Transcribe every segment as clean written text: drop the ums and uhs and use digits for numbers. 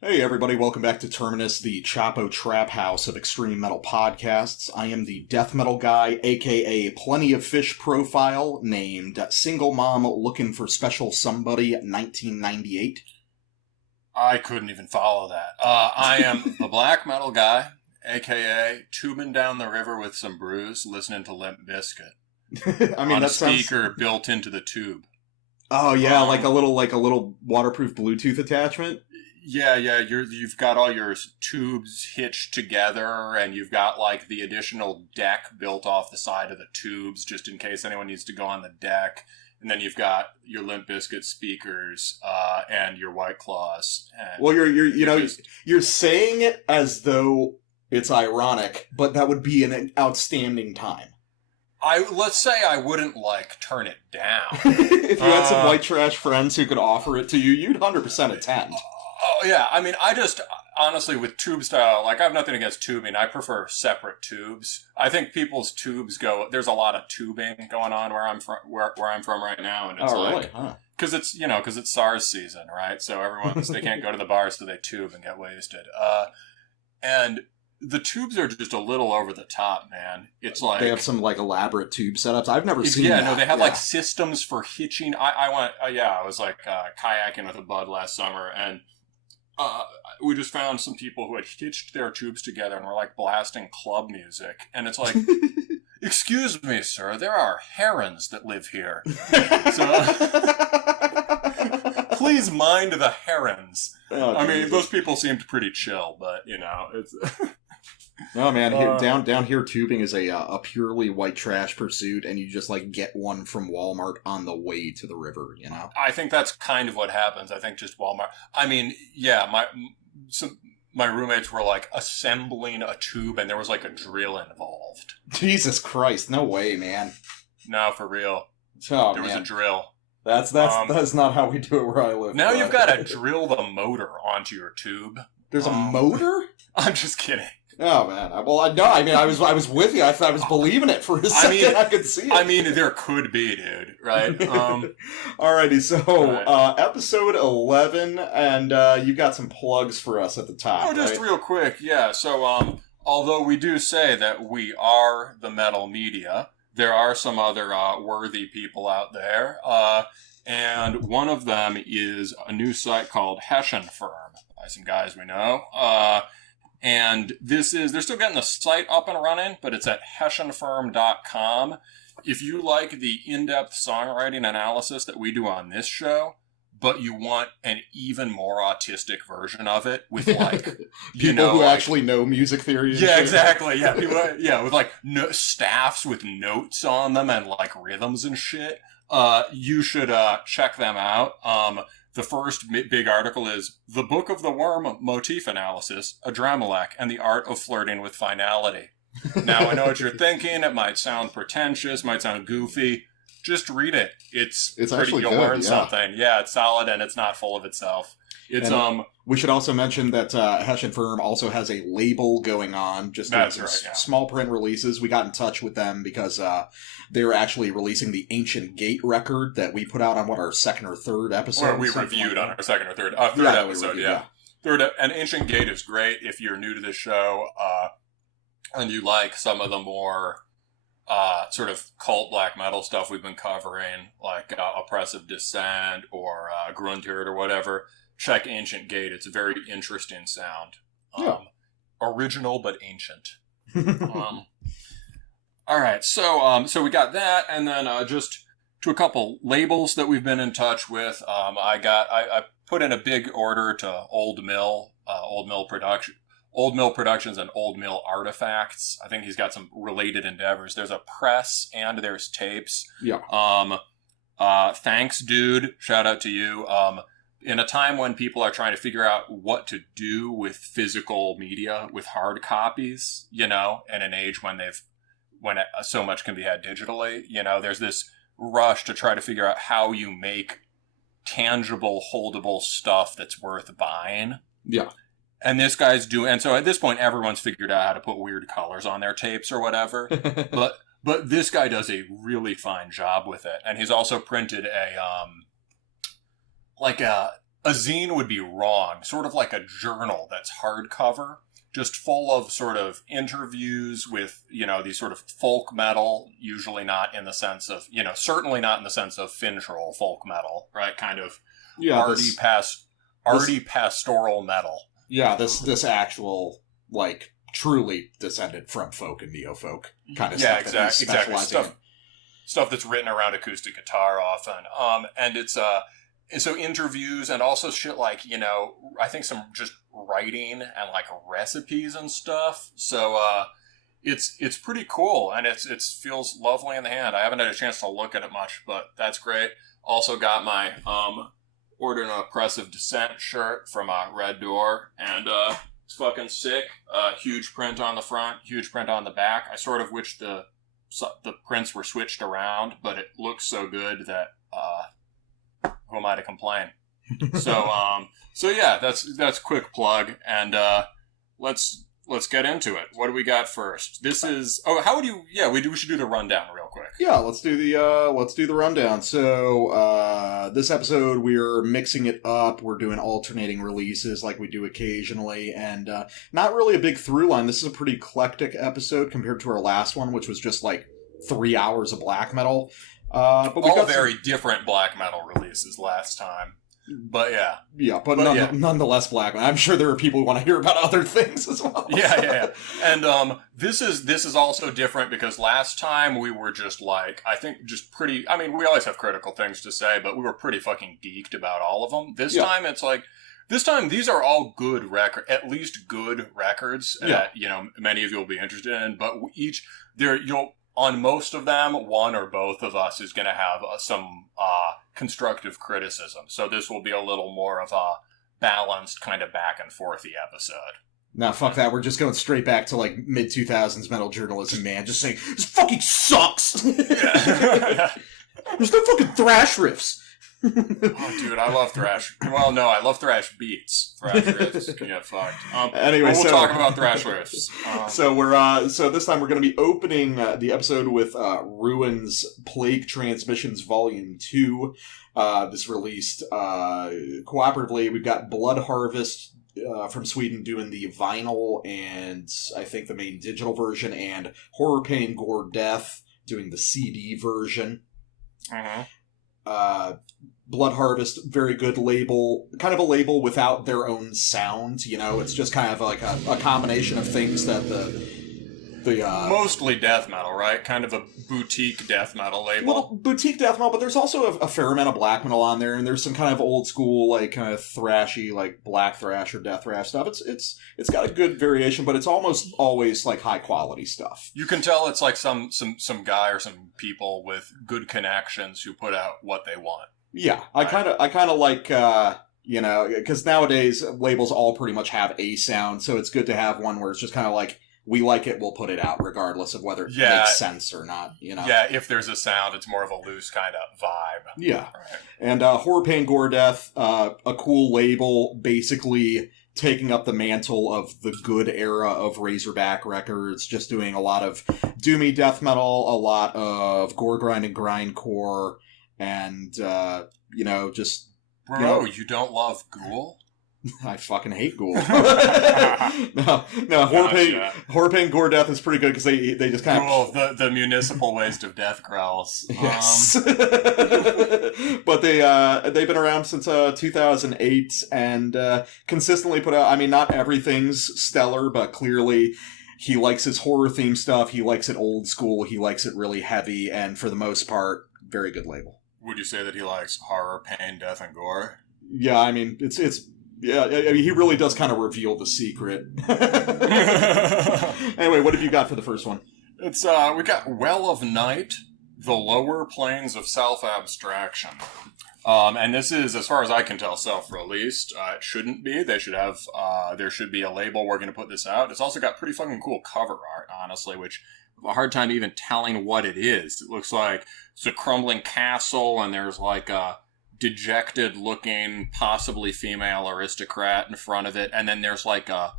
Hey everybody, welcome back to Terminus, the Chapo Trap House of extreme metal podcasts. I am the death metal guy, aka Plenty of Fish profile, named Single Mom Looking for Special Somebody 1998. I couldn't even follow that. I am the black metal guy, aka tubing down the river with some brews, listening to Limp Bizkit. I mean, on that a speaker built into the tube. Oh yeah, like a little waterproof Bluetooth attachment. Yeah, you've got all your tubes hitched together, and you've got like the additional deck built off the side of the tubes, just in case anyone needs to go on the deck. And then you've got your Limp Bizkit speakers, and your White Claws. And well, you're saying it as though it's ironic, but that would be an outstanding time. Let's say I wouldn't turn it down. If you had some white trash friends who could offer it to you, you'd 100% attend. Oh, yeah. I mean, I just, honestly, with tube style, I have nothing against tubing. I prefer separate tubes. I think people's tubes there's a lot of tubing going on where I'm from right now. And it's really? Huh. Because it's SARS season, right? So they can't go to the bars, so they tube and get wasted. And the tubes are just a little over the top, man. It's like... They have some, elaborate tube setups. I've never seen that. Yeah, no, they have, systems for hitching. I was, kayaking with a bud last summer, and... we just found some people who had hitched their tubes together and were blasting club music. And it's like, excuse me, sir, there are herons that live here. So, please mind the herons. Oh, I mean, those people seemed pretty chill, but, it's... Oh man, down here tubing is a purely white trash pursuit, and you just get one from Walmart on the way to the river, I think that's kind of what happens. I think just Walmart. I mean, yeah, my roommates were assembling a tube, and there was a drill involved. Jesus Christ, no way, man. No, for real. Oh, there was a drill. That's not how we do it where I live. Now you've got to drill the motor onto your tube. There's a motor? I'm just kidding. Oh man! Well, I was with you. I thought I was believing it for a second. I could see it. I mean, there could be, dude. Right? Alrighty. So, episode 11, and you got some plugs for us at the top. Oh, just real quick, yeah. So, although we do say that we are the metal media, there are some other worthy people out there, and one of them is a new site called Hessian Firm by some guys we know. And they're still getting the site up and running, but it's at hessianfirm.com. If you like the in-depth songwriting analysis that we do on this show, but you want an even more autistic version of it with people who actually know music theory. Yeah, exactly. Yeah, people, with staffs with notes on them and rhythms and shit. You should check them out. The first big article is The Book of the Worm Motif Analysis, Adramelech, and the Art of Flirting with Finality. Now, I know what you're thinking. It might sound pretentious, might sound goofy. Just read it. It's pretty, actually you'll good, learn something. Yeah, it's solid, and it's not full of itself. It's we should also mention that Hessian Firm also has a label going on, just doing small print releases. We got in touch with them because they're actually releasing the Ancient Gate record that we put out on our second or third episode. Or we reviewed on our second or third episode. Third, and Ancient Gate is great if you're new to the show and you like some of the more sort of cult black metal stuff we've been covering, like Oppressive Descent or Gruntyard or whatever. Check Ancient Gate. It's a very interesting sound. Original, but ancient. All right. So we got that. And then just to a couple labels that we've been in touch with. I put in a big order to Old Mill Productions and Old Mill Artifacts. I think he's got some related endeavors. There's a press and there's tapes. Yeah. Thanks, dude. Shout out to you. In a time when people are trying to figure out what to do with physical media, with hard copies, and an age when so much can be had digitally, there's this rush to try to figure out how you make tangible, holdable stuff that's worth buying. Yeah. And this guy's doing, and so at this point, everyone's figured out how to put weird colors on their tapes or whatever. But this guy does a really fine job with it. And he's also printed a zine would be wrong. Sort of like a journal that's hardcover, just full of sort of interviews with, these sort of folk metal, usually not in the sense of, certainly not in the sense of Fintroll folk metal, right? Kind of arty pastoral metal. Yeah, this actual, like, truly descended from folk and neo-folk kind of stuff. Yeah, exactly. Stuff that's written around acoustic guitar often. And it's so interviews and also shit like, I think some just writing and like recipes and stuff. So it's pretty cool, and it feels lovely in the hand. I haven't had a chance to look at it much, but that's great. Also got my Order an Oppressive Descent shirt from Red Door, and it's fucking sick. Huge print on the front, huge print on the back. I sort of wish the prints were switched around, but it looks so good that who am I to complain? So yeah, that's quick plug, and let's get into it. What do we got first? This is we should do the rundown real quick. Yeah, let's do the rundown. So this episode we're mixing it up. We're doing alternating releases like we do occasionally, and not really a big through line. This is a pretty eclectic episode compared to our last one, which was just like 3 hours of black metal. But we got very different black metal releases last time. But but nonetheless black. I'm sure there are people who want to hear about other things as well. Yeah. And this is also different because last time we were just like, I think just pretty, I mean, we always have critical things to say, but we were pretty fucking geeked about all of them. This time it's like, these are all good at least good records that, many of you will be interested in, but on most of them, one or both of us is going to have some constructive criticism. So this will be a little more of a balanced kind of back and forthy episode. Nah, fuck that. We're just going straight back to like mid-2000s metal journalism, man. Just saying, this fucking sucks! There's no fucking thrash riffs. Oh, dude, I love thrash. Well, no, I love thrash beats. Thrash riffs can get fucked. Anyway, we'll talk about thrash riffs. So this time we're going to be opening the episode with Ruin's Plague Transmissions Volume 2. This released cooperatively. We've got Blood Harvest from Sweden doing the vinyl and I think the main digital version, and Horror Pain Gore Death doing the CD version. Blood Harvest, very good label, kind of a label without their own sound, it's just kind of like a combination of things that the mostly death metal, right? Kind of a boutique death metal label. Well, boutique death metal, but there's also a fair amount of black metal on there, and there's some kind of old school, like kind of thrashy, like black thrash or death thrash stuff. It's got a good variation, but it's almost always like high quality stuff. You can tell it's like some guy or some people with good connections who put out what they want. Yeah, I kind of like because nowadays labels all pretty much have a sound, so it's good to have one where it's just kind of like, we like it, we'll put it out, regardless of whether it makes sense or not, Yeah, if there's a sound, it's more of a loose kind of vibe. Yeah. Right. And Horror Pain Gore Death, a cool label, basically taking up the mantle of the good era of Razorback Records, just doing a lot of doomy death metal, a lot of gore grind and grindcore, and, just... Bro, you don't love Ghoul? I fucking hate Ghoul. no, Horror Pain Gore Death is pretty good because they just kind of... Ghoul, the municipal waste of death growls. Yes. But they've been around since 2008 and consistently put out, I mean, not everything's stellar, but clearly he likes his horror theme stuff, he likes it old school, he likes it really heavy, and for the most part, very good label. Would you say that he likes horror, pain, death, and gore? Yeah, I mean, it's yeah, I mean, he really does kind of reveal the secret. Anyway, what have you got for the first one? It's we got Well of Night, The Lower Planes of Self-Abstraction. And this is, as far as I can tell, self-released. It shouldn't be. They should have, there should be a label we're going to put this out. It's also got pretty fucking cool cover art, honestly, which I have a hard time even telling what it is. It looks like it's a crumbling castle, and there's like a dejected-looking, possibly female aristocrat in front of it, and then there's like a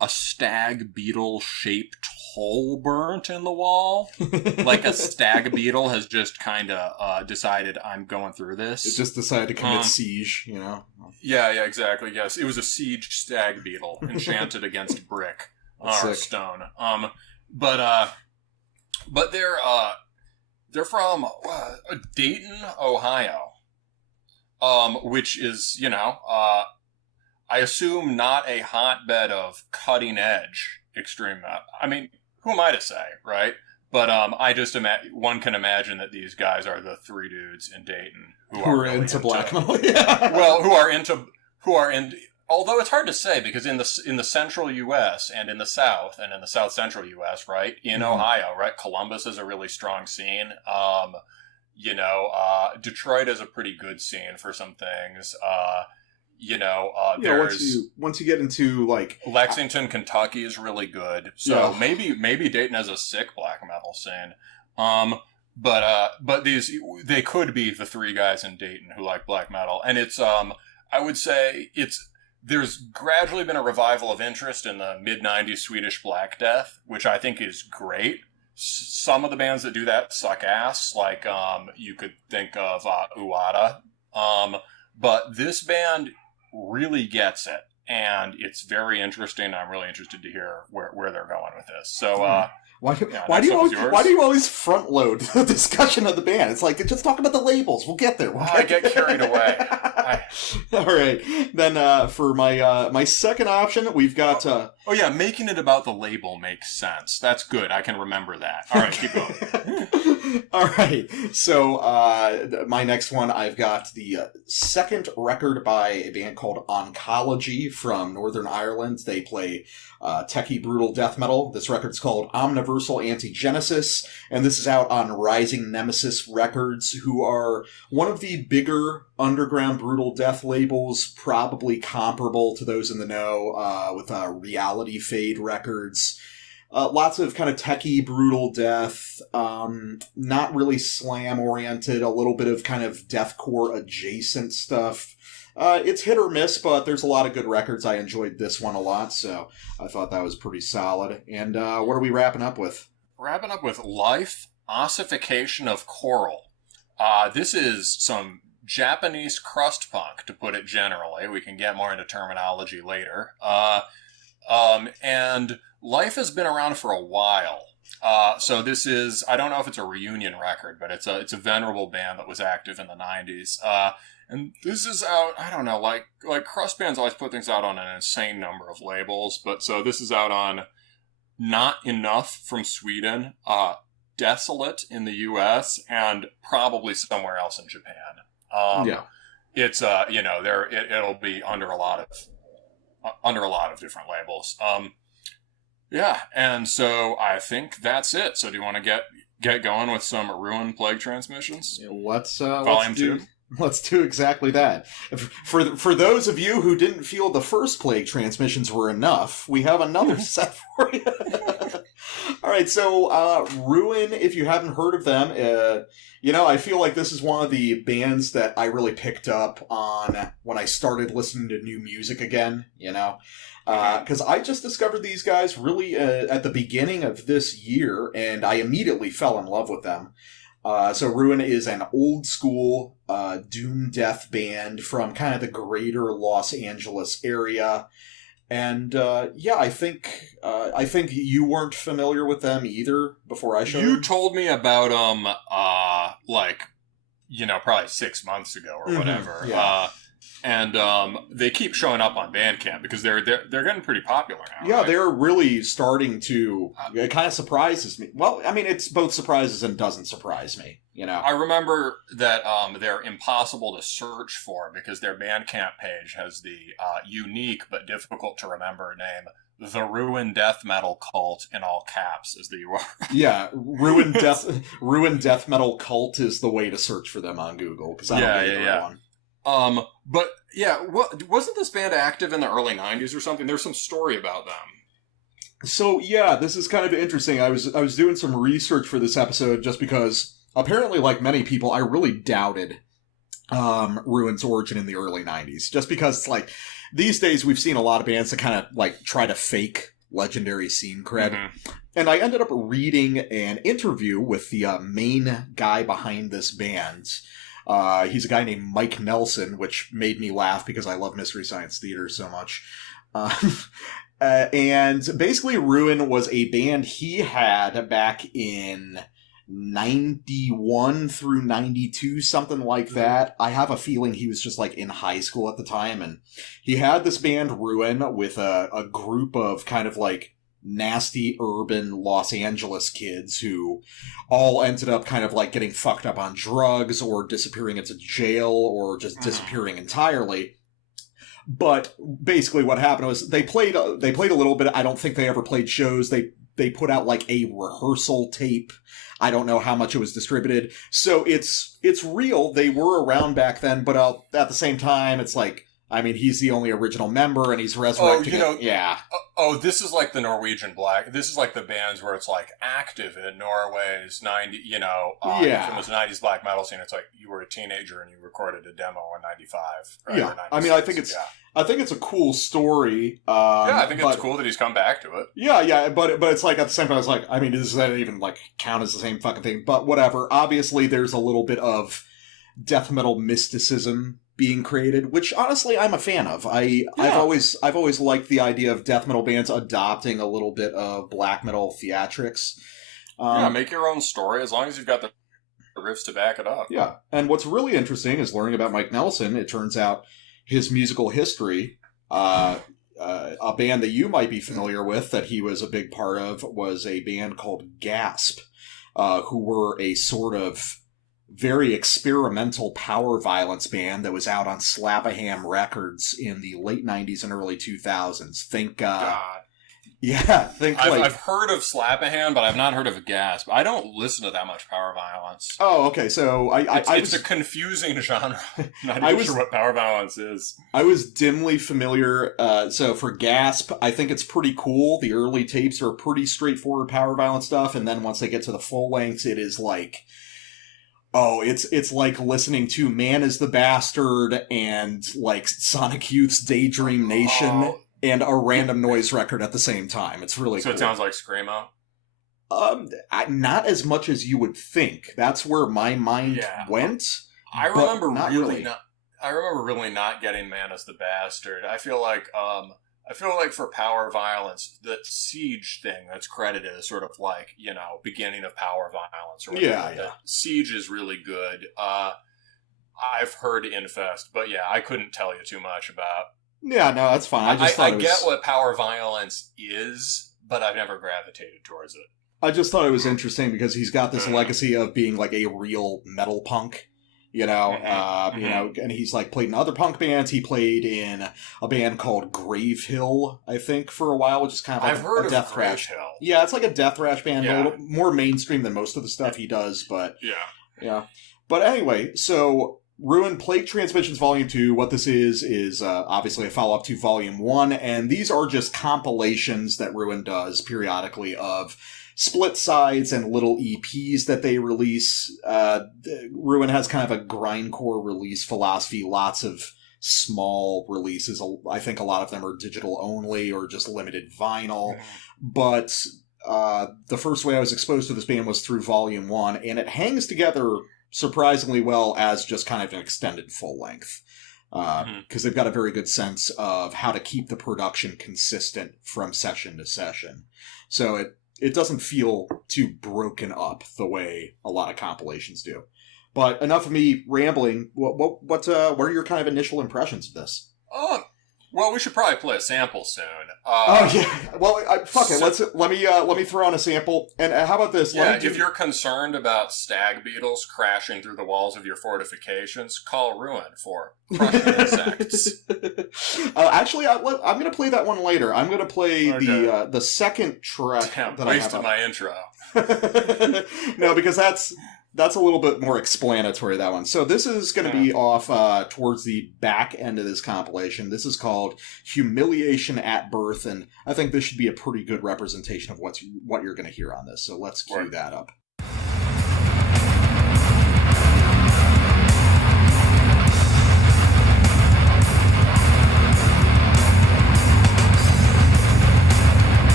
a stag beetle shaped hole burnt in the wall. Like a stag beetle has just kind of decided, I'm going through this. It just decided to commit siege, you know? Yeah, exactly. Yes, it was a siege stag beetle enchanted against brick or stone. But they're from Dayton, Ohio, which is, you know, I assume not a hotbed of cutting edge extreme metal. I mean, who am I to say, right? But I just one can imagine that these guys are the three dudes in Dayton who are really into black metal. Yeah. Well, who are in. Although it's hard to say because in the central U.S. and in the south and in the south central U.S., right, in Ohio, right, Columbus is a really strong scene. You know, Detroit is a pretty good scene for some things. Once you get into like Lexington, Kentucky is really good. So maybe Dayton has a sick black metal scene. But they could be the three guys in Dayton who like black metal, and it's I would say there's gradually been a revival of interest in the mid-90s Swedish Black Death, which I think is great. Some of the bands that do that suck ass, like you could think of Uada. But this band really gets it, and it's very interesting. I'm really interested to hear where they're going with this. So, why do you always front load the discussion of the band? It's like, just talk about the labels. We'll get there. I get carried away. All right, then for my second option, we've got. Making it about the label makes sense. That's good. I can remember that. All right, keep going. All right, so my next one, I've got the second record by a band called Oncology from Northern Ireland. They play techie brutal death metal. This record's called Omniversal Antigenesis, and this is out on Rising Nemesis Records, who are one of the bigger underground brutal death labels, probably comparable to those in the know, with Reality Fade Records. Lots of kind of techie brutal death, not really slam oriented, a little bit of kind of deathcore adjacent stuff. It's hit or miss, but there's a lot of good records. I enjoyed this one a lot, so I thought that was pretty solid. And what are we wrapping up with? Wrapping up with Life, Ossification of Coral. This is some Japanese crust punk, to put it generally. We can get more into terminology later. And Life has been around for a while. So this is, I don't know if it's a reunion record, but it's a venerable band that was active in the 90s. And this is out, I don't know, like crust bands always put things out on an insane number of labels, but so this is out on Not Enough from Sweden, Desolate in the US, and probably somewhere else in Japan. It's it'll be under a lot of different labels. And so I think that's it. So do you want to get going with some Ruin Plague Transmissions? Volume 2. Let's do exactly that. For those of you who didn't feel the first Plague Transmissions were enough, we have another set for you. All right, so Ruin, if you haven't heard of them, I feel like this is one of the bands that I really picked up on when I started listening to new music again, because I just discovered these guys really at the beginning of this year, and I immediately fell in love with them. So Ruin is an old school doom death band from kind of the greater Los Angeles area. And I think you weren't familiar with them either before I showed You told me about them probably 6 months ago or whatever. Yeah. And they keep showing up on Bandcamp because they're getting pretty popular now. Yeah, right? They're really starting to. It kind of surprises me. Well, I mean, it's both surprises and doesn't surprise me. I remember that they're impossible to search for because their Bandcamp page has the unique but difficult to remember name, The Ruin Death Metal Cult, in all caps, is the URL. Yeah, Ruin Death Metal Cult is the way to search for them on Google because I don't get either one. But yeah, wasn't this band active in the early 90s or something? There's some story about them. So yeah, this is kind of interesting. I was doing some research for this episode just because apparently, like many people, I really doubted Ruin's origin in the early 90s. Just because, these days we've seen a lot of bands that kind of like try to fake legendary scene cred. Mm-hmm. And I ended up reading an interview with the main guy behind this band. He's a guy named Mike Nelson, which made me laugh because I love Mystery Science Theater so much. And basically Ruin was a band he had back in 91 through 92, something like that. I have a feeling he was just like in high school at the time, and he had this band Ruin with a group of kind of like nasty urban Los Angeles kids who all ended up kind of like getting fucked up on drugs or disappearing into jail or just disappearing entirely. But basically what happened was they played a little bit. I don't think they ever played shows. They put out like a rehearsal tape. I don't know how much it was distributed. So it's real. They were around back then, but at the same time, it's like, I mean, he's the only original member, and he's resurrecting it. Yeah. This is like the Norwegian Black. This is like the bands where it's like active in Norway's 90, from the 90s black metal scene. It's like you were a teenager and you recorded a demo in 95. Right? Yeah. I mean, I think it's a cool story. I think it's cool that he's come back to it. Yeah, but it's like at the same time, it's like, I mean, does that even like count as the same fucking thing? But whatever. Obviously, there's a little bit of death metal mysticism being created, which honestly I'm a fan of. I've always liked the idea of death metal bands adopting a little bit of black metal theatrics. Make your own story as long as you've got the riffs to back it up. Yeah, and what's really interesting is learning about Mike Nelson. It turns out his musical history, a band that you might be familiar with that he was a big part of was a band called Gasp, who were a sort of very experimental power violence band that was out on Slap-A-Ham Records in the late 90s and early 2000s. God. Yeah, I've heard of Slap-A-Ham, but I've not heard of Gasp. I don't listen to that much power violence. Oh, okay. So it's a confusing genre. Not even sure what power violence is. I was dimly familiar. So for Gasp, I think it's pretty cool. The early tapes are pretty straightforward power violence stuff, and then once they get to the full lengths, it is like, it's like listening to Man is the Bastard and like Sonic Youth's Daydream Nation and a random noise record at the same time. It's really cool. So it sounds like Screamo? Not as much as you would think. That's where my mind went. I remember really not getting Man is the Bastard. I feel like for power violence, the Siege thing that's credited as sort of like, beginning of power violence or whatever. Yeah. Siege is really good. I've heard Infest, but I couldn't tell you too much about. Yeah, no, that's fine. I get what power violence is, but I've never gravitated towards it. I just thought it was interesting because he's got this legacy of being like a real metal punk. And he's like played in other punk bands. He played in a band called Grave Hill, I think, for a while, which is kind of like I've heard a death thrash. Hill. Yeah, it's like a death thrash band, a little more mainstream than most of the stuff he does, but yeah. But anyway, so Ruin Plague Transmissions Volume 2, what this is obviously a follow-up to Volume 1, and these are just compilations that Ruin does periodically of split sides and little EPs that they release. Ruin has kind of a grindcore release philosophy, lots of small releases. I think a lot of them are digital only or just limited vinyl. But the first way I was exposed to this band was through Volume 1, and it hangs together surprisingly well as just kind of an extended full length. Because they've got a very good sense of how to keep the production consistent from session to session. So it doesn't feel too broken up the way a lot of compilations do. But enough of me rambling. What are your kind of initial impressions of this? Well, we should probably play a sample soon. Well, fuck it. Let me throw on a sample. And how about this? If you're concerned about stag beetles crashing through the walls of your fortifications, call Ruin for crushing insects. Actually, I'm going to play that one later. I'm going to play the second track. Damn, that wasted my intro. No, because that's a little bit more explanatory, that one. So this is going to be off towards the back end of this compilation. This is called Humiliation at Birth, and I think this should be a pretty good representation of what you're going to hear on this. So let's cue that up.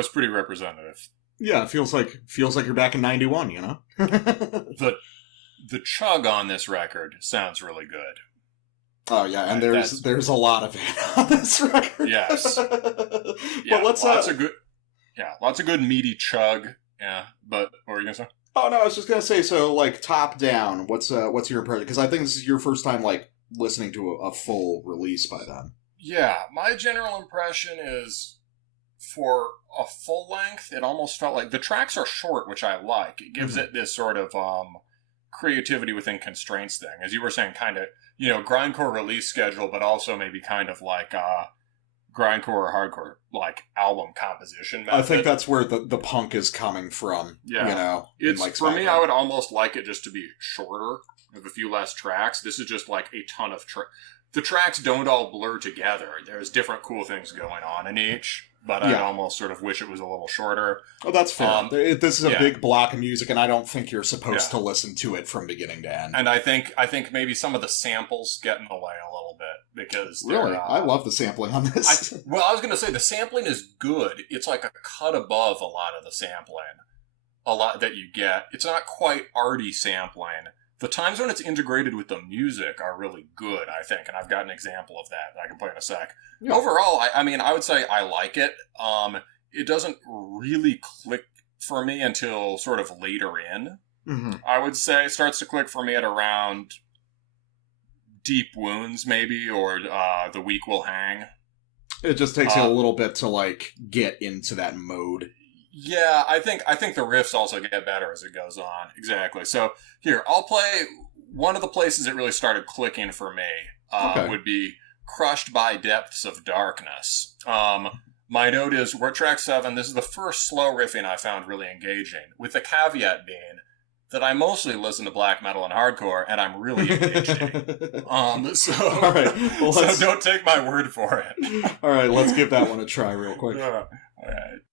was pretty representative. Yeah, it feels like you're back in '91. You know. The chug on this record sounds really good. Oh yeah, and there's a lot of it on this record. Yes. Yeah, but lots of good meaty chug. Yeah, but what were you gonna say? Oh no, I was just gonna say, so like top down, what's your impression? Because I think this is your first time like listening to a full release by them. Yeah, my general impression is for a full length, it almost felt like the tracks are short, which I like. It gives it this sort of creativity within constraints thing, as you were saying, kind of grindcore release schedule, but also maybe kind of like grindcore or hardcore like album composition method. I think that's where the punk is coming from. Yeah, it's like for me. I would almost like it just to be shorter, with a few less tracks. This is just like a ton of the tracks don't all blur together. There's different cool things going on in each. But I almost sort of wish it was a little shorter. Oh, that's fair. This is a big block of music, and I don't think you're supposed to listen to it from beginning to end. And I think maybe some of the samples get in the way a little bit, because really, I love the sampling on this. I was going to say the sampling is good. It's like a cut above a lot of the sampling, a lot that you get. It's not quite arty sampling. The times when it's integrated with the music are really good, I think, and I've got an example of that I can play in a sec. Yeah. Overall, I would say I like it. It doesn't really click for me until sort of later in. Mm-hmm. I would say it starts to click for me at around Deep Wounds, maybe, or The Weak Will Hang. It just takes you a little bit to like get into that mode. Yeah, I think the riffs also get better as it goes on. Exactly. So here, I'll play one of the places it really started clicking for me. Would be Crushed by Depths of Darkness. My note is, we're at track 7. This is the first slow riffing I found really engaging, with the caveat being that I mostly listen to black metal and hardcore, and I'm really engaged in. All right. Well, so don't take my word for it. All right, let's give that one a try real quick. All right.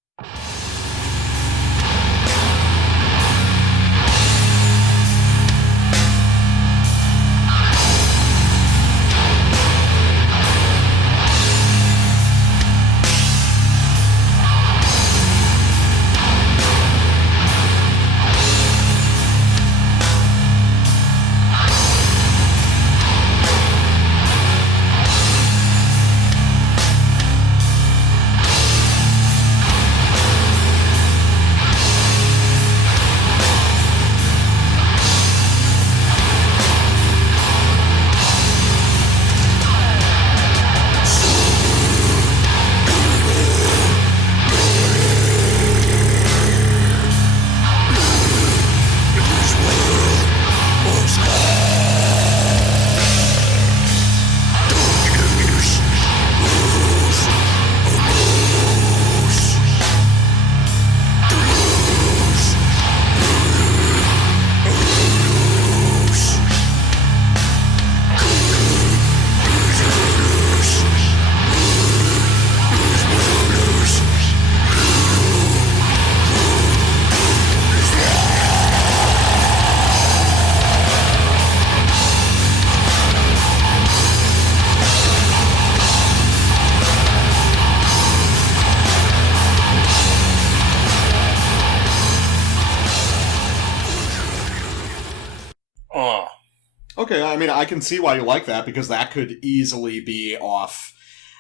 Okay, I mean, I can see why you like that, because that could easily be off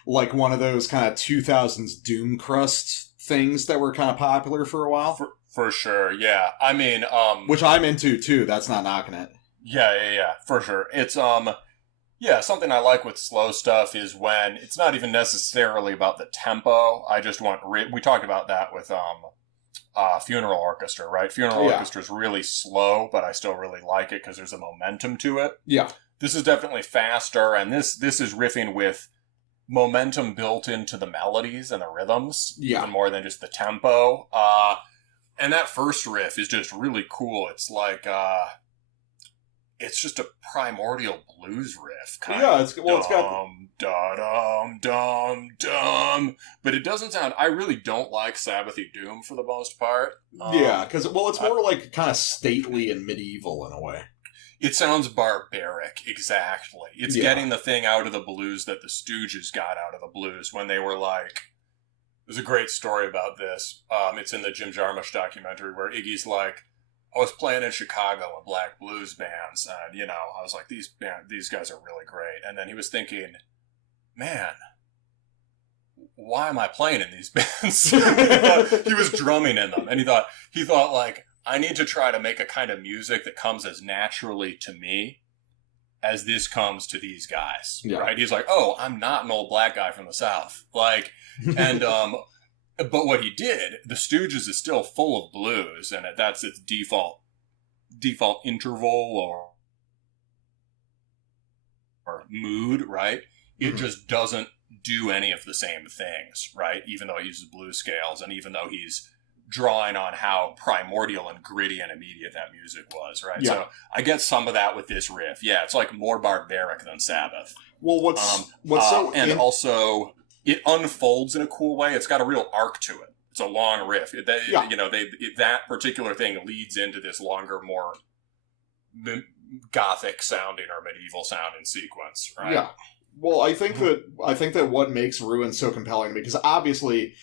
like one of those kind of 2000s doom crust things that were kind of popular for a while. For sure, yeah. I mean, which I'm into too. That's not knocking it. Yeah, for sure. It's something I like with slow stuff is when it's not even necessarily about the tempo. I just want we talked about that with Funeral Orchestra, right? Funeral Orchestra is really slow, but I still really like it because there's a momentum to it. Yeah. This is definitely faster, and this is riffing with momentum built into the melodies and the rhythms, even more than just the tempo. And that first riff is just really cool. It's like it's just a primordial blues riff. It's got dum, but it doesn't sound. I really don't like Sabbathy doom for the most part. Because it's more like kind of stately and medieval in a way. It sounds barbaric, exactly. It's getting the thing out of the blues that the Stooges got out of the blues when they were like, There's a great story about this. It's in the Jim Jarmusch documentary where Iggy's like, I was playing in Chicago in black blues bands, and, I was like, these guys are really great. And then he was thinking, man, why am I playing in these bands? He was drumming in them, and he thought like, I need to try to make a kind of music that comes as naturally to me as this comes to these guys, right? He's like, oh, I'm not an old black guy from the South. Like, and, but what he did, the Stooges is still full of blues, and that's its default interval or mood, right? It just doesn't do any of the same things, right? Even though he uses blues scales, and even though he's drawing on how primordial and gritty and immediate that music was, right? Yeah. So I get some of that with this riff. Yeah, it's like more barbaric than Sabbath. Well, also it unfolds in a cool way. It's got a real arc to it. It's a long riff. That particular thing leads into this longer, more gothic sounding or medieval sounding sequence, right? Yeah. Well, I think that what makes Ruin so compelling, because obviously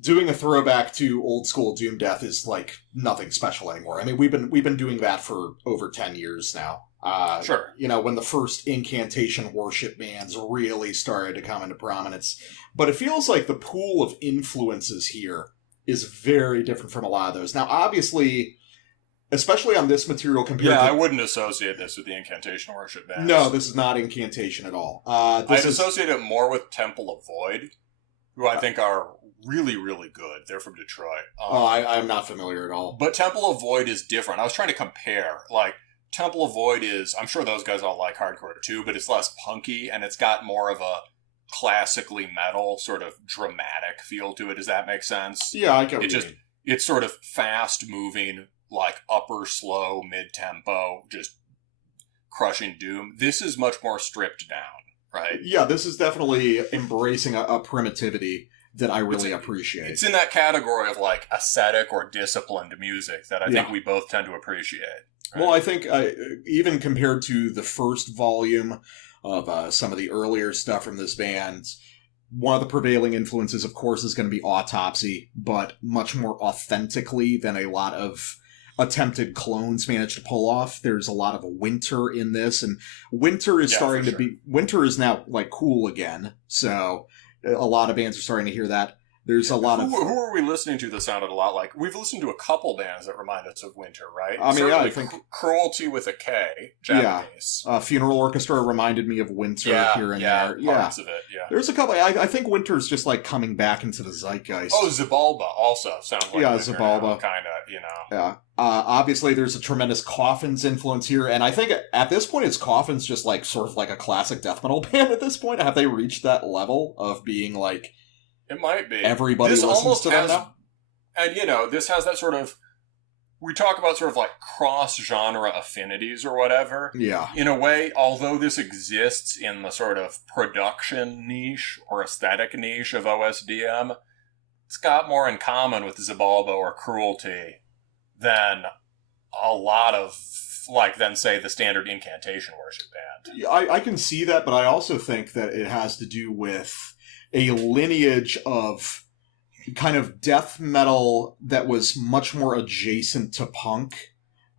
doing a throwback to old school Doom Death is like nothing special anymore. I mean, we've been doing that for over 10 years now. Sure. When the first incantation worship bands really started to come into prominence. But it feels like the pool of influences here is very different from a lot of those. Now, obviously, especially on this material compared to... I wouldn't associate this with the incantation worship bands. No, this is not incantation at all. I'd associate it more with Temple of Void, who I think are really, really good. They're from Detroit. I'm not familiar at all. But Temple of Void is different. I was trying to compare. Like, Temple of Void is... I'm sure those guys all like hardcore too, but it's less punky, and it's got more of a classically metal, sort of dramatic feel to it. Does that make sense? Yeah, I get what you mean. It's sort of fast-moving, like upper, slow, mid-tempo, just crushing doom. This is much more stripped down, right? Yeah, this is definitely embracing a primitivity that I really appreciate. It's in that category of like ascetic or disciplined music that I think we both tend to appreciate. Right? Well, I think even compared to the first volume of some of the earlier stuff from this band, one of the prevailing influences, of course, is going to be Autopsy, but much more authentically than a lot of attempted clones managed to pull off. There's a lot of Winter in this, and Winter is starting to be... Winter is now, like, cool again, so a lot of bands are starting to hear that. There's a lot of... Who are we listening to that sounded a lot like... We've listened to a couple bands that remind us of Winter, right? I mean, certainly I think... Cruelty with a K, Japanese. Yeah. Funeral Orchestra reminded me of Winter here and there. Parts of it, yeah. There's a couple... I think Winter's just, like, coming back into the zeitgeist. Oh, Xibalba also sounds like Winter Xibalba. Kind of, Yeah. Obviously, there's a tremendous Coffins influence here, and I think at this point, it's Coffins just, like, sort of like a classic death metal band at this point. Have they reached that level of being, like... It might be. Everybody listens to them now? And, this has that sort of... We talk about sort of like cross-genre affinities or whatever. Yeah. In a way, although this exists in the sort of production niche or aesthetic niche of OSDM, it's got more in common with Xibalba or Cruelty than a lot of, than, say, the standard incantation worship band. Yeah, I can see that, but I also think that it has to do with a lineage of kind of death metal that was much more adjacent to punk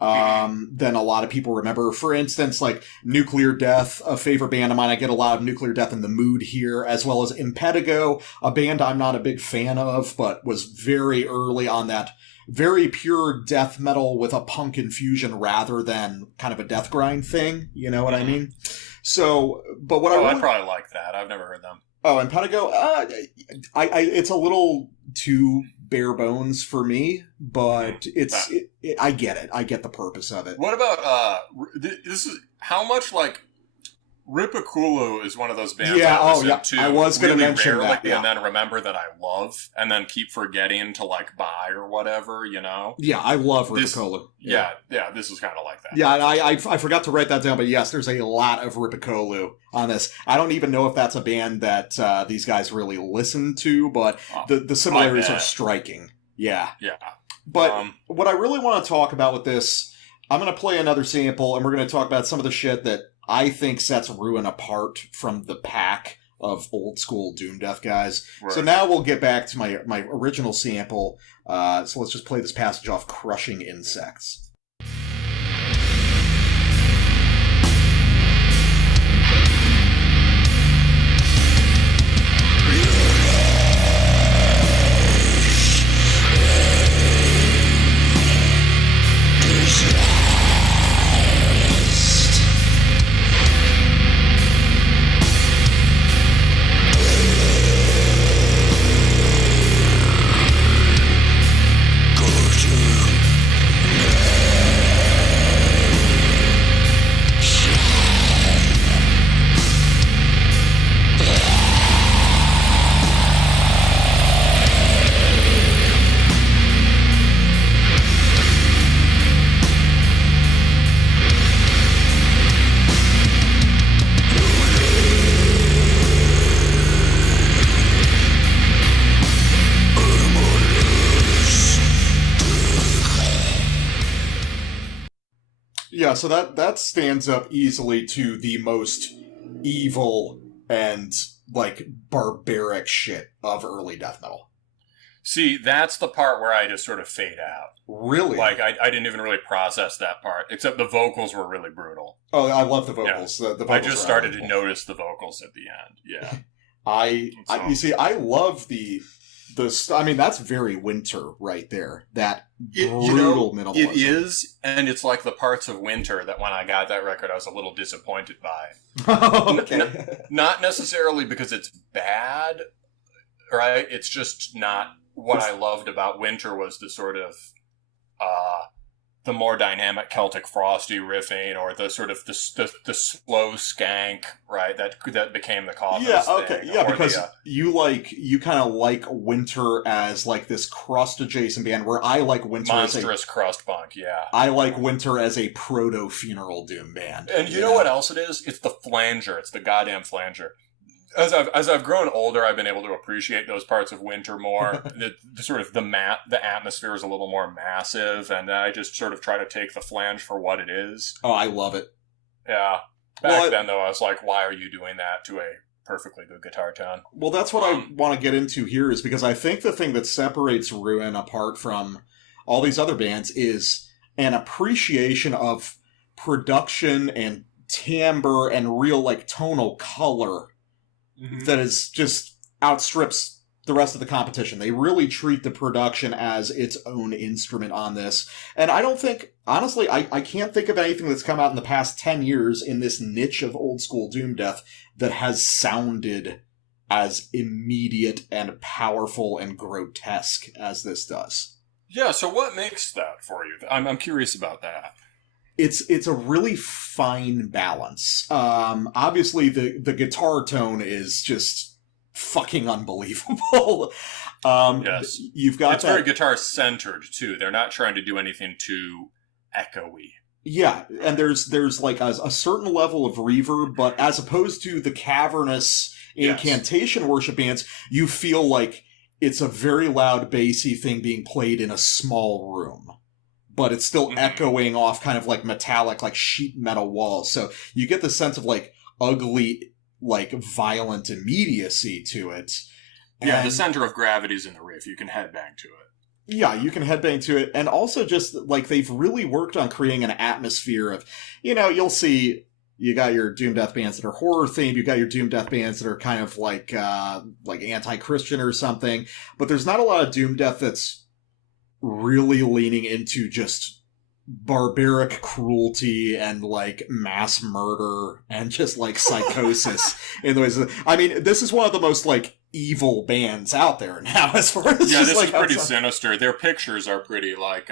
than a lot of people remember. For instance, like Nuclear Death, a favorite band of mine. I get a lot of Nuclear Death in the mood here, as well as Impetigo, a band I'm not a big fan of, but was very early on that very pure death metal with a punk infusion rather than kind of a death grind thing. You know what I mean? So, but what I'd probably like that. I've never heard them. Oh, and Pentago, it's a little too bare bones for me, but I get it. I get the purpose of it. What about, this is, how much, like, Ripakulu is one of those bands I listen to I was going to mention rarely, that, yeah. And then remember that I love, and then keep forgetting to, like, buy or whatever, Yeah, I love Ripakulu. Yeah, this is kind of like that. Yeah, and I forgot to write that down, but yes, there's a lot of Ripakulu on this. I don't even know if that's a band that these guys really listen to, but the similarities are striking. Yeah. Yeah. But what I really want to talk about with this, I'm going to play another sample, and we're going to talk about some of the shit that I think sets Ruin apart from the pack of old school doom death guys. Right. So now we'll get back to my original sample. So let's just play this passage off Crushing Insects. Yeah, so that stands up easily to the most evil and, like, barbaric shit of early death metal. See, that's the part where I just sort of fade out. Really? Like, I didn't even really process that part, except the vocals were really brutal. Oh, I love the vocals. Yeah. The vocals I just started to notice the vocals at the end, yeah. You see, I love I mean, that's very Winter right there. That brutal minimalism. It is, and it's like the parts of Winter that when I got that record, I was a little disappointed by. Okay. Not necessarily because it's bad, right? It's just not what I loved about Winter was the sort of the more dynamic Celtic frosty riffing, or the sort of the slow skank, right? That became the coffin. Yeah, okay, yeah, because you kind of like Winter as like this crust adjacent band, where I like Winter monstrous crust punk. Yeah, I like Winter as a proto funeral doom band. And you know what else it is? It's the flanger. It's the goddamn flanger. As I've grown older, I've been able to appreciate those parts of Winter more. the sort of the atmosphere is a little more massive, and I just sort of try to take the flange for what it is. Oh, I love it. Yeah. Back then, though, I was like, why are you doing that to a perfectly good guitar tone? Well, that's what I want to get into here, is because I think the thing that separates Ruin apart from all these other bands is an appreciation of production and timbre and real, like, tonal color. Mm-hmm. That is just outstrips the rest of the competition. They really treat the production as its own instrument on this. And I don't think, honestly, I can't think of anything that's come out in the past 10 years in this niche of old school doom death that has sounded as immediate and powerful and grotesque as this does. Yeah, so what makes that for you? I'm curious about that. It's a really fine balance. Obviously, the guitar tone is just fucking unbelievable. Yes, you've got it's very guitar centered too. They're not trying to do anything too echoey. Yeah, and there's like a certain level of reverb, but as opposed to the cavernous incantation worship bands, you feel like it's a very loud bassy thing being played in a small room. But it's still echoing off kind of like metallic, like sheet metal walls. So you get the sense of like ugly, like violent immediacy to it. Yeah, the center of gravity is in the riff. You can headbang to it. Yeah, you can headbang to it. And also just like they've really worked on creating an atmosphere of, you'll see you got your doom death bands that are horror themed. You got your doom death bands that are kind of like anti-Christian or something. But there's not a lot of doom death that's really leaning into just barbaric cruelty and like mass murder and just like psychosis in the ways I mean, this is one of the most like evil bands out there now as far as this is pretty sinister. Their pictures are pretty like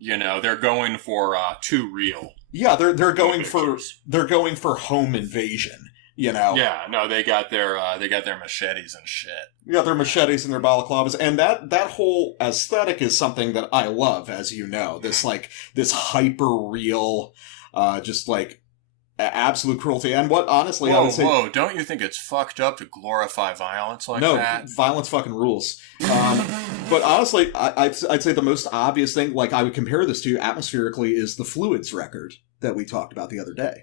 they're going for too real. Yeah, they're going for home invasion. Yeah, no, they got their machetes and shit. Yeah, their machetes and their balaclavas, and that whole aesthetic is something that I love, as you know. This hyper real, just like absolute cruelty. And what honestly, I would say, don't you think it's fucked up to glorify violence like that? No, violence fucking rules. But honestly, I'd say the most obvious thing, like I would compare this to atmospherically, is the Fluids record that we talked about the other day.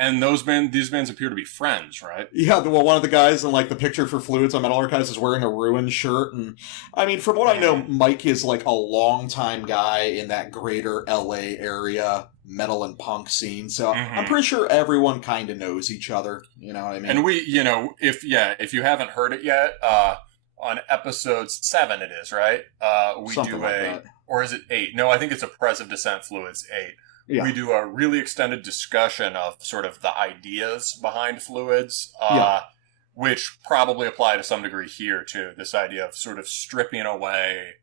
And these bands appear to be friends, right? Yeah, well, one of the guys in, like, the picture for Fluids on Metal Archives is wearing a Ruin shirt, and, I mean, from what I know, Mike is, like, a longtime guy in that greater LA area metal and punk scene, so I'm pretty sure everyone kind of knows each other, you know what I mean? And we, if you haven't heard it yet, on episode 7 it is, right? We Something do like that. Or is it 8? No, I think it's Oppressive Descent Fluids 8. Yeah. We do a really extended discussion of sort of the ideas behind Fluids, which probably apply to some degree here, too. This idea of sort of stripping away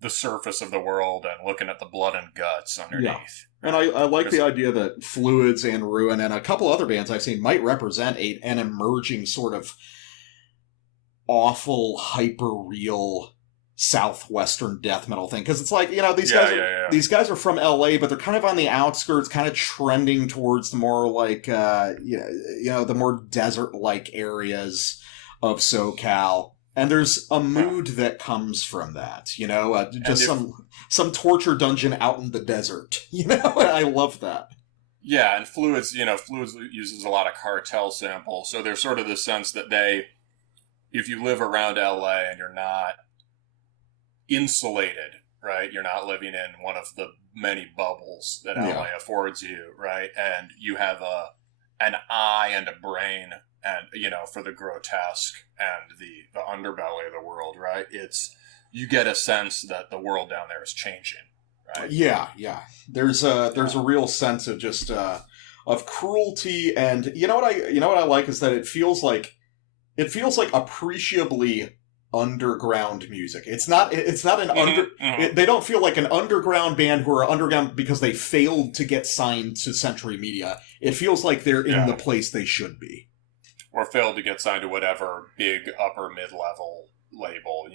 the surface of the world and looking at the blood and guts underneath. Yeah. And I like the idea that Fluids and Ruin and a couple other bands I've seen might represent an emerging sort of awful, hyper-real southwestern death metal thing, because it's like, these guys are from LA, but they're kind of on the outskirts, kind of trending towards the more like the more desert like areas of SoCal, and there's a mood that comes from that, some torture dungeon out in the desert, and I love that. Yeah, and Fluids uses a lot of cartel samples, so there's sort of the sense that if you live around LA and you're not insulated, right? You're not living in one of the many bubbles that LA affords you, right? And you have an eye and a brain, and for the grotesque and the underbelly of the world, right? You get a sense that the world down there is changing, right? Yeah. There's a real sense of just of cruelty, and you know what I like is that it feels like appreciably underground music. It's not an they don't feel like an underground band who are underground because they failed to get signed to Century Media. It feels like they're in the place they should be. Or failed to get signed to whatever big upper mid-level label,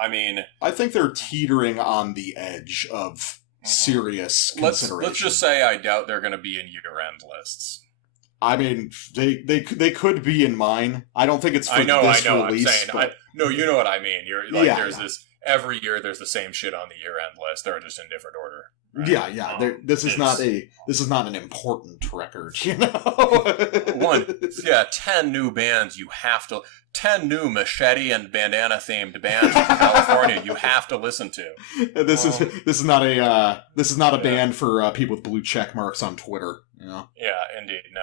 I mean, I think they're teetering on the edge of serious consideration. Let's just say I doubt they're going to be in year-end lists. I mean, they could be in mine. I don't think it's for this release. I'm saying, no, you know what I mean. You're like, this every year. There's the same shit on the year-end list. They're just in different order. Right? This is not an important record. 10 new bands. 10 new machete and bandana themed bands from California. You have to listen to. This is not a band for people with blue check marks on Twitter. Yeah, indeed. No.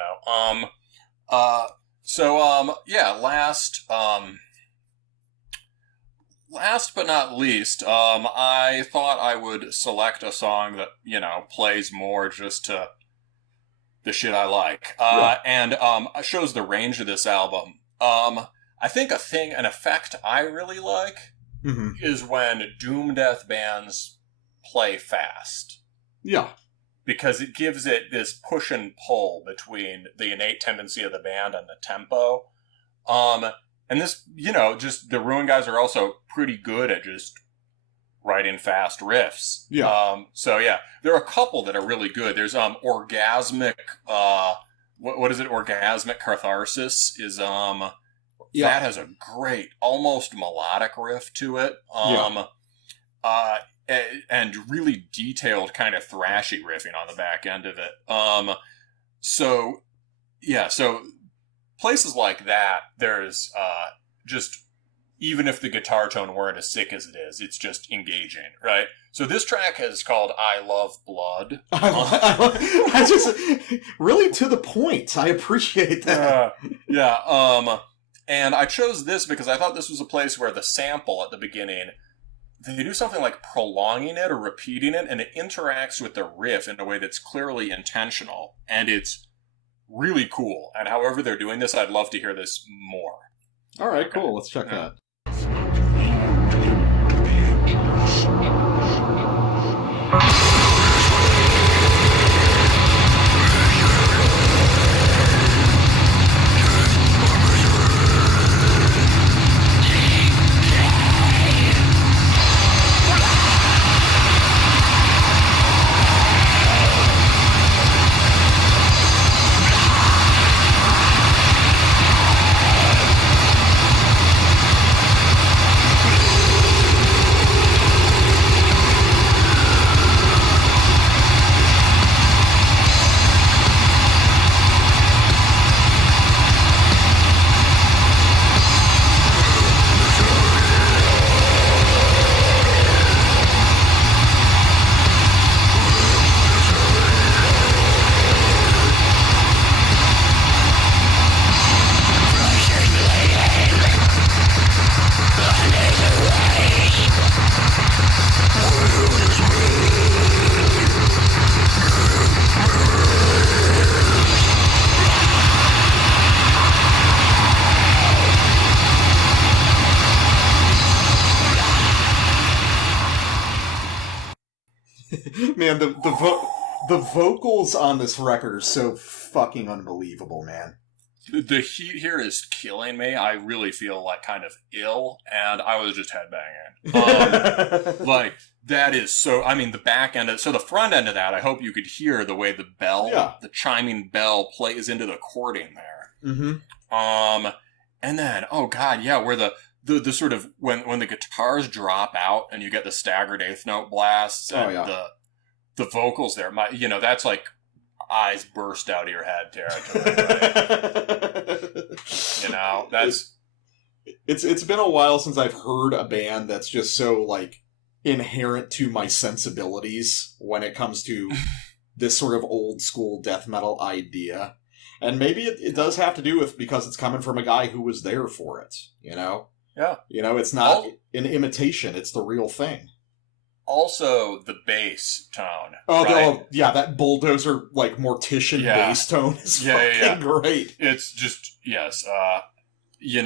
Last but not least, I thought I would select a song that, plays more just to the shit I like. And shows the range of this album. I think an effect I really like is when doom death bands play fast. Yeah. Because it gives it this push and pull between the innate tendency of the band and the tempo. And this, just the Ruin guys are also pretty good at just writing fast riffs. Yeah. There are a couple that are really good. There's orgasmic, what is it? Orgasmic Catharsis is, that has a great, almost melodic riff to it. And really detailed kind of thrashy riffing on the back end of it. So places like that, there's just, even if the guitar tone weren't as sick as it is, it's just engaging, right? So this track is called I Love Blood. I just, really to the point. I appreciate that. And I chose this because I thought this was a place where the sample at the beginning, they do something like prolonging it or repeating it, and it interacts with the riff in a way that's clearly intentional, and it's really cool. And however they're doing this, I'd love to hear this more. All right, cool. Let's check that. Man, the vocals on this record are so fucking unbelievable, man. The heat here is killing me. I really feel like kind of ill, and I was just headbanging. Like, that is so... I mean, the back end of... So the front end of that, I hope you could hear the way the bell, the chiming bell plays into the chording there. Mm-hmm. And then, oh god, yeah, where the sort of... When the guitars drop out and you get the staggered eighth note blasts and the vocals there, that's like... eyes burst out of your head territory. That's... It's been a while since I've heard a band that's just so, like, inherent to my sensibilities when it comes to this sort of old school death metal idea. And maybe it does have to do with because it's coming from a guy who was there for it, Yeah. It's not an imitation, it's the real thing. Also, the bass tone. That bulldozer, like, mortician bass tone is fucking great. It's just, yes. You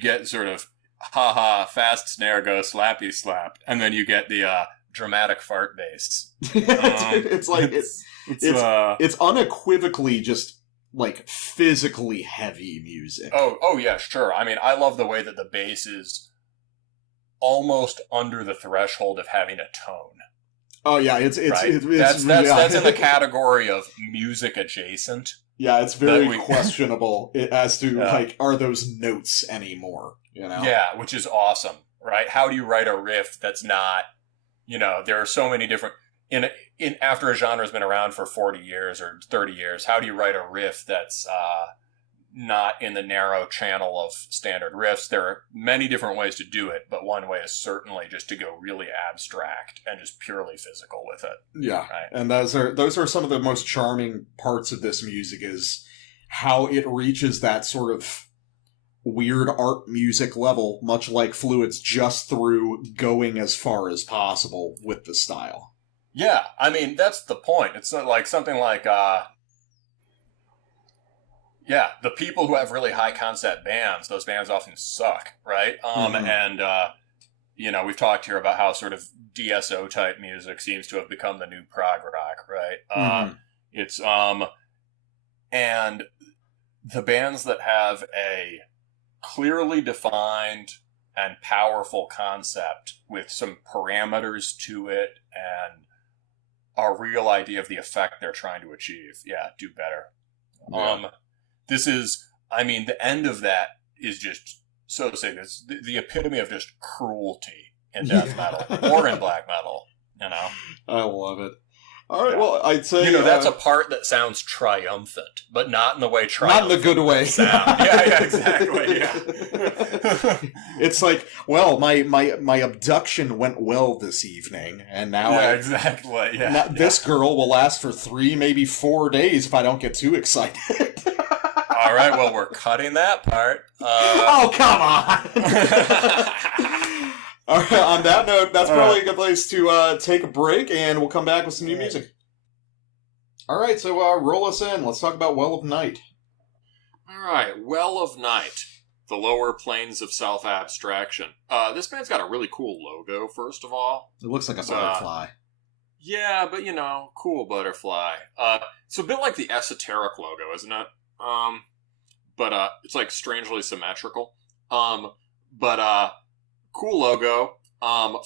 get sort of, ha-ha, fast snare go slappy slap, and then you get the dramatic fart bass. It's unequivocally just, like, physically heavy music. Oh, yeah, sure. I mean, I love the way that the bass is almost under the threshold of having a tone. Oh yeah, it's that's in the category of music adjacent. Yeah, it's very questionable as to like, are those notes anymore? Yeah, which is awesome, right? How do you write a riff that's not? There are so many different in after a genre's been around for 40 years or 30 years. How do you write a riff that's not in the narrow channel of standard riffs? There are many different ways to do it, but one way is certainly just to go really abstract and just purely physical with it. Yeah, right? And those are some of the most charming parts of this music, is how it reaches that sort of weird art music level, much like Fluids, just through going as far as possible with the style. Yeah, I mean, that's the point. It's like something like... Yeah, the people who have really high concept bands, those bands often suck, right? And, we've talked here about how sort of DSO type music seems to have become the new prog rock, right? It's, and the bands that have a clearly defined and powerful concept with some parameters to it and a real idea of the effect they're trying to achieve, do better. Yeah. This is, I mean, the end of that is just, so to say, it's the epitome of just cruelty in death metal or in black metal, I love it. All right, well, I'd say... that's a part that sounds triumphant, but not in the way triumphant. Not in the good way. Sound. Yeah, exactly, yeah. It's like, well, my abduction went well this evening, and now... exactly, now this girl will last for 3, maybe 4 days if I don't get too excited. All right, well, we're cutting that part. Oh, come on! All right, on that note, that's probably a good place to take a break, and we'll come back with some new music. All right, so roll us in. Let's talk about Well of Night. All right, Well of Night, the lower planes of self-abstraction. This band's got a really cool logo, first of all. It looks like a butterfly. Yeah, but, cool butterfly. It's a bit like the Esoteric logo, isn't it? But it's like strangely symmetrical. Cool logo.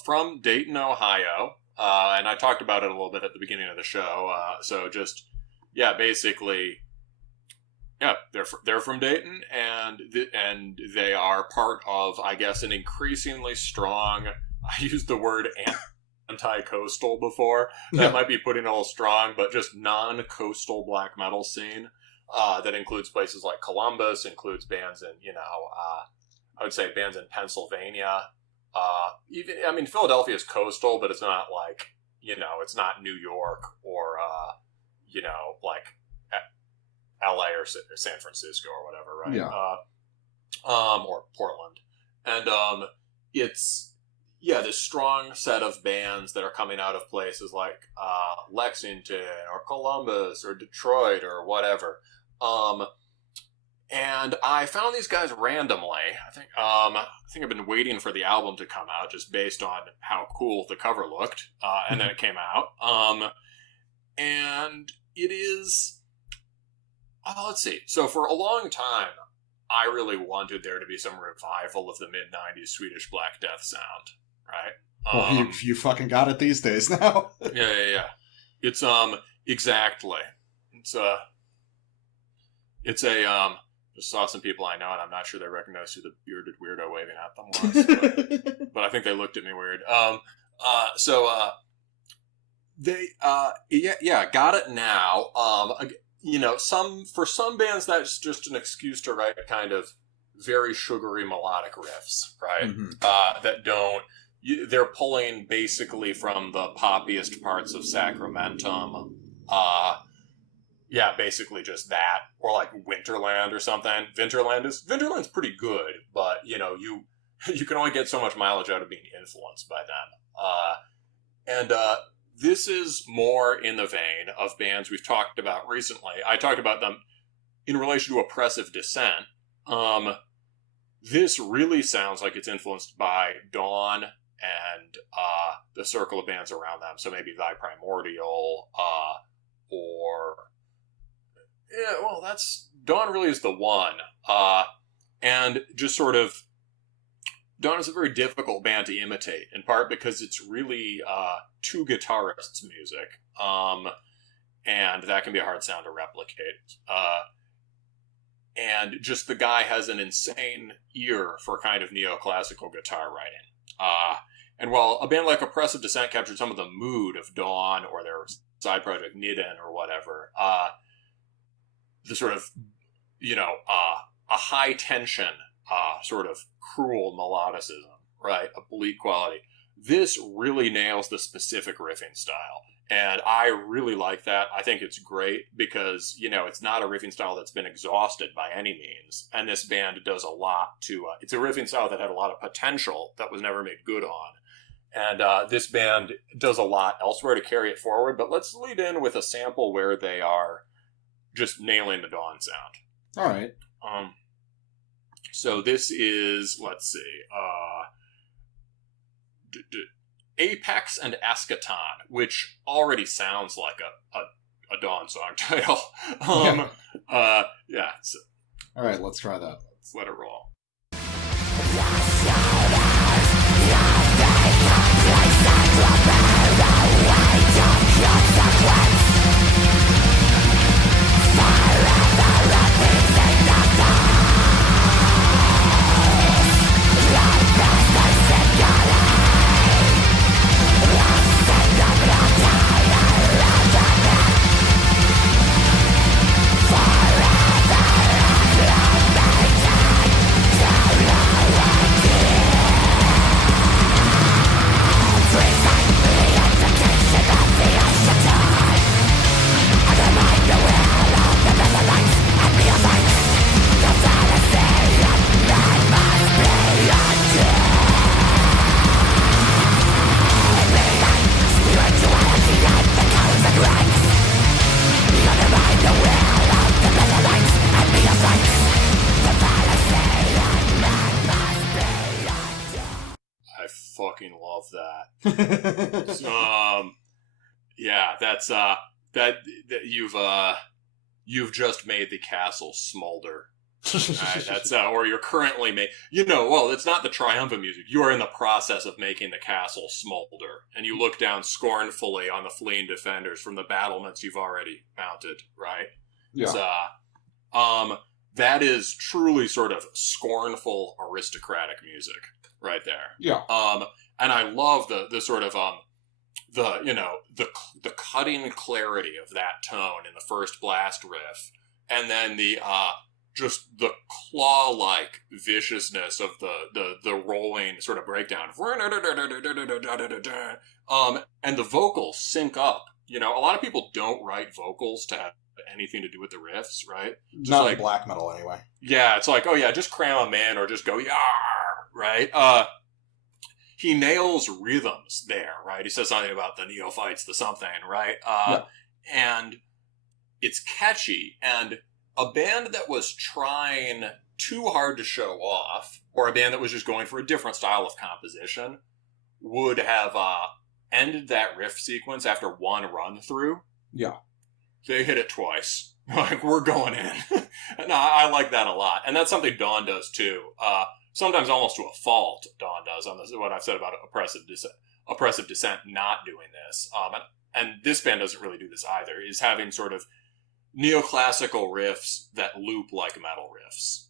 From Dayton, Ohio. And I talked about it a little bit at the beginning of the show. So just, basically, they're from Dayton, and they are part of, I guess, an increasingly strong. I used the word anti-coastal before. That might be putting it a little strong, but just non-coastal black metal scene. That includes places like Columbus, includes bands in, I would say bands in Pennsylvania. Philadelphia is coastal, but it's not like, it's not New York or, like LA or San Francisco or whatever, right? Yeah. Or Portland. And it's, this strong set of bands that are coming out of places like Lexington or Columbus or Detroit or whatever. And And I found these guys randomly. I think I've been waiting for the album to come out just based on how cool the cover looked, and then it came out. And it is. Let's see. So for a long time, I really wanted there to be some revival of the mid-90s Swedish Black Death sound, right? Well, you fucking got it these days now. Yeah. It's, exactly. Just saw some people I know, and I'm not sure they recognized who the bearded weirdo waving at them was, but I think they looked at me weird. Got it now. For some bands, that's just an excuse to write kind of very sugary melodic riffs, right? Mm-hmm. They're pulling basically from the poppiest parts of Sacramentum. Basically just that, or like Winterland or something. Winterland's pretty good, but you can only get so much mileage out of being influenced by them. This is more in the vein of bands we've talked about recently. I talked about them in relation to Oppressive Descent. This really sounds like it's influenced by Dawn and the circle of bands around them. So maybe Thy Primordial, Dawn really is the one. And just sort of, Dawn is a very difficult band to imitate, in part because it's really two guitarists' music, and that can be a hard sound to replicate. And just the guy has an insane ear for kind of neoclassical guitar writing. And while a band like Oppressive Descent captured some of the mood of Dawn or their side project Nidden or whatever, the sort of, a high tension, sort of cruel melodicism, right? A bleak quality. This really nails the specific riffing style. And I really like that. I think it's great because, it's not a riffing style that's been exhausted by any means. And this band does a lot to, it's a riffing style that had a lot of potential that was never made good on. And this band does a lot elsewhere to carry it forward. But let's lead in with a sample where they are just nailing the Dawn sound. All right. So this is, let's see, Apex and Eschaton, which already sounds like a Dawn song title. So, all right, let's try that. Let's let it roll. Fucking love that. That's that you've just made the castle smolder. Right? That's or you're currently it's not the triumphant music. You are in the process of making the castle smolder, and you look down scornfully on the fleeing defenders from the battlements you've already mounted. Right? Yeah. That is truly sort of scornful aristocratic music. Right there. Yeah. And I love the sort of the cutting clarity of that tone in the first blast riff, and then the just the claw-like viciousness of the rolling sort of breakdown. And the vocals sync up. A lot of people don't write vocals to have anything to do with the riffs, right? Just not like black metal anyway. Yeah, it's like, just cram them in or just go, yeah. Right? He nails rhythms there, right? He says something about the neophytes, the something, right? And it's catchy. And a band that was trying too hard to show off, or a band that was just going for a different style of composition, would have ended that riff sequence after one run through. Yeah. They hit it twice. Like, we're going in. And I like that a lot. And that's something Dawn does too. Sometimes almost to a fault, Dawn does, on this, what I've said about oppressive dissent not doing this. And this band doesn't really do this either, is having sort of neoclassical riffs that loop like metal riffs.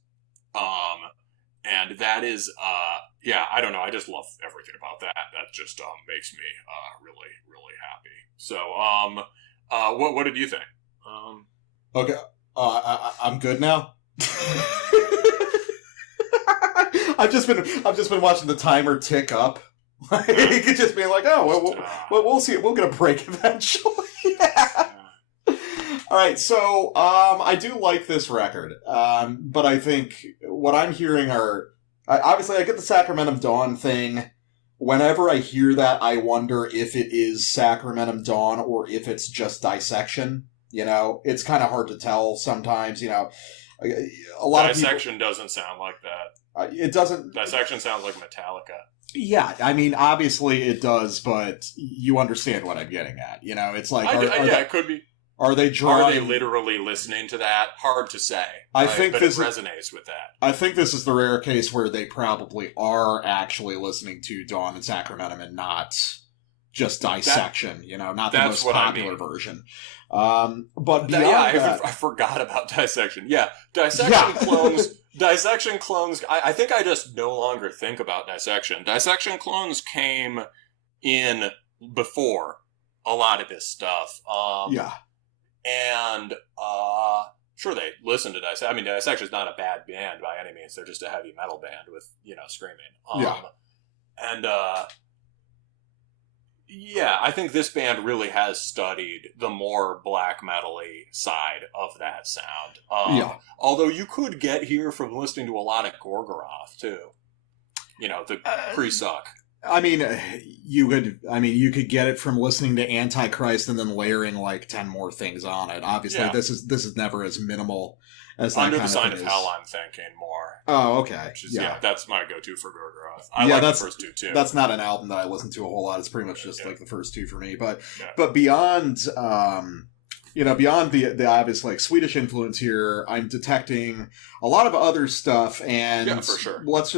And that is, I don't know, I just love everything about that. That just makes me really, really happy. So, what did you think? Okay, I'm good now. I've just been watching the timer tick up. Like, just being like, we'll see. We'll get a break eventually. All right, so I do like this record, but I think what I'm hearing obviously I get the Sacramentum Dawn thing. Whenever I hear that, I wonder if it is Sacramentum Dawn or if it's just Dissection. You know, it's kind of hard to tell sometimes. You know, a lot Dissection of people, doesn't sound like that. It doesn't. Dissection sounds like Metallica. Yeah, I mean, obviously it does, but you understand what I'm getting at. You know, it's like, it could be. Are they drawing? Are they literally listening to that? Hard to say. I think but this it resonates with that. I think this is the rare case where they probably are actually listening to Dawn and Sacramentum and not just Dissection. Not the most popular version. But beyond that, I forgot about Dissection. Yeah, Dissection clones. Dissection clones. I think I just no longer think about Dissection. Dissection clones came in before a lot of this stuff. And sure, they listen to Dissection. I mean, Dissection's not a bad band by any means. They're just a heavy metal band with screaming. And I think this band really has studied the more black metal-y side of that sound. Although you could get here from listening to a lot of Gorgoroth too. The pre-suck. I mean, you could get it from listening to Antichrist and then layering like 10 more things on it. Obviously, this is never as minimal as that Under kind the Sign of of Hell, I'm thinking more. Oh, okay. Which is, that's my go-to for Gorgoroth. I like the first two too. That's not an album that I listen to a whole lot. It's pretty much just like the first two for me. But beyond beyond the obvious like Swedish influence here, I'm detecting a lot of other stuff, and for sure. Let's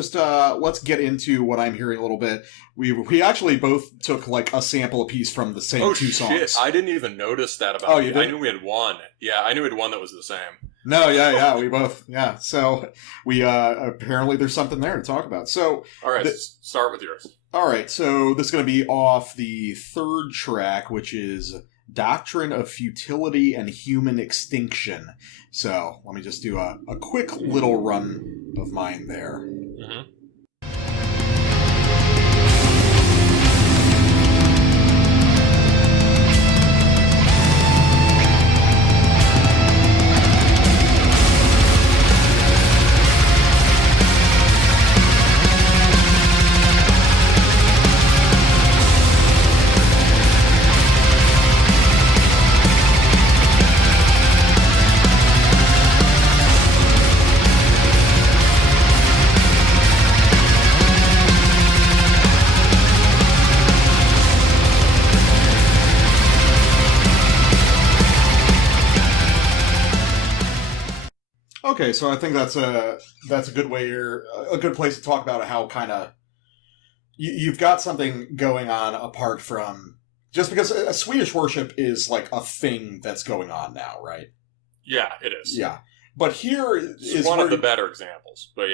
get into what I'm hearing a little bit. We actually both took like a sample apiece from the same two songs. I didn't even notice that about you. I knew we had one. Yeah, I knew we had one that was the same. No, we both, So we apparently there's something there to talk about. So all right, start with yours. All right, so this is going to be off the third track, which is Doctrine of Futility and Human Extinction. So let me just do a quick little run of mine there. Mm-hmm. Okay, so I think that's a good way a good place to talk about how kind of you've got something going on apart from just because Swedish worship is like a thing that's going on now, right? Yeah, it is. Yeah, but here is one of the better examples. But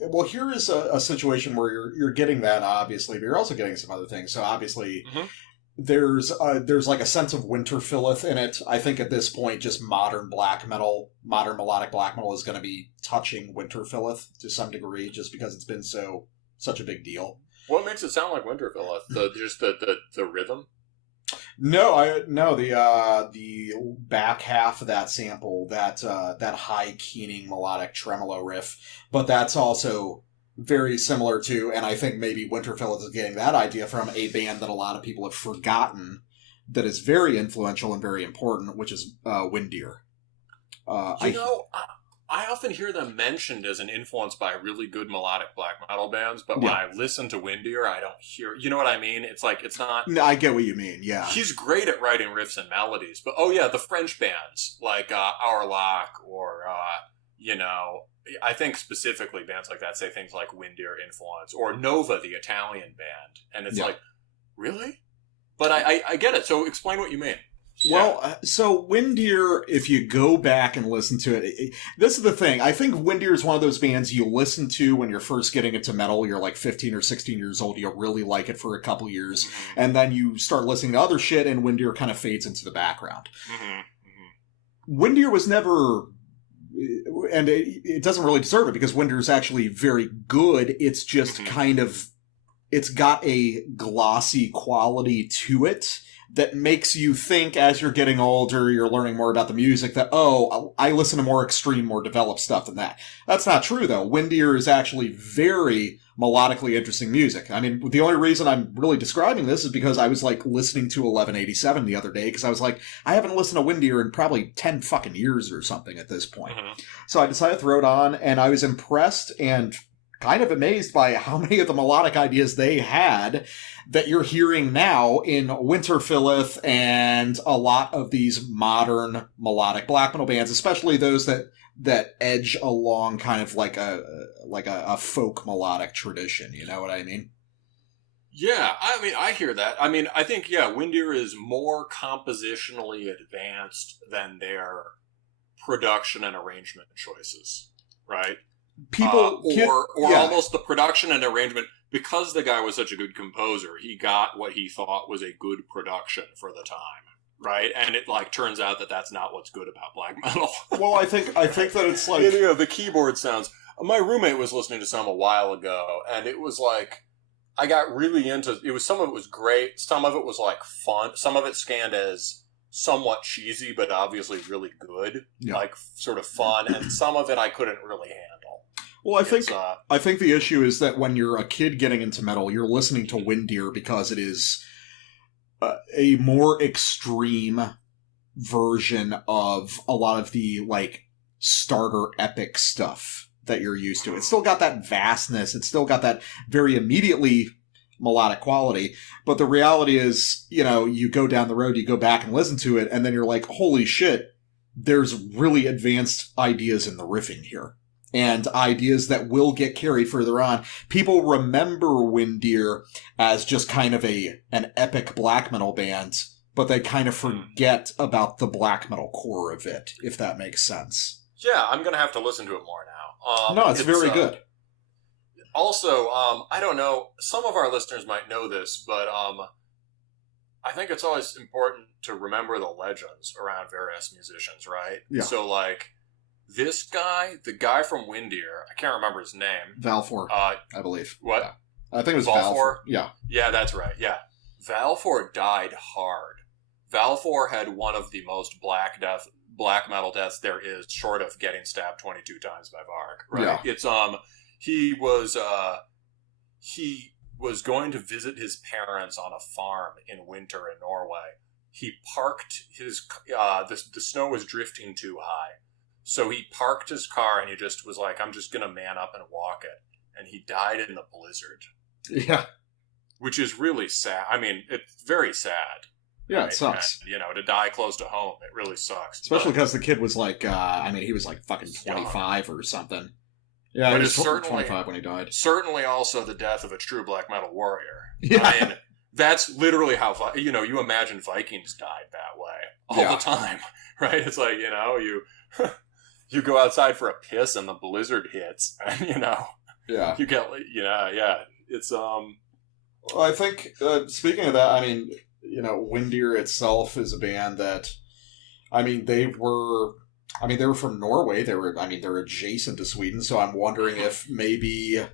well, here is a situation where you're getting that obviously, but you're also getting some other things. So obviously. Mm-hmm. There's like a sense of Winterfilleth in it. I think at this point, just modern melodic black metal is going to be touching Winterfilleth to some degree, just because it's been such a big deal. What makes it sound like Winterfilleth? The rhythm? No, the back half of that sample, that high keening melodic tremolo riff, but that's also very similar to, and I think maybe Winterfilleth is getting that idea from a band that a lot of people have forgotten that is very influential and very important, which is Windeer. I often hear them mentioned as an influence by really good melodic black metal bands, but when I listen to Windier, I don't hear... You know what I mean? It's like, it's not... No, I get what you mean, yeah. He's great at writing riffs and melodies, but the French bands, like Hourlock or, I think specifically bands like that say things like Windier influence, or Nova, the Italian band, and it's like, really? But I get it, so explain what you mean. Well, so Windier, if you go back and listen to it, this is the thing. I think Windier is one of those bands you listen to when you're first getting into metal. You're like 15 or 16 years old. You'll really like it for a couple years. Mm-hmm. And then you start listening to other shit, and Windier kind of fades into the background. Mm-hmm. Windier was never... And it doesn't really deserve it, because Windier is actually very good. It's just kind of... It's got a glossy quality to it that makes you think, as you're getting older, you're learning more about the music, that, I listen to more extreme, more developed stuff than that. That's not true, though. Windier is actually very melodically interesting music. I mean, the only reason I'm really describing this is because I was, listening to 1187 the other day, because I was like, I haven't listened to Windier in probably 10 fucking years or something at this point. Mm-hmm. So I decided to throw it on, and I was impressed and kind of amazed by how many of the melodic ideas they had that you're hearing now in Winterfilleth and a lot of these modern melodic black metal bands, especially those that edge along kind of like a folk melodic tradition. You know what I mean? Yeah, I mean, I hear that. I mean, I think, Windier is more compositionally advanced than their production and arrangement choices, right? People almost the production and arrangement, because the guy was such a good composer, he got what he thought was a good production for the time, right? And it turns out that that's not what's good about black metal. Well, I think that it's like the keyboard sounds. My roommate was listening to some a while ago, and it was like I got really into it. Some of it was great, some of it was fun, some of it scanned as somewhat cheesy, but obviously really good, sort of fun, and some of it I couldn't really handle. Well, I think the issue is that when you're a kid getting into metal, you're listening to Windier because it is a more extreme version of a lot of the starter epic stuff that you're used to. It's still got that vastness. It's still got that very immediately melodic quality. But the reality is, you go down the road, you go back and listen to it, and then you're like, holy shit, there's really advanced ideas in the riffing here. And ideas that will get carried further on. People remember Windier as just kind of an epic black metal band, but they kind of forget about the black metal core of it, if that makes sense. Yeah, I'm going to have to listen to it more now. No, it's very good. Also, I don't know, some of our listeners might know this, but I think it's always important to remember the legends around various musicians, right? Yeah. So, this guy, the guy from Windier, I can't remember his name. Valfor, I believe. What? Yeah. I think it was Valfor. Yeah. Yeah, that's right. Yeah. Valfor died hard. Valfor had one of the most black metal deaths there is, short of getting stabbed 22 times by Varg. Right? Yeah. It's he was going to visit his parents on a farm in winter in Norway. He parked his the snow was drifting too high. So he parked his car and he just was like, I'm just going to man up and walk it. And he died in the blizzard. Yeah. Which is really sad. I mean, it's very sad. Yeah, right? It sucks. And, to die close to home, it really sucks. Especially because the kid was he was fucking 25 or something. Yeah, but he was 25 when he died. Certainly also the death of a true black metal warrior. Yeah. I mean, that's literally how, you imagine Vikings died that way all the time, right? It's like, you go outside for a piss and the blizzard hits, and yeah, you get, it's Well, I think speaking of that, I mean, Windier itself is a band that, I mean, they were from Norway. They're adjacent to Sweden, so I'm wondering if maybe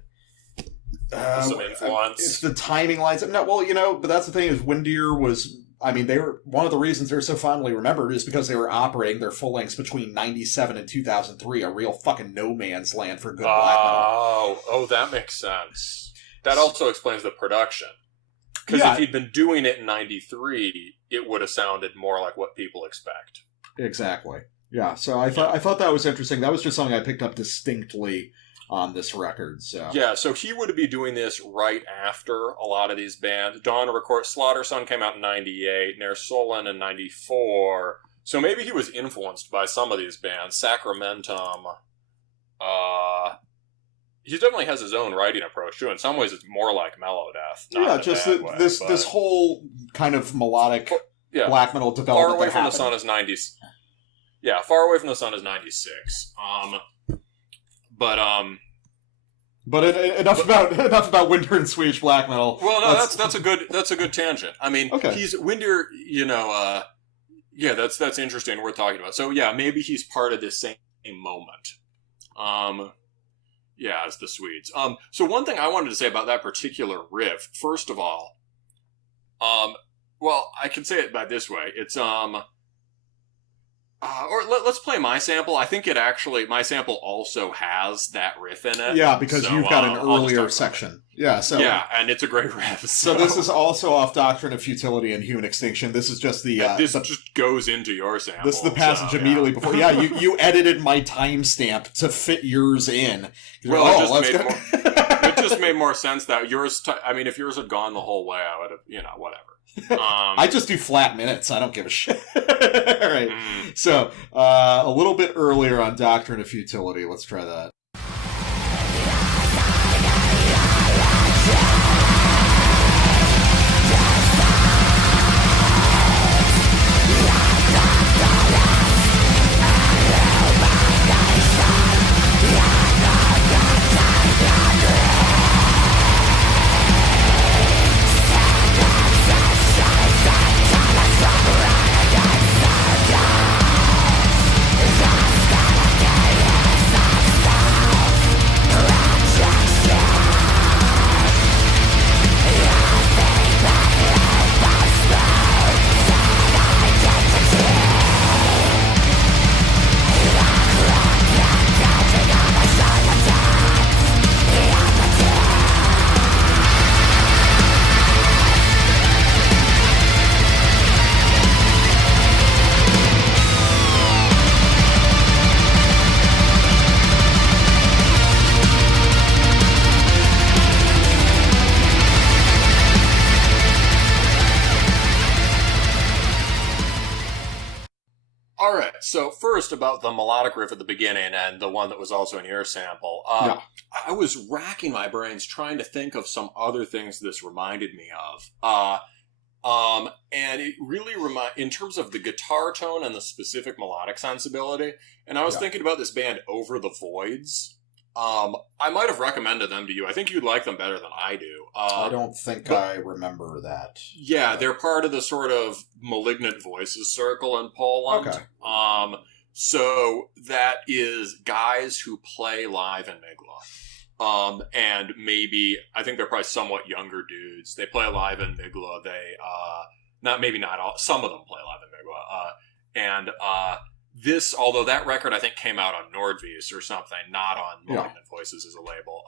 some influence. It's the timing lines. No, well, but that's the thing is Windier was. I mean, they were one of the reasons they're so fondly remembered is because they were operating their full lengths between 97 and 2003, a real fucking no man's land for good black metal. Oh, that makes sense. That also explains the production. Because if he'd been doing it in 93, it would have sounded more like what people expect. Exactly. Yeah, so I thought that was interesting. That was just something I picked up distinctly on this record. So yeah, so he would be doing this right after a lot of these bands. Dawn record Slaughter Sun came out in 98, Nair Solon in 94. So maybe he was influenced by some of these bands. Sacramentum. He definitely has his own writing approach too. In some ways, it's more like Melodeath. Yeah, just this whole kind of melodic black metal development. Far Away from the Sun is 90. Yeah, Far Away from the Sun is 96. But enough about Winter and Swedish black metal. Well, no, that's a good tangent. I mean, he's Winter. That's interesting. We're talking about. So yeah, maybe he's part of this same moment. As the Swedes. So one thing I wanted to say about that particular riff, first of all, I can say it by this way. It's let's play my sample. I think my sample also has that riff in it. Yeah, because you've got an earlier section. Yeah, and it's a great riff. So this is also off Doctrine of Futility and Human Extinction. This is just the... this just goes into your sample. This is the passage immediately before. Yeah, you edited my timestamp to fit yours in. It just made more sense that yours... if yours had gone the whole way, I would have, whatever. I just do flat minutes. I don't give a shit. All right. So, a little bit earlier on Doctrine of Futility. Let's try that. So first about the melodic riff at the beginning and the one that was also in your sample. I was racking my brains trying to think of some other things this reminded me of. And it really in terms of the guitar tone and the specific melodic sensibility. And I was thinking about this band Over the Voids. I might have recommended them to you. I think you'd like them better than I do. I don't think I remember that. Yeah, they're part of the sort of Malignant Voices circle in Poland. Okay. So that is guys who play live in Migla. And maybe, I think they're probably somewhat younger dudes. They play live in Migla. They, not all, some of them play live in Migla. This, although that record I think came out on Nordvis or something, not on Malignant Voices as a label.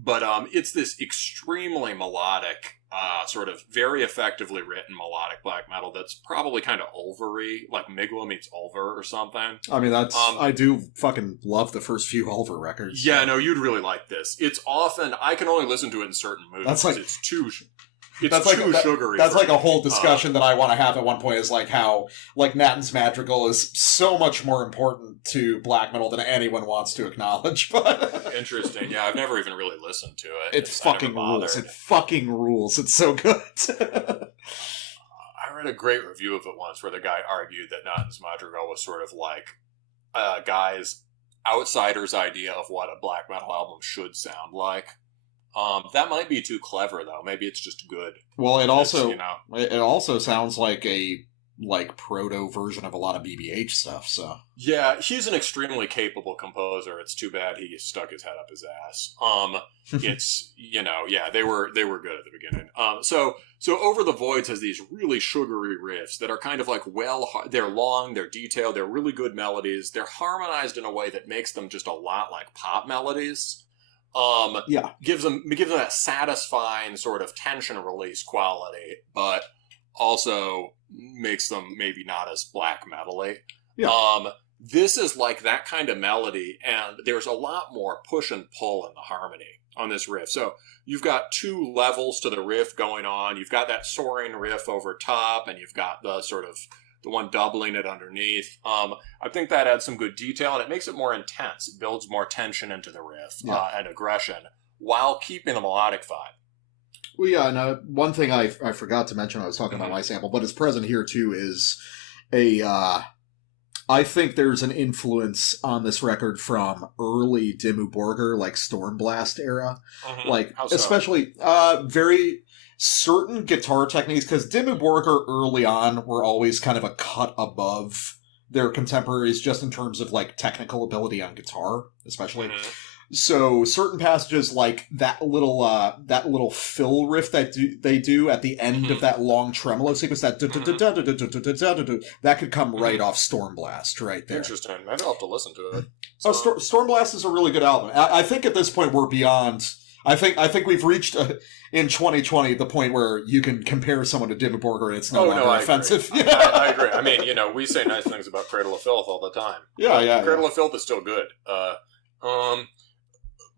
But it's this extremely melodic, sort of very effectively written melodic black metal that's probably kind of Ulvery, like Migla meets Ulver or something. I mean, that's I do fucking love the first few Ulver records. Yeah, no, you'd really like this. It's often, I can only listen to it in certain moods. That's like, it's too sugary. That's like a whole discussion that I want to have at one point, is like how like Nathan's Madrigal is so much more important to black metal than anyone wants to acknowledge. But interesting. Yeah, I've never even really listened to it. It fucking rules. It fucking rules. It's so good. I read a great review of it once where the guy argued that Nathan's Madrigal was sort of like a guy's outsider's idea of what a black metal album should sound like. That might be too clever, though. Maybe it's just good. Well, it also sounds like a proto version of a lot of BBH stuff. So yeah, he's an extremely capable composer. It's too bad he stuck his head up his ass. It's they were good at the beginning. So Over the Voids has these really sugary riffs that are kind of like they're long, they're detailed, they're really good melodies. They're harmonized in a way that makes them just a lot like pop melodies. Gives them that satisfying sort of tension release quality, but also makes them maybe not as black metal-y. Yeah. This is like that kind of melody, and there's a lot more push and pull in the harmony on this riff. So you've got two levels to the riff going on. You've got that soaring riff over top, and you've got the sort of the one doubling it underneath. I think that adds some good detail, and it makes it more intense. It builds more tension into the riff and aggression while keeping a melodic vibe. Well, yeah, and one thing I forgot to mention when I was talking about my sample, but it's present here too, is I think there's an influence on this record from early Dimmu Borgir, like Stormblast era. Like, How so? especially very certain guitar techniques, because Dimmu Borgir early on were always kind of a cut above their contemporaries, just in terms of, like, technical ability on guitar, especially. So certain passages, like that little fill riff that they do at the end of that long tremolo sequence, that could come right off Stormblast, right there. Interesting. Maybe I'll have to listen to it. So, Stormblast is a really good album. I think at this point we're beyond. I think we've reached in 2020 the point where you can compare someone to Dimmu Borgir and it's no longer offensive. Agree. I agree. I mean, we say nice things about Cradle of Filth all the time. Cradle of Filth is still good.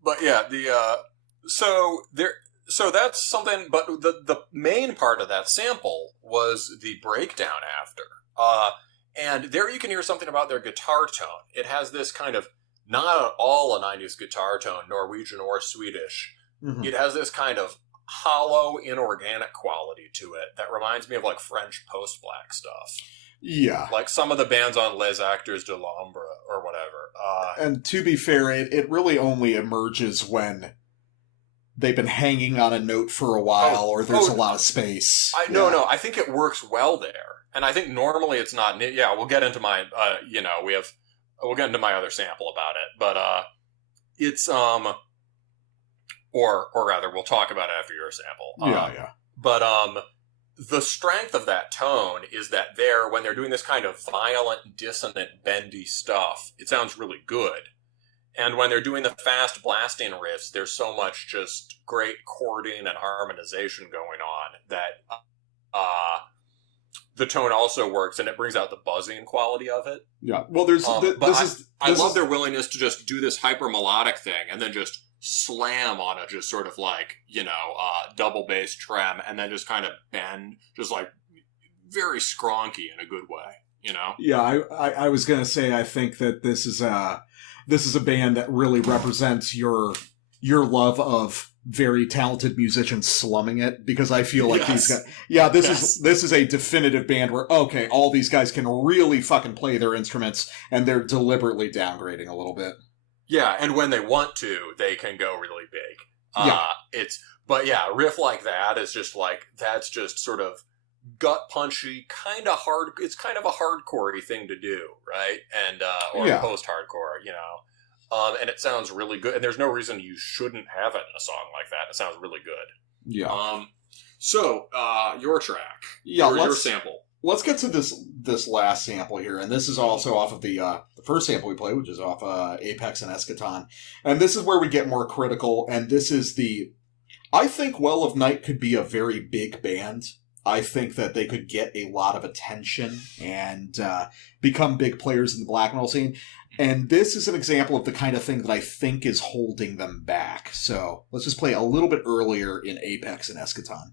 But yeah, so that's something. But the main part of that sample was the breakdown after, and there you can hear something about their guitar tone. It has this kind of not at all a 90s guitar tone, Norwegian or Swedish. It has this kind of hollow, inorganic quality to it that reminds me of like French post-black stuff. Yeah. Like some of the bands on Les Acteurs de l'Ombre or whatever. And to be fair, it really only emerges when they've been hanging on a note for a while or there's a lot of space. No, I think it works well there. And I think normally it's not... Yeah, we'll get into my... we'll get into my other sample about it. But it's... Or rather, we'll talk about it after your sample. Yeah. But the strength of that tone is that when they're doing this kind of violent, dissonant, bendy stuff, it sounds really good. And when they're doing the fast blasting riffs, there's so much just great chording and harmonization going on that the tone also works, and it brings out the buzzing quality of it. Yeah. Well, I love their willingness to just do this hyper melodic thing and then just slam on a just sort of like, double bass trem and then just kind of bend, just like very skronky in a good way, Yeah, I was going to say, I think that this is a band that really represents your love of very talented musicians slumming it, because I feel like these guys, this is a definitive band where, okay, all these guys can really fucking play their instruments and they're deliberately downgrading a little bit. Yeah, and when they want to, they can go really big. A riff like that is just like, that's just sort of gut punchy, kind of hard. It's kind of a hardcore-y thing to do, right? And post-hardcore, and it sounds really good. And there's no reason you shouldn't have it in a song like that. It sounds really good. Yeah. So your track, your sample. Let's get to this last sample here, and this is also off of the first sample we played, which is off Apex and Eschaton. And this is where we get more critical, and this is I think Well of Night could be a very big band. I think that they could get a lot of attention and become big players in the black metal scene. And this is an example of the kind of thing that I think is holding them back. So let's just play a little bit earlier in Apex and Eschaton.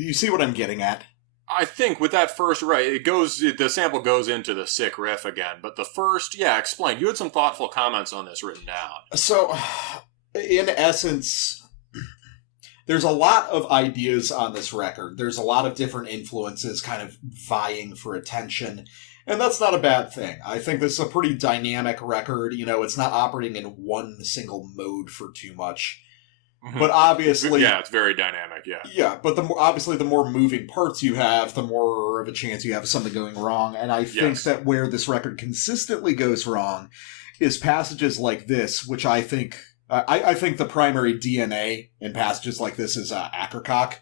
You see what I'm getting at? I think with that first, right, the sample goes into the sick riff again, but the first, explain. You had some thoughtful comments on this written down. So, in essence, there's a lot of ideas on this record. There's a lot of different influences kind of vying for attention, and that's not a bad thing. I think this is a pretty dynamic record. It's not operating in one single mode for too much. Mm-hmm. But obviously... Yeah, it's very dynamic, yeah. Yeah, but the more moving parts you have, the more of a chance you have of something going wrong. And I think that where this record consistently goes wrong is passages like this, which I think... I think the primary DNA in passages like this is Akercock.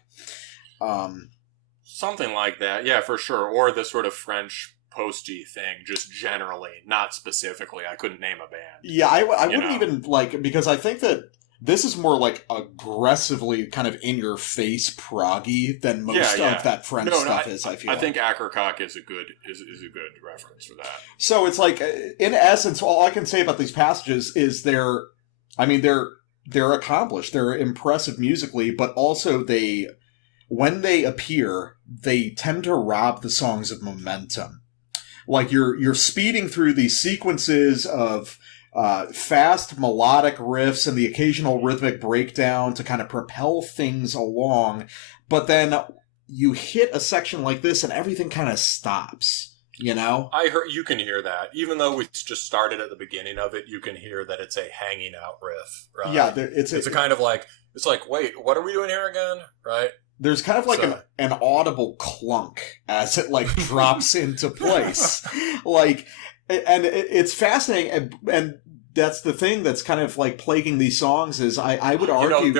Something like that, yeah, for sure. Or the sort of French posty thing, just generally, not specifically. I couldn't name a band. Yeah, I wouldn't even, because I think that this is more aggressively kind of in-your-face proggy than most of that French stuff is, I feel. I think Akercock is a good reference for that. So it's in essence, all I can say about these passages is they're accomplished. They're impressive musically, but also when they appear, they tend to rob the songs of momentum. You're speeding through these sequences of fast melodic riffs and the occasional rhythmic breakdown to kind of propel things along, but then you hit a section like this and everything kind of stops. I heard you can hear that. Even though we just started at the beginning of it, you can hear that it's a hanging out riff, right? Yeah, it's a kind of wait, what are we doing here again? Right? There's kind of an audible clunk as it drops into place. And it's fascinating, and that's the thing that's kind of plaguing these songs is I would argue...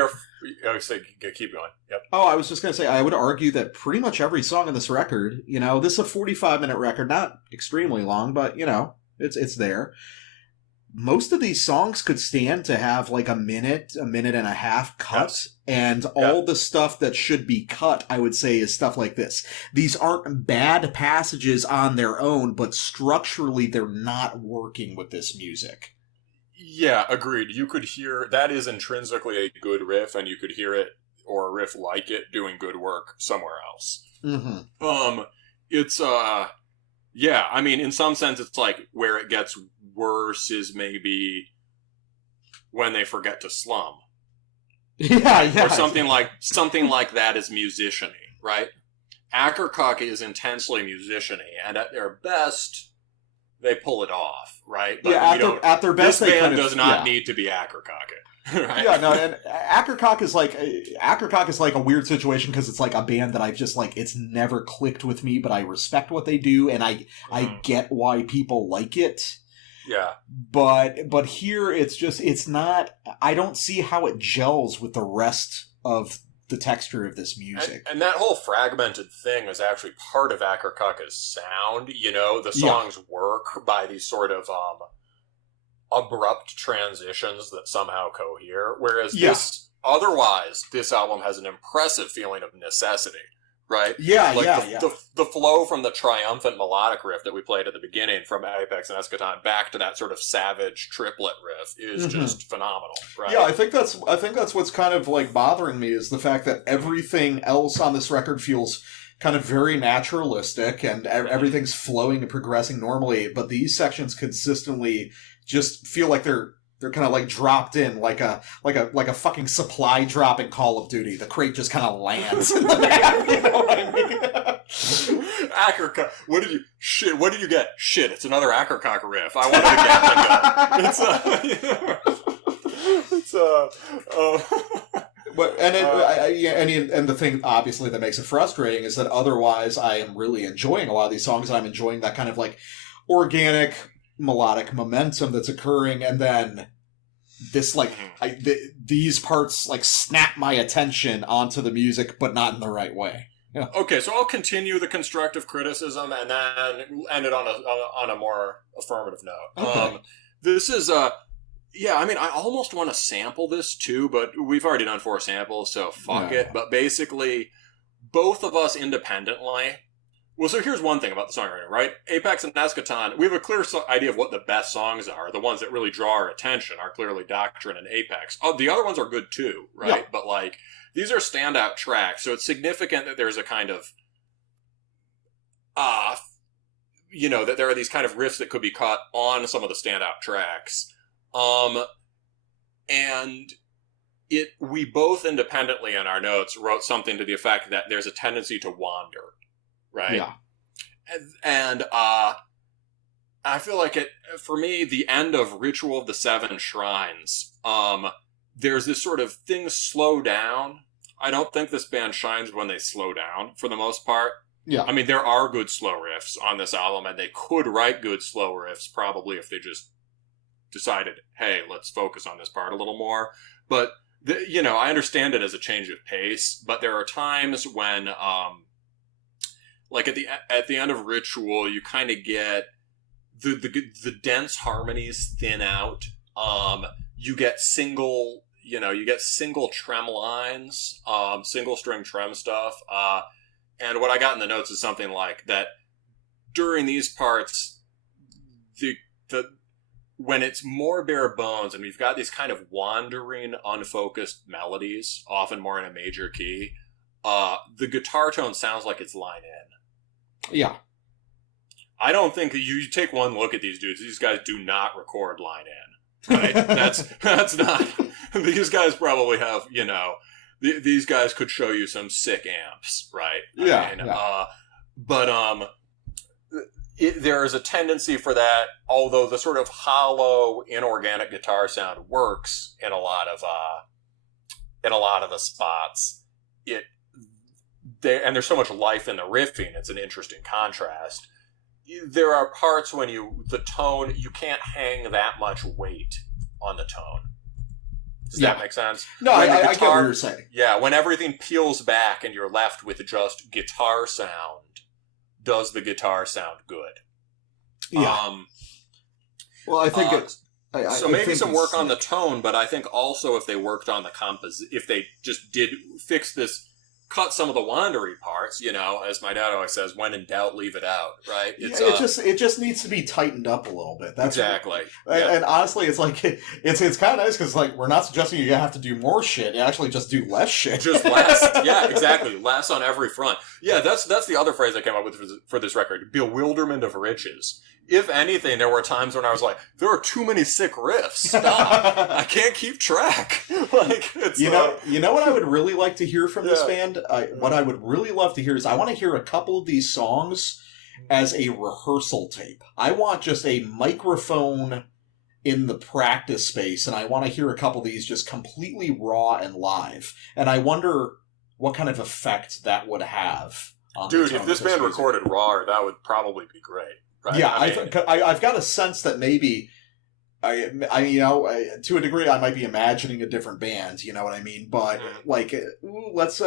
keep going. Yep. Oh, I was just going to say, I would argue that pretty much every song on this record, this is a 45-minute record, not extremely long, but, it's there. Most of these songs could stand to have a minute and a half cut, and all the stuff that should be cut, I would say, is stuff like this. These aren't bad passages on their own, but structurally they're not working with this music. Yeah, agreed. You could hear that is intrinsically a good riff, and you could hear it or a riff like it doing good work somewhere else. Mm-hmm. It's in some sense, it's where it gets worse is maybe when they forget to slum. Yeah. Or something like that is musician-y, right? Akercock is intensely musician-y, and at their best, they pull it off, right? But at their best, this band does not need to be Akercock. Right? Yeah, no, and Akercock is a weird situation because it's a band that I've just it's never clicked with me, but I respect what they do, and I get why people like it. Yeah. But here it's not. I don't see how it gels with the rest of the texture of this music. And that whole fragmented thing is actually part of Akercock's sound. The songs work by these sort of abrupt transitions that somehow cohere, whereas this album has an impressive feeling of necessity, right? The flow from the triumphant melodic riff that we played at the beginning from Apex and Eschaton back to that sort of savage triplet riff is just phenomenal, right? Yeah, I think that's what's kind of bothering me is the fact that everything else on this record feels kind of very naturalistic and everything's flowing and progressing normally, but these sections consistently just feel like they're kind of dropped in like a fucking supply drop in Call of Duty. The crate just kind of lands in the map. You know what I mean? Akercock. What did you get? Shit, it's another Akercock riff. I wanted to get and the thing obviously that makes it frustrating is that otherwise I am really enjoying a lot of these songs, and I'm enjoying that kind of organic melodic momentum that's occurring, and then this these parts snap my attention onto the music, but not in the right way. Yeah. Okay, so I'll continue the constructive criticism and then end it on a more affirmative note. Okay. This is I almost want to sample this too, but we've already done 4 samples, so fuck it. But basically, both of us independently. Well, so here's one thing about the songwriting, right? Apex and Eschaton, we have a clear idea of what the best songs are. The ones that really draw our attention are clearly Doctrine and Apex. Oh, the other ones are good too, right? Yeah. But these are standout tracks, so it's significant that there's a kind of that there are these kind of riffs that could be caught on some of the standout tracks. And we both independently in our notes wrote something to the effect that there's a tendency to wander, right? Yeah. And I feel like for me, the end of Ritual of the Seven Shrines, there's this sort of things slow down. I don't think this band shines when they slow down, for the most part. Yeah. I mean, there are good slow riffs on this album, and they could write good slow riffs, probably, if they just decided, hey, let's focus on this part a little more. But, I understand it as a change of pace, but there are times when, like at the end of Ritual, you kind of get the dense harmonies thin out. You get single trem lines, single string trem stuff. And what I got in the notes is something like that. During these parts, when it's more bare bones and we've got these kind of wandering, unfocused melodies, often more in a major key, the guitar tone sounds like it's line in. Yeah. I don't think you take one look at these dudes. These guys do not record line in. Right? That's not. These guys probably have, these guys could show you some sick amps, right? There is a tendency for that, although the sort of hollow, inorganic guitar sound works in a lot of the spots. And there's so much life in the riffing, it's an interesting contrast. There are parts when the tone, you can't hang that much weight on the tone. Does that make sense? No, I get what you're saying. Yeah, when everything peels back and you're left with just guitar sound, does the guitar sound good? Yeah. Well, I think so maybe some work on the tone, but I think also if they worked on the if they just did fix this, cut some of the wandery parts, as my dad always says, when in doubt, leave it out, right? It just needs to be tightened up a little bit. That's exactly. And honestly, it's like, it's kind of nice because, like, we're not suggesting you have to do more shit. You actually just do less shit. Just less. Yeah, exactly. Less on every front. Yeah, that's the other phrase I came up with for this record. Bewilderment of riches. If anything, there were times when I was like, there are too many sick riffs. Stop. I can't keep track. Like, it's you know what I would really like to hear from this band? What I would really love to hear is I want to hear a couple of these songs as a rehearsal tape. I want just a microphone in the practice space, and I want to hear a couple of these just completely raw and live. And I wonder what kind of effect that would have. Dude, if this band recorded raw, that would probably be great. Right? Yeah, I've got a sense that maybe, to a degree, I might be imagining a different band, you know what I mean? But, let's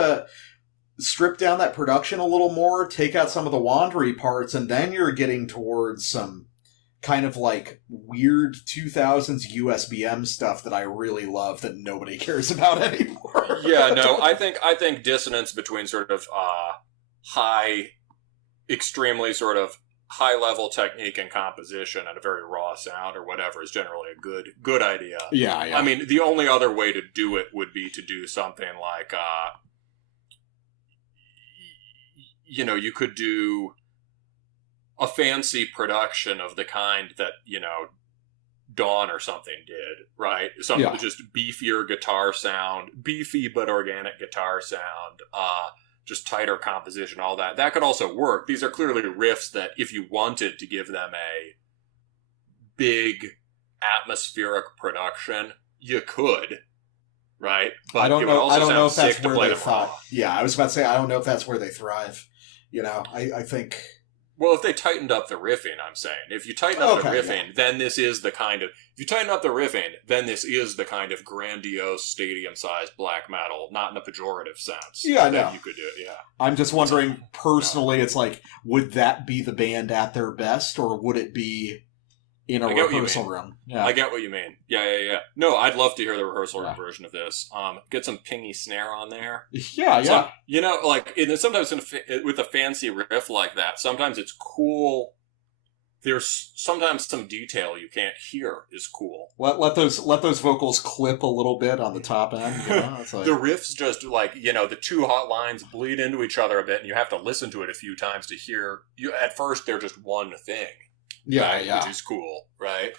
strip down that production a little more, take out some of the wandery parts, and then you're getting towards some kind of, like, weird 2000s USBM stuff that I really love that nobody cares about anymore. Yeah, no, I think dissonance between sort of extremely sort of high-level technique and composition and a very raw sound or whatever is generally a good idea. Yeah. I mean, the only other way to do it would be to do something like, you could do a fancy production of the kind that, Dawn or something did, right? Just beefier guitar sound, beefy but organic guitar sound, just tighter composition, all that. That could also work. These are clearly riffs that if you wanted to give them a big atmospheric production, you could, right? But I don't know if that's where they thrive. Yeah, I was about to say, I don't know if that's where they thrive. I think... Well, if they tightened up the riffing, I'm saying. If you tighten up the riffing, then this is the kind of... If you tighten up the riffing, then this is the kind of grandiose, stadium-sized black metal, not in a pejorative sense. Yeah, I know. You could do it, yeah. I'm just wondering, personally, it's like, would that be the band at their best, or would it be in a rehearsal room? Yeah. I get what you mean. Yeah. No, I'd love to hear the rehearsal room version of this. Get some pingy snare on there. Yeah. Sometimes with a fancy riff like that, sometimes it's cool there's sometimes some detail you can't hear is cool. Let those vocals clip a little bit on the top end. You know? It's like... The riffs just like, you know, the two hot lines bleed into each other a bit, and you have to listen to it a few times to hear. At first, they're just one thing. Yeah, right? yeah. Which is cool, right?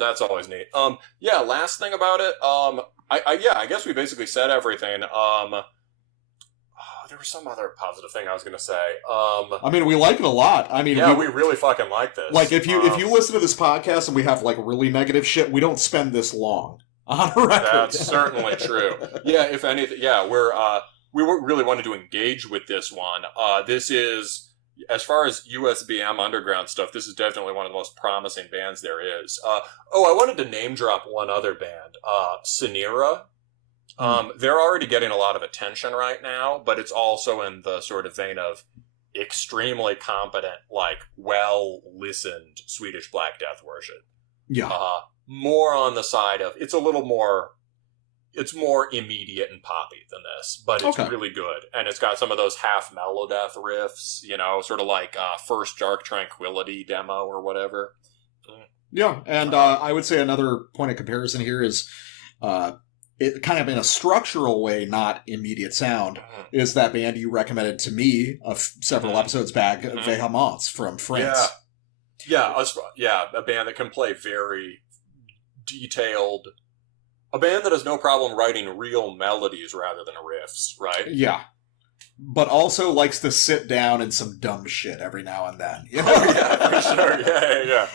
That's always neat. Yeah, last thing about it, I guess we basically said everything. There was some other positive thing I was going to say. I mean, we like it a lot. I mean, yeah, we really fucking like this. Like, if you listen to this podcast and we have, like, really negative shit, we don't spend this long on a record. That's certainly true. Yeah, if anything, yeah, we really wanted to engage with this one. This is, as far as USBM underground stuff, this is definitely one of the most promising bands there is. I wanted to name drop one other band, Sanira. They're already getting a lot of attention right now, but it's also in the sort of vein of extremely competent, like, well-listened Swedish Black Death worship. Yeah. More on the side of, it's more immediate and poppy than this, but it's really good. And it's got some of those half melodeath riffs, you know, sort of like First Dark Tranquility demo or whatever. Yeah, and I would say another point of comparison here is... it kind of in a structural way, not immediate sound, is that band you recommended to me several episodes back, Vehemence from France. Yeah, a band that can play very detailed... A band that has no problem writing real melodies rather than riffs, right? Yeah. But also likes to sit down in some dumb shit every now and then. You know? Oh, yeah, for sure. Yeah.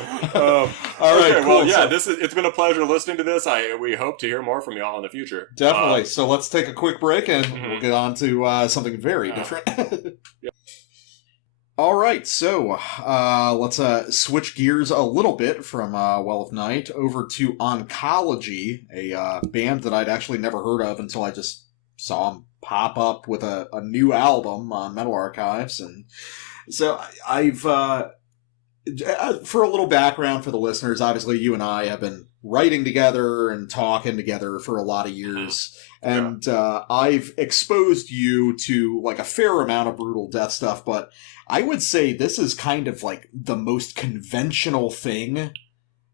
All right, okay, cool. Well, yeah, it's been a pleasure listening to this. We hope to hear more from y'all in the future. Definitely. So let's take a quick break and we'll get on to something very different. Yeah. All right, so let's switch gears a little bit from Well of Night over to Oncology, a band that I'd actually never heard of until I just saw them pop up with a new album on Metal Archives. And so I've, for a little background for the listeners, obviously you and I have been writing together and talking together for a lot of years. And I've exposed you to like a fair amount of brutal death stuff, but I would say this is kind of like the most conventional thing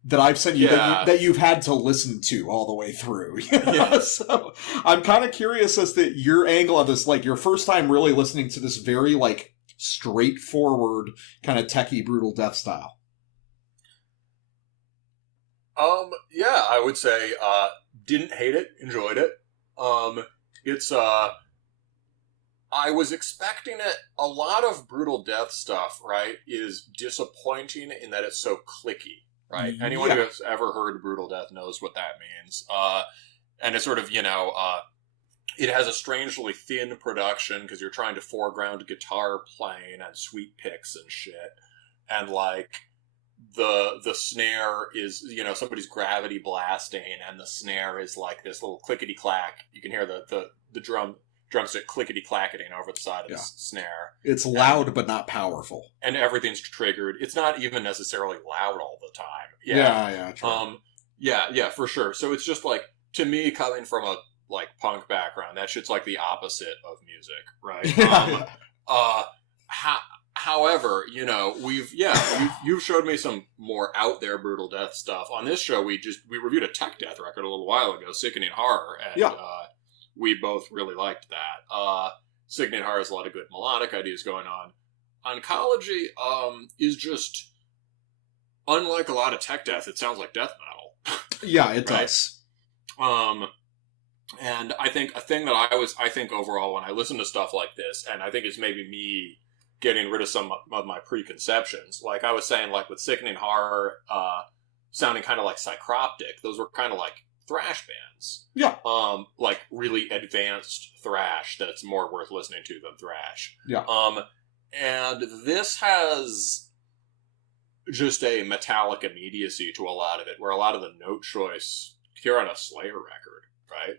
that I've sent you, that you've had to listen to all the way through. You know? Yeah. So I'm kind of curious as to your angle on this, like your first time really listening to this very like straightforward kind of techie brutal death style. Yeah, I would say, didn't hate it, enjoyed it. It's, I was expecting it, a lot of brutal death stuff, right, is disappointing in that it's so clicky. Right. Anyone who has ever heard brutal death knows what that means. And it's sort of, you know, it has a strangely thin production because you're trying to foreground guitar playing and sweep picks and shit. And like the snare is, you know, somebody's gravity blasting and the snare is like this little clickety clack. You can hear the drumstick clickety-clacketing over the side of the snare. It's loud, but not powerful. And everything's triggered. It's not even necessarily loud all the time. Yeah, true. Yeah, for sure. So it's just like, to me, coming from a, like, punk background, that shit's like the opposite of music, right? However, you know, you've showed me some more out there brutal death stuff. On this show, we reviewed a tech death record a little while ago, Sickening Horror, and we both really liked that. Sickening Horror has a lot of good melodic ideas going on. Oncology is just, unlike a lot of tech death, it sounds like death metal. Yeah, it does. And I think a thing that I think overall when I listen to stuff like this, and I think it's maybe me getting rid of some of my preconceptions, like I was saying, like with Sickening Horror sounding kind of like Psychroptic, those were kind of like thrash bands. Yeah. Like really advanced thrash that's more worth listening to than thrash. Yeah. And this has just a metallic immediacy to a lot of it, where a lot of the note choice here on a Slayer record, right?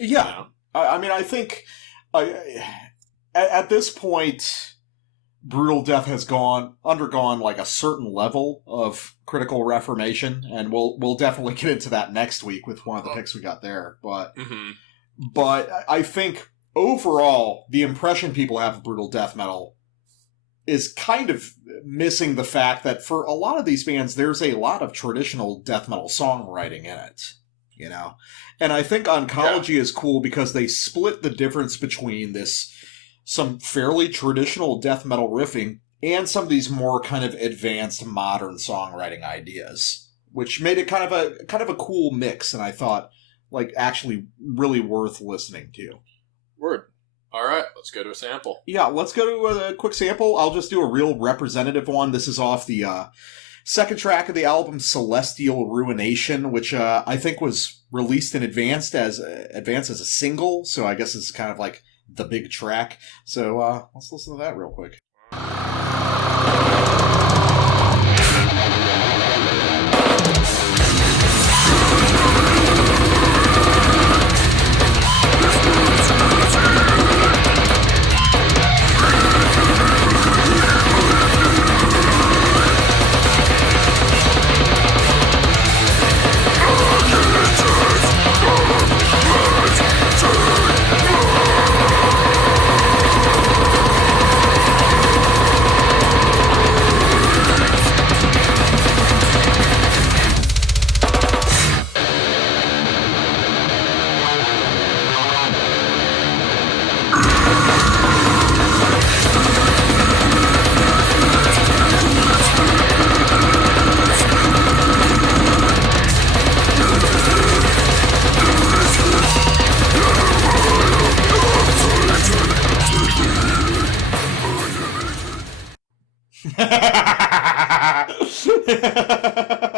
Yeah. You know? I mean, I think at this point, brutal death has undergone like a certain level of critical reformation, and we'll definitely get into that next week with one of the picks we got there. But but I think overall, the impression people have of brutal death metal is kind of missing the fact that for a lot of these bands, there's a lot of traditional death metal songwriting in it, you know? And I think Oncology is cool because they split the difference between some fairly traditional death metal riffing and some of these more kind of advanced modern songwriting ideas, which made it kind of a cool mix, and I thought, like, actually really worth listening to. Word. All right, let's go to a sample. Yeah, let's go to a quick sample. I'll just do a real representative one. This is off the second track of the album, Celestial Ruination, which I think was released in advance as a single, so I guess it's kind of like the big track. So let's listen to that real quick.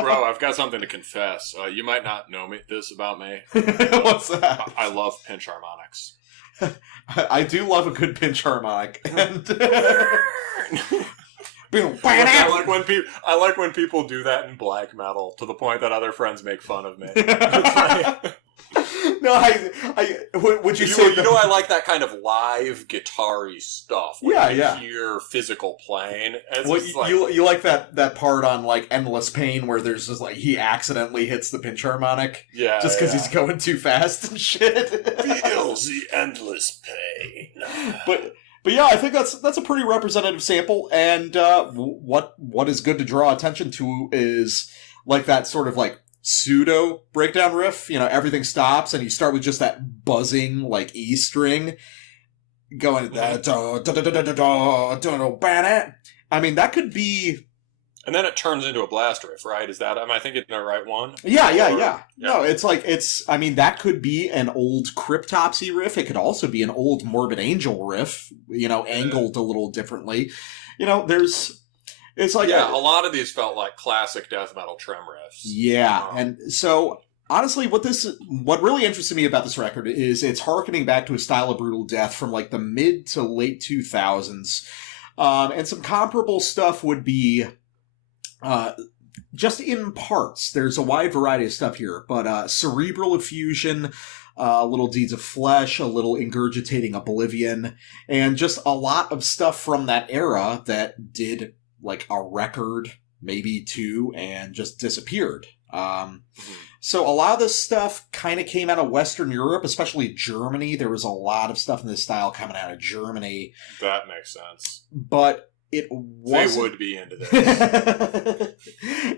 Bro, I've got something to confess. You might not know this about me. What's that? I love pinch harmonics. I do love a good pinch harmonic. And I like when people do that in black metal to the point that other friends make fun of me. It's like, no, would you say? I like that kind of live guitar-y stuff. When you hear physical playing. Well, you like that part on like Endless Pain where there's just like he accidentally hits the pinch harmonic, just because he's going too fast and shit. Feels the endless pain. But yeah, I think that's a pretty representative sample, and what is good to draw attention to is like that sort of like pseudo breakdown riff. You know, everything stops and you start with just that buzzing like E string going. I mean, that could be. And then it turns into a blast riff, right? Am I thinking the right one? Yeah. No, I mean, that could be an old Cryptopsy riff. It could also be an old Morbid Angel riff, you know, angled a little differently. You know, it's like... Yeah, a lot of these felt like classic death metal trem riffs. Yeah, and so... Honestly, what really interested me about this record is it's harkening back to a style of brutal death from like the mid to late 2000s. And some comparable stuff would be... just in parts. There's a wide variety of stuff here, but Cerebral Effusion, Little Deeds of Flesh, a little Ingurgitating Oblivion, and just a lot of stuff from that era that did like a record, maybe two, and just disappeared. So a lot of this stuff kind of came out of Western Europe, especially Germany. There was a lot of stuff in this style coming out of Germany. That makes sense. But it wasn't... They would be into this.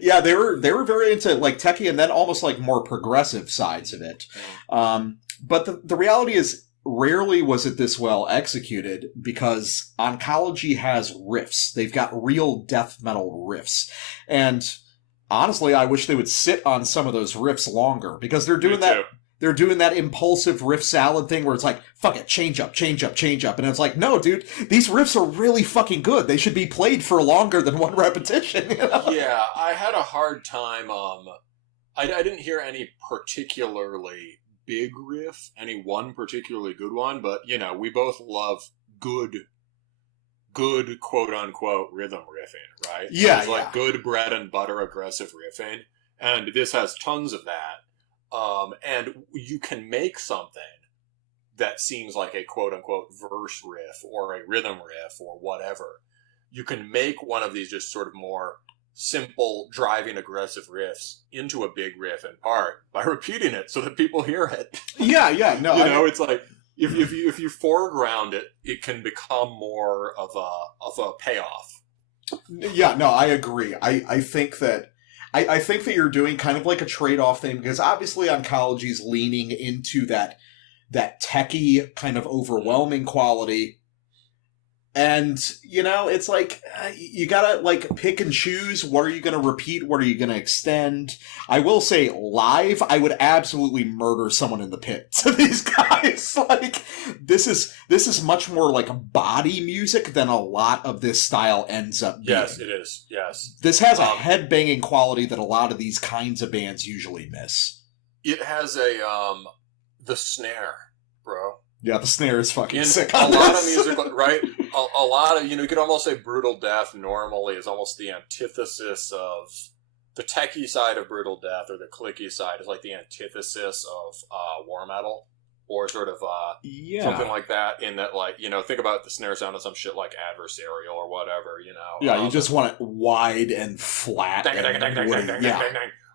Yeah, they were very into like techie and then almost like more progressive sides of it. But the reality is, rarely was it this well executed because Oncology has riffs. They've got real death metal riffs. And honestly, I wish they would sit on some of those riffs longer because they're doing that. They're doing that impulsive riff salad thing where it's like, fuck it, change up. And it's like, no, dude, these riffs are really fucking good. They should be played for longer than one repetition. You know? Yeah, I had a hard time. I didn't hear any particularly big riff, any one particularly good one, but, you know, we both love good quote-unquote rhythm riffing, right? Yeah, it's like good bread and butter aggressive riffing, and this has tons of that. And you can make something that seems like a quote-unquote verse riff or a rhythm riff or whatever. You can make one of these just sort of more simple, driving, aggressive riffs into a big riff in part by repeating it so that people hear it. Yeah, no. It's like, if you foreground it, it can become more of a payoff. Yeah, no, I agree. I think that I think that you're doing kind of like a trade-off thing, because obviously Oncology's leaning into that techie kind of overwhelming quality. And, you know, it's like, you gotta, like, pick and choose. What are you gonna repeat? What are you gonna extend? I will say, live, I would absolutely murder someone in the pit to these guys. Like, this is much more like body music than a lot of this style ends up being. Yes, it is. Yes. This has a head-banging quality that a lot of these kinds of bands usually miss. It has the snare, bro. Yeah, the snare is fucking sick. A lot of music, right? A lot of, you could almost say Brutal Death normally is almost the antithesis of the techie side of Brutal Death, or the clicky side is like the antithesis of war metal, or sort of something like that. In that, like, think about the snare sound of some shit like Adversarial or whatever. Yeah, you just want it wide and flat.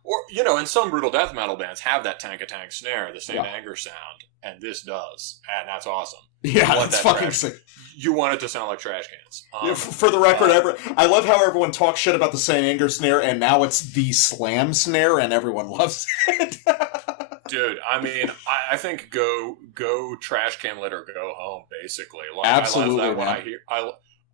Or, and some brutal death metal bands have that tank-a-tank snare, the same anger sound, and this does, and that's awesome. Yeah, that's fucking sick. You want it to sound like trash cans. For the record, I love how everyone talks shit about the same anger snare, and now it's the slam snare, and everyone loves it. Dude, I mean, I think go trash can lit or go home, basically. Like, absolutely, I love that when I hear.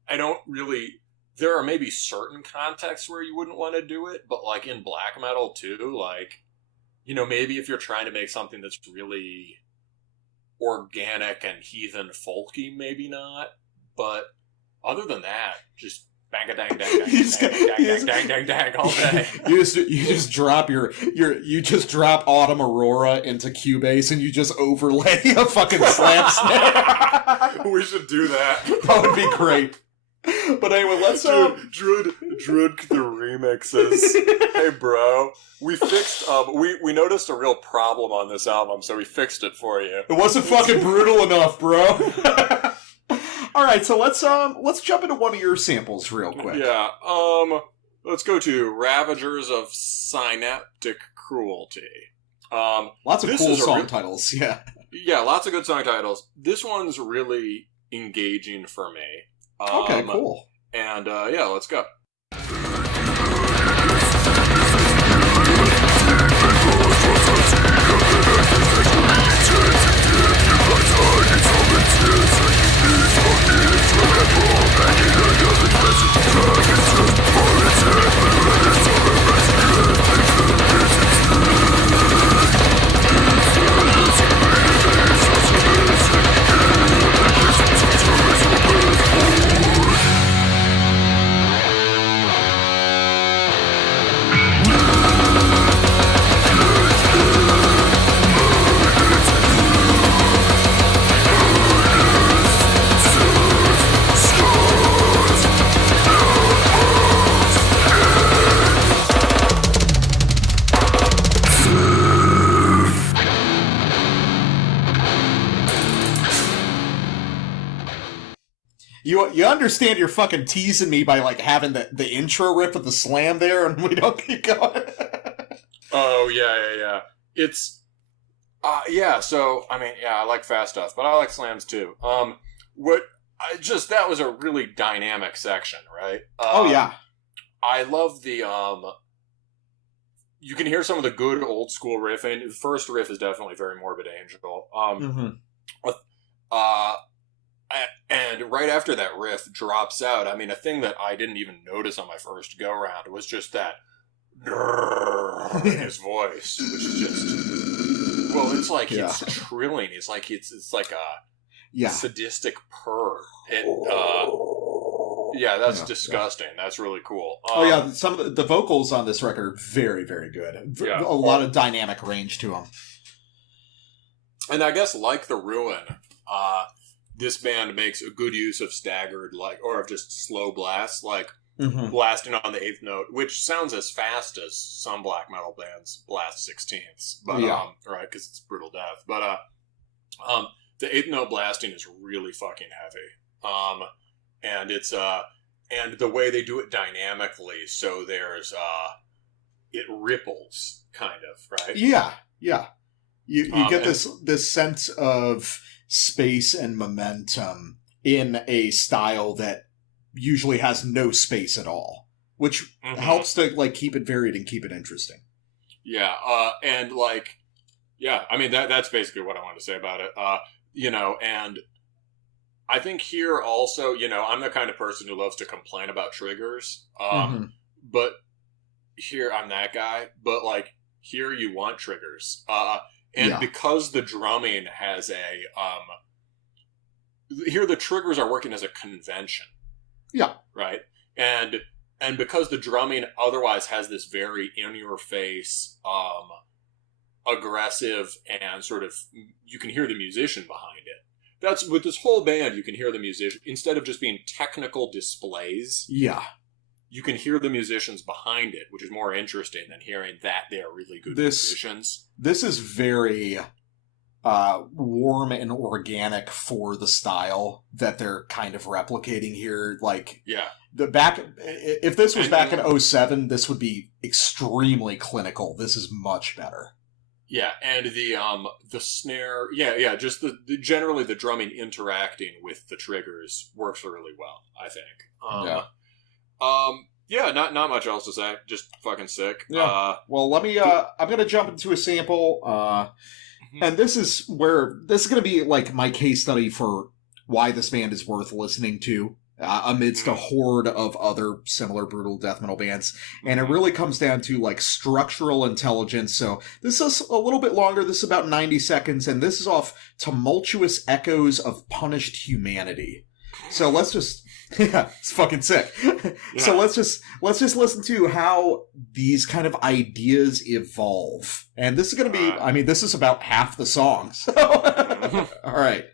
I don't really. There are maybe certain contexts where you wouldn't want to do it, but like in black metal too, like, maybe if you're trying to make something that's really organic and heathen folky, maybe not. But other than that, just bang a dang dang dang dang dang dang all day. You just drop you just drop Autumn Aurora into Cubase and you just overlay a fucking slam snare. We should do that. That would be great. But anyway, let's Druid the remixes. Hey bro, we fixed we noticed a real problem on this album, so we fixed it for you. It wasn't fucking brutal enough, bro. All right, so let's jump into one of your samples real quick. Yeah. Let's go to Ravagers of Synaptic Cruelty. Lots of cool song titles, yeah. Yeah, lots of good song titles. This one's really engaging for me. Okay, cool. And, yeah, let's go. You understand you're fucking teasing me by, like, having the intro riff of the slam there, and we don't keep going? Oh, yeah. It's, so, I mean, I like fast stuff, but I like slams, too. That was a really dynamic section, right? Oh, yeah. I love the, you can hear some of the good old school riffing. The first riff is definitely very Morbid Angel. And right after that riff drops out, I mean, a thing that I didn't even notice on my first go-round was just that in his voice, which is just, well, it's like it's trilling. It's like like a sadistic purr. That's disgusting. Yeah. That's really cool. Some of the vocals on this record are very, very good. A lot of dynamic range to them. And I guess, like The Ruin, this band makes a good use of staggered, or of just slow blasts, blasting on the eighth note, which sounds as fast as some black metal bands blast sixteenths, but right, because it's brutal death. But the eighth note blasting is really fucking heavy, and it's and the way they do it dynamically, so there's it ripples, kind of, right? Yeah. You get this sense of space and momentum in a style that usually has no space at all, which helps to like keep it varied and keep it interesting. Yeah, and like, yeah, I mean that's basically what I wanted to say about it. You know, and I think here also, you know, I'm the kind of person who loves to complain about triggers. But here I'm that guy. But like here you want triggers. And because the drumming has here the triggers are working as a convention. Yeah. Right? And because the drumming otherwise has this very in-your-face, aggressive, and sort of, you can hear the musician behind it. That's, with this whole band, you can hear the musician, instead of just being technical displays. Yeah. You can hear the musicians behind it, which is more interesting than hearing that they're really good musicians. This is very warm and organic for the style that they're kind of replicating here. Like, if this was back in 2007, this would be extremely clinical. This is much better. Yeah, and the snare, just the generally the drumming interacting with the triggers works really well, I think. Not much else to say. Just fucking sick. Yeah. Well, let me. I'm gonna jump into a sample. And this is going to be like my case study for why this band is worth listening to amidst a horde of other similar brutal death metal bands. And it really comes down to like structural intelligence. So this is a little bit longer. This is about 90 seconds. And this is off Tumultuous Echoes of Punished Humanity. So let's just... Yeah, it's fucking sick. So let's just listen to how these kind of ideas evolve. And this is going to be, I mean, this is about half the song. So, all right.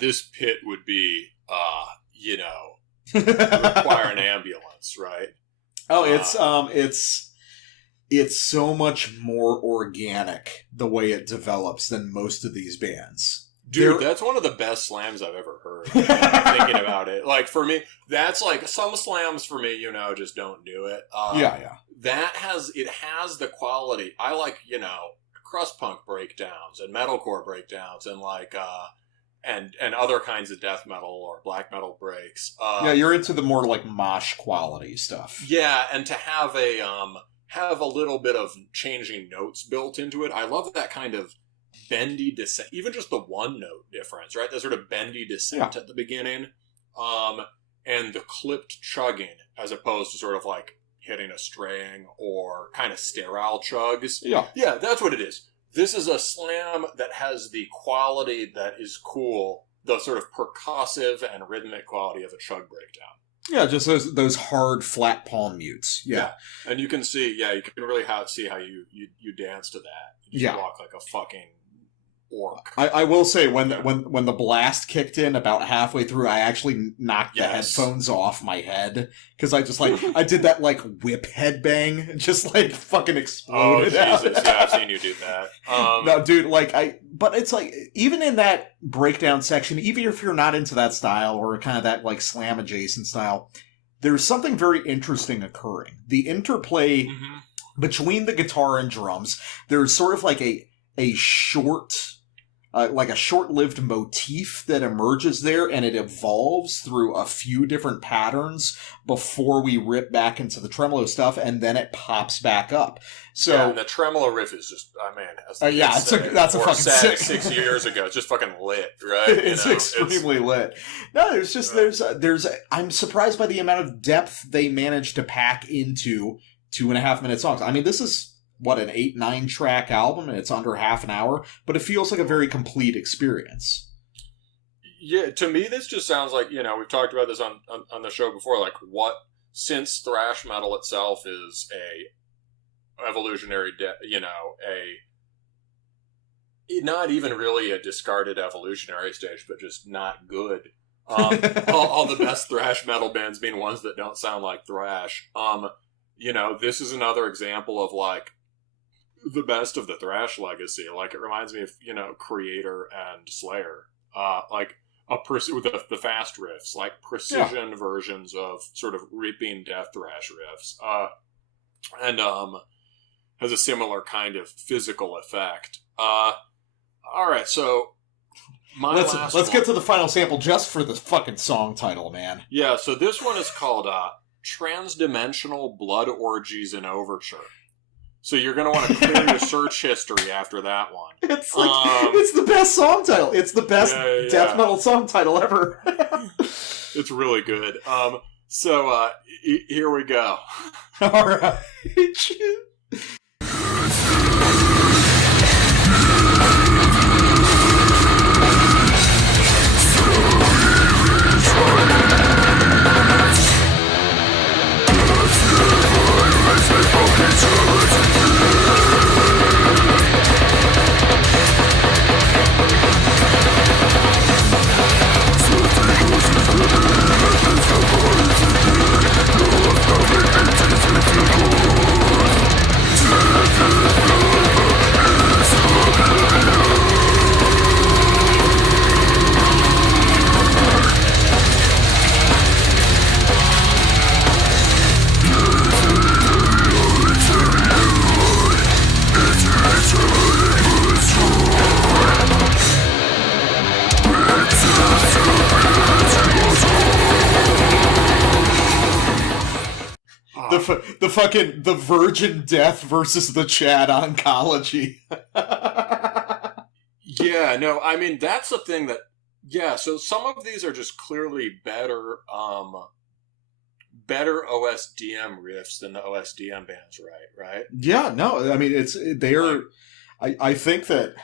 This pit would be, require an ambulance, right? Oh, it's so much more organic the way it develops than most of these bands. Dude, that's one of the best slams I've ever heard. Thinking about it. Like, for me, that's like, some slams for me, just don't do it. That has the quality. I like, crust punk breakdowns and metalcore breakdowns and like, and other kinds of death metal or black metal breaks. You're into the more like mosh quality stuff. Yeah, and to have a little bit of changing notes built into it. I love that kind of bendy descent, even just the one note difference, right? That sort of bendy descent at the beginning, and the clipped chugging as opposed to sort of like hitting a string or kind of sterile chugs. Yeah, that's what it is. This is a slam that has the quality that is cool, the sort of percussive and rhythmic quality of a chug breakdown. Yeah, just those hard, flat palm mutes. Yeah. And you can see, you can really see how you dance to that. You walk like a fucking orc. I will say, when the blast kicked in about halfway through, I actually knocked the headphones off my head. Because I just, I did that, whip headbang, and just, fucking exploded. Oh, Jesus, yeah, I've seen you do that. No, dude, But it's like, even in that breakdown section, even if you're not into that style or kind of that like slam adjacent style, there's something very interesting occurring. The interplay between the guitar and drums, there's sort of like a short, like a short-lived motif that emerges there, and it evolves through a few different patterns before we rip back into the tremolo stuff, and then it pops back up. So yeah, and the tremolo riff is just, that's a fucking sick 6 years ago. It's just fucking lit, right? It's extremely lit. No, there's just I'm surprised by the amount of depth they managed to pack into 2.5-minute songs. I mean, this is an 8-9 track album, and it's under half an hour, but it feels like a very complete experience. Yeah, to me, this just sounds like, we've talked about this on the show before, like since thrash metal itself is a evolutionary, not even really a discarded evolutionary stage, but just not good. All the best thrash metal bands being ones that don't sound like thrash. This is another example of like the best of the thrash legacy. Like, it reminds me of, Creator and Slayer. Like with the fast riffs, like precision versions of sort of ripping death thrash riffs. And has a similar kind of physical effect. All right, so let's get to the final sample just for the fucking song title, man. Yeah, so this one is called Transdimensional Blood Orgies in Overture. So you're going to want to clear your search history after that one. It's like, it's the best song title. It's the best death metal song title ever. It's really good. So here we go. All right. The Virgin Death versus the Chad Oncology. Yeah, no, I mean, that's the thing that, so some of these are just clearly better OSDM riffs than the OSDM bands, right? Yeah, no, I mean, I think that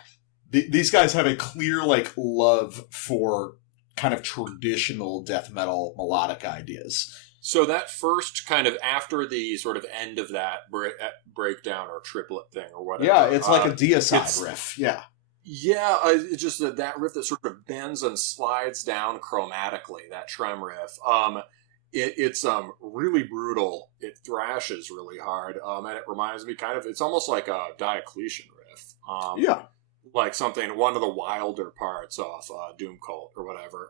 these guys have a clear, like, love for kind of traditional death metal melodic ideas. So that first kind of after the sort of end of that breakdown or triplet thing or whatever. Yeah, it's like a deicide riff. Yeah. Yeah, it's just that riff that sort of bends and slides down chromatically, that trem riff. It's really brutal. It thrashes really hard. And it reminds me it's almost like a Diocletian riff. Like one of the wilder parts off Doom Cult or whatever.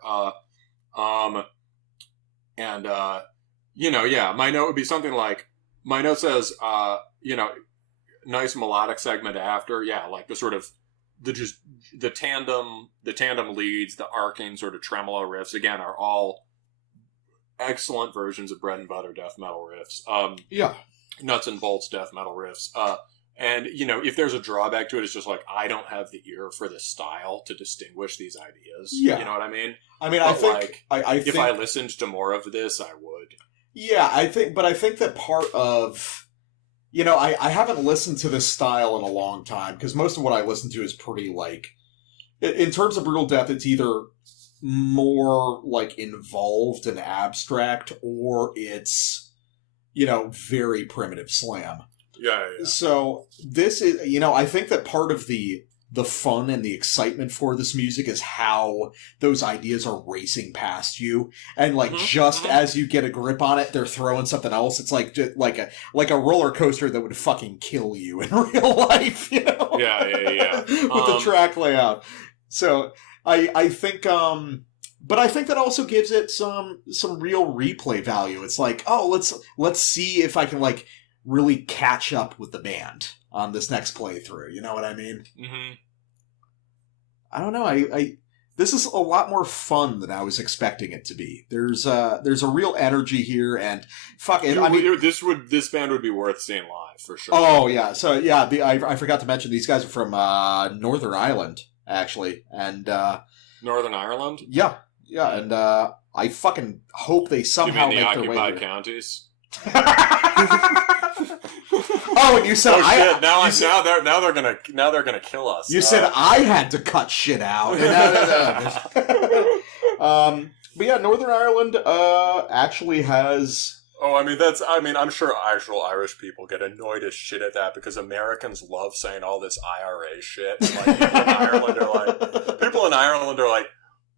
My note would be something like, my note says, nice melodic segment after, like the sort of, the tandem leads, the arcing sort of tremolo riffs, again, are all excellent versions of bread and butter death metal riffs. Nuts and bolts death metal riffs. And, if there's a drawback to it, it's just like, I don't have the ear for this style to distinguish these ideas. Yeah. You know what I mean? I mean, I think if I listened to more of this, I would. Yeah, I think that part of, I haven't listened to this style in a long time, because most of what I listen to is pretty, like, in terms of brutal death, it's either more, like, involved and abstract, or it's, very primitive slam. Yeah. So this is, I think that part of the fun and the excitement for this music is how those ideas are racing past you, and like as you get a grip on it, they're throwing something else. It's like a roller coaster that would fucking kill you in real life, Yeah. With the track layout. So I think but I think that also gives it some real replay value. It's like, oh, let's see if I can like really catch up with the band on this next playthrough. You know what I mean? Mm-hmm. I don't know. I this is a lot more fun than I was expecting it to be. There's a real energy here, and fuck it. I mean, this band would be worth seeing live for sure. Oh yeah, so yeah, I forgot to mention these guys are from Northern Ireland actually, and Northern Ireland. Yeah, and I fucking hope they somehow make their way there. Occupied counties. Oh, and you said shit! Now they're gonna kill us. You said I had to cut shit out. But yeah, Northern Ireland actually has. Oh, I'm sure actual Irish people get annoyed as shit at that because Americans love saying all this IRA shit. Like people in Ireland are like,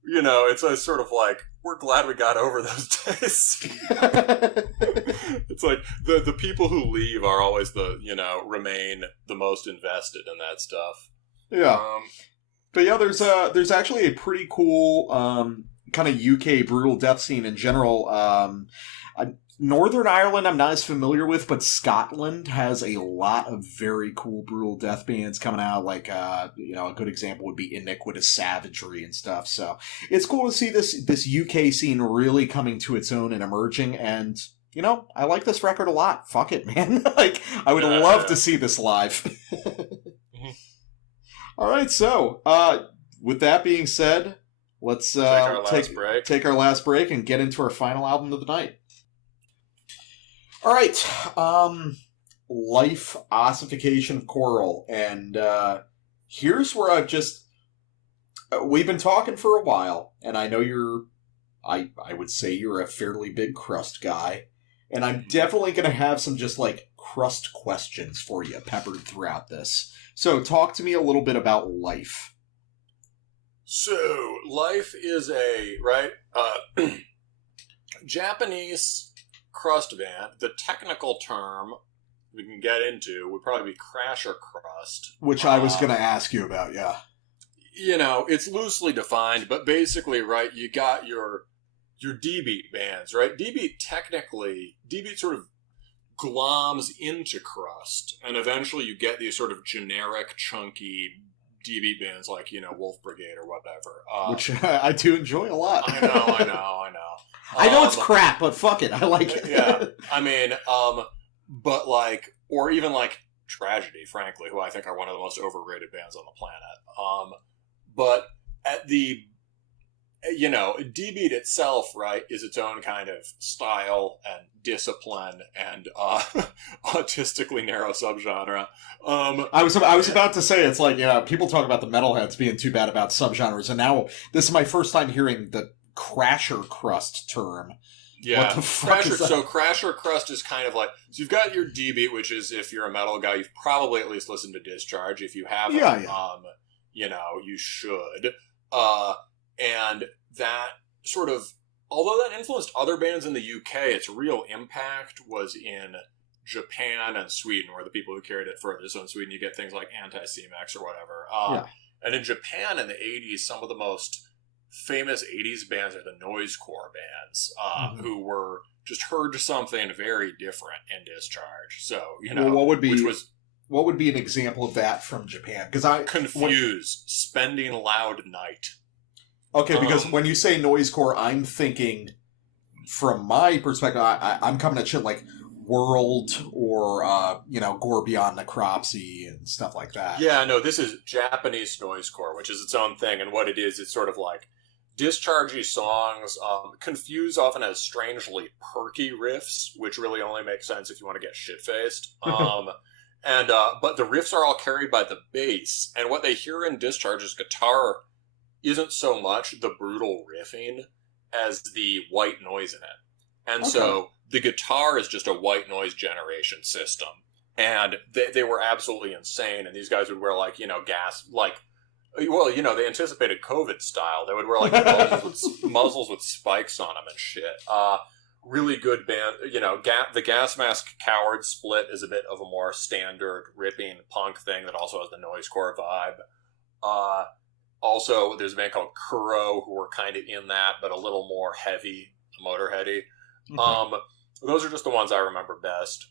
you know, it's a sort of like, we're glad we got over those days. It's like the people who leave are always remain the most invested in that stuff. Yeah. But yeah, there's actually a pretty cool kind of UK brutal death scene in general. Northern Ireland I'm not as familiar with, but Scotland has a lot of very cool brutal death bands coming out. Like, a good example would be Iniquitous Savagery and stuff. So it's cool to see this UK scene really coming to its own and emerging. And, you know, I like this record a lot. Fuck it, man. Like, I would love to see this live. All right, so with that being said, let's take our last break and get into our final album of the night. All right, Life, Ossification of Coral, and here's where we've been talking for a while, and I know I would say you're a fairly big crust guy, and I'm definitely going to have some just like crust questions for you peppered throughout this. So talk to me a little bit about Life. So, Life is a, Japanese crust band. The technical term we can get into would probably be crasher-crust. Which I was going to ask you about, yeah. You know, it's loosely defined, but basically, you got your D-beat bands, right? D-beat sort of gloms into crust, and eventually you get these sort of generic, chunky D-beat bands like, Wolf Brigade or whatever. Which I do enjoy a lot. I know. I know it's crap, but fuck it, I like it. Yeah, but or even Tragedy, frankly, who I think are one of the most overrated bands on the planet. But at the, D-beat itself, is its own kind of style and discipline and autistically narrow subgenre. I was about to say, it's like, people talk about the metalheads being too bad about subgenres, and now this is my first time hearing the crasher-crust term. Yeah, what the fuck is that? So crasher-crust is kind of like, so you've got your D-beat, which is, if you're a metal guy, you've probably at least listened to Discharge. If you haven't, you should. And that sort of, although that influenced other bands in the UK, its real impact was in Japan and Sweden, where the people who carried it further. So in Sweden, you get things like Anti-C-Max or whatever. And in Japan in the 80s, some of the most famous 80s bands are the noisecore bands, who were just heard something very different in Discharge. So, what would be an example of that from Japan? Because Confuse, Spending Loud Night. Okay, because when you say noisecore, I'm thinking, from my perspective, I'm coming at shit like World or, Gore Beyond Necropsy and stuff like that. Yeah, no, this is Japanese noisecore, which is its own thing. And what it is, it's sort of like dischargy songs. Confuse often has strangely perky riffs, which really only makes sense if you want to get shit-faced. But the riffs are all carried by the bass. And what they hear in Discharge's guitar isn't so much the brutal riffing as the white noise in it. And so the guitar is just a white noise generation system. And they were absolutely insane. And these guys would wear gas, they anticipated COVID style. They would wear muzzles with spikes on them and shit. really good band. The Gas Mask Coward split is a bit of a more standard ripping punk thing that also has the noisecore vibe. Also, there's a band called Kuro who were kind of in that, but a little more heavy, motorheady. Okay. Those are just the ones I remember best.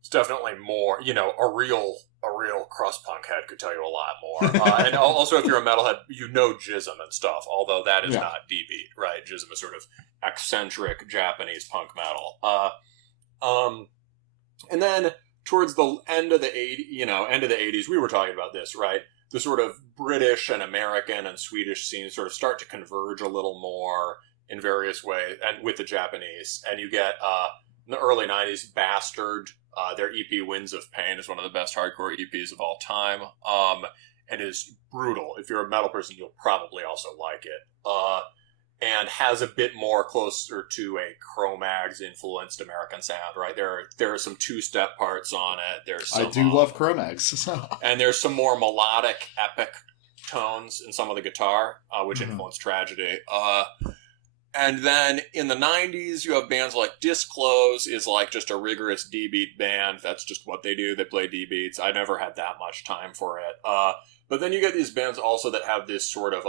It's definitely more, a real crust punk head could tell you a lot more. And also, if you're a metalhead, Jism and stuff, although that is not D-beat, right? Jism is sort of eccentric Japanese punk metal. And then towards the end of the 80s, we were talking about this, right? The sort of British and American and Swedish scenes sort of start to converge a little more in various ways, and with the Japanese. And you get, in the early 90s, Bastard. Their EP Winds of Pain is one of the best hardcore EPs of all time, and is brutal. If you're a metal person, you'll probably also like it. And has a bit more closer to a Cro-Mags influenced American sound, right? There are some two-step parts on it. There's some, I do love Cro-Mags. And there's some more melodic, epic tones in some of the guitar, which influence Tragedy. And then in the 90s, you have bands like Disclose is like just a rigorous D-beat band. That's just what they do. They play D-beats. I never had that much time for it. But then you get these bands also that have this sort of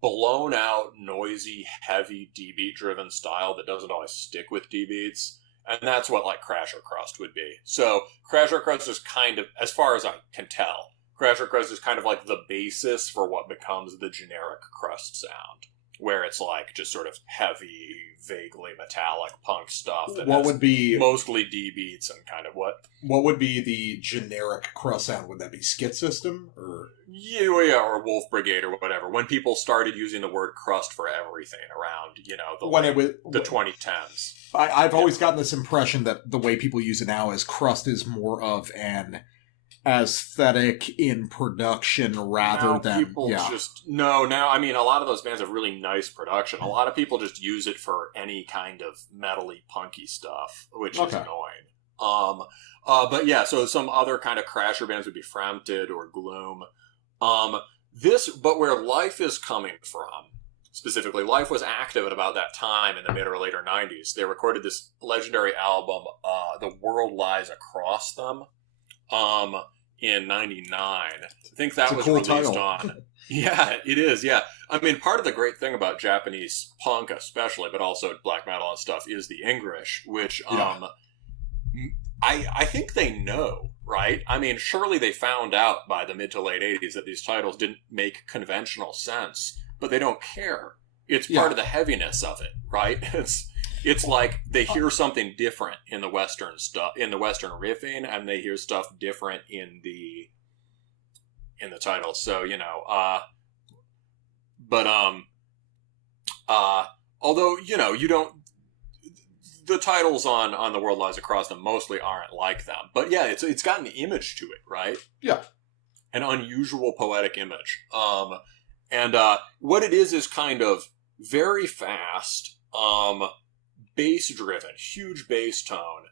blown out, noisy, heavy D-beat driven style that doesn't always stick with D-beats. And that's what like crasher-crust would be. So crasher-crust is kind of, as far as I can tell, crasher-crust is kind of like the basis for what becomes the generic crust sound, where it's like just sort of heavy, vaguely metallic punk stuff that would be mostly D beats and kind of what would be the generic crust sound? Would that be Skit System or or Wolf Brigade or whatever? When people started using the word crust for everything around, the 2010s. I've always gotten this impression that the way people use it now is crust is more of an aesthetic in production rather than now I mean a lot of those bands have really nice production. A lot of people just use it for any kind of metally punky stuff, which is annoying. But yeah, so some other kind of crasher bands would be Frampted or Gloom. But where Life is coming from, specifically Life was active at about that time in the mid or later 90s. They recorded this legendary album, The World Lies Across Them, in 99. I think that was released title. On... Yeah, it is, yeah. I mean, part of the great thing about Japanese punk especially, but also black metal and stuff, is the English, which I think they know, right? I mean, surely they found out by the mid to late 80s that these titles didn't make conventional sense, but they don't care. It's part of the heaviness of it, right? It's like they hear something different in the Western stuff, in the Western riffing, and they hear stuff different in the titles. So, although, you don't, the titles on The World Lies Across Them mostly aren't like them. But yeah, it's got an image to it, right? Yeah. An unusual poetic image. And what it is kind of very fast, bass driven, huge bass tone.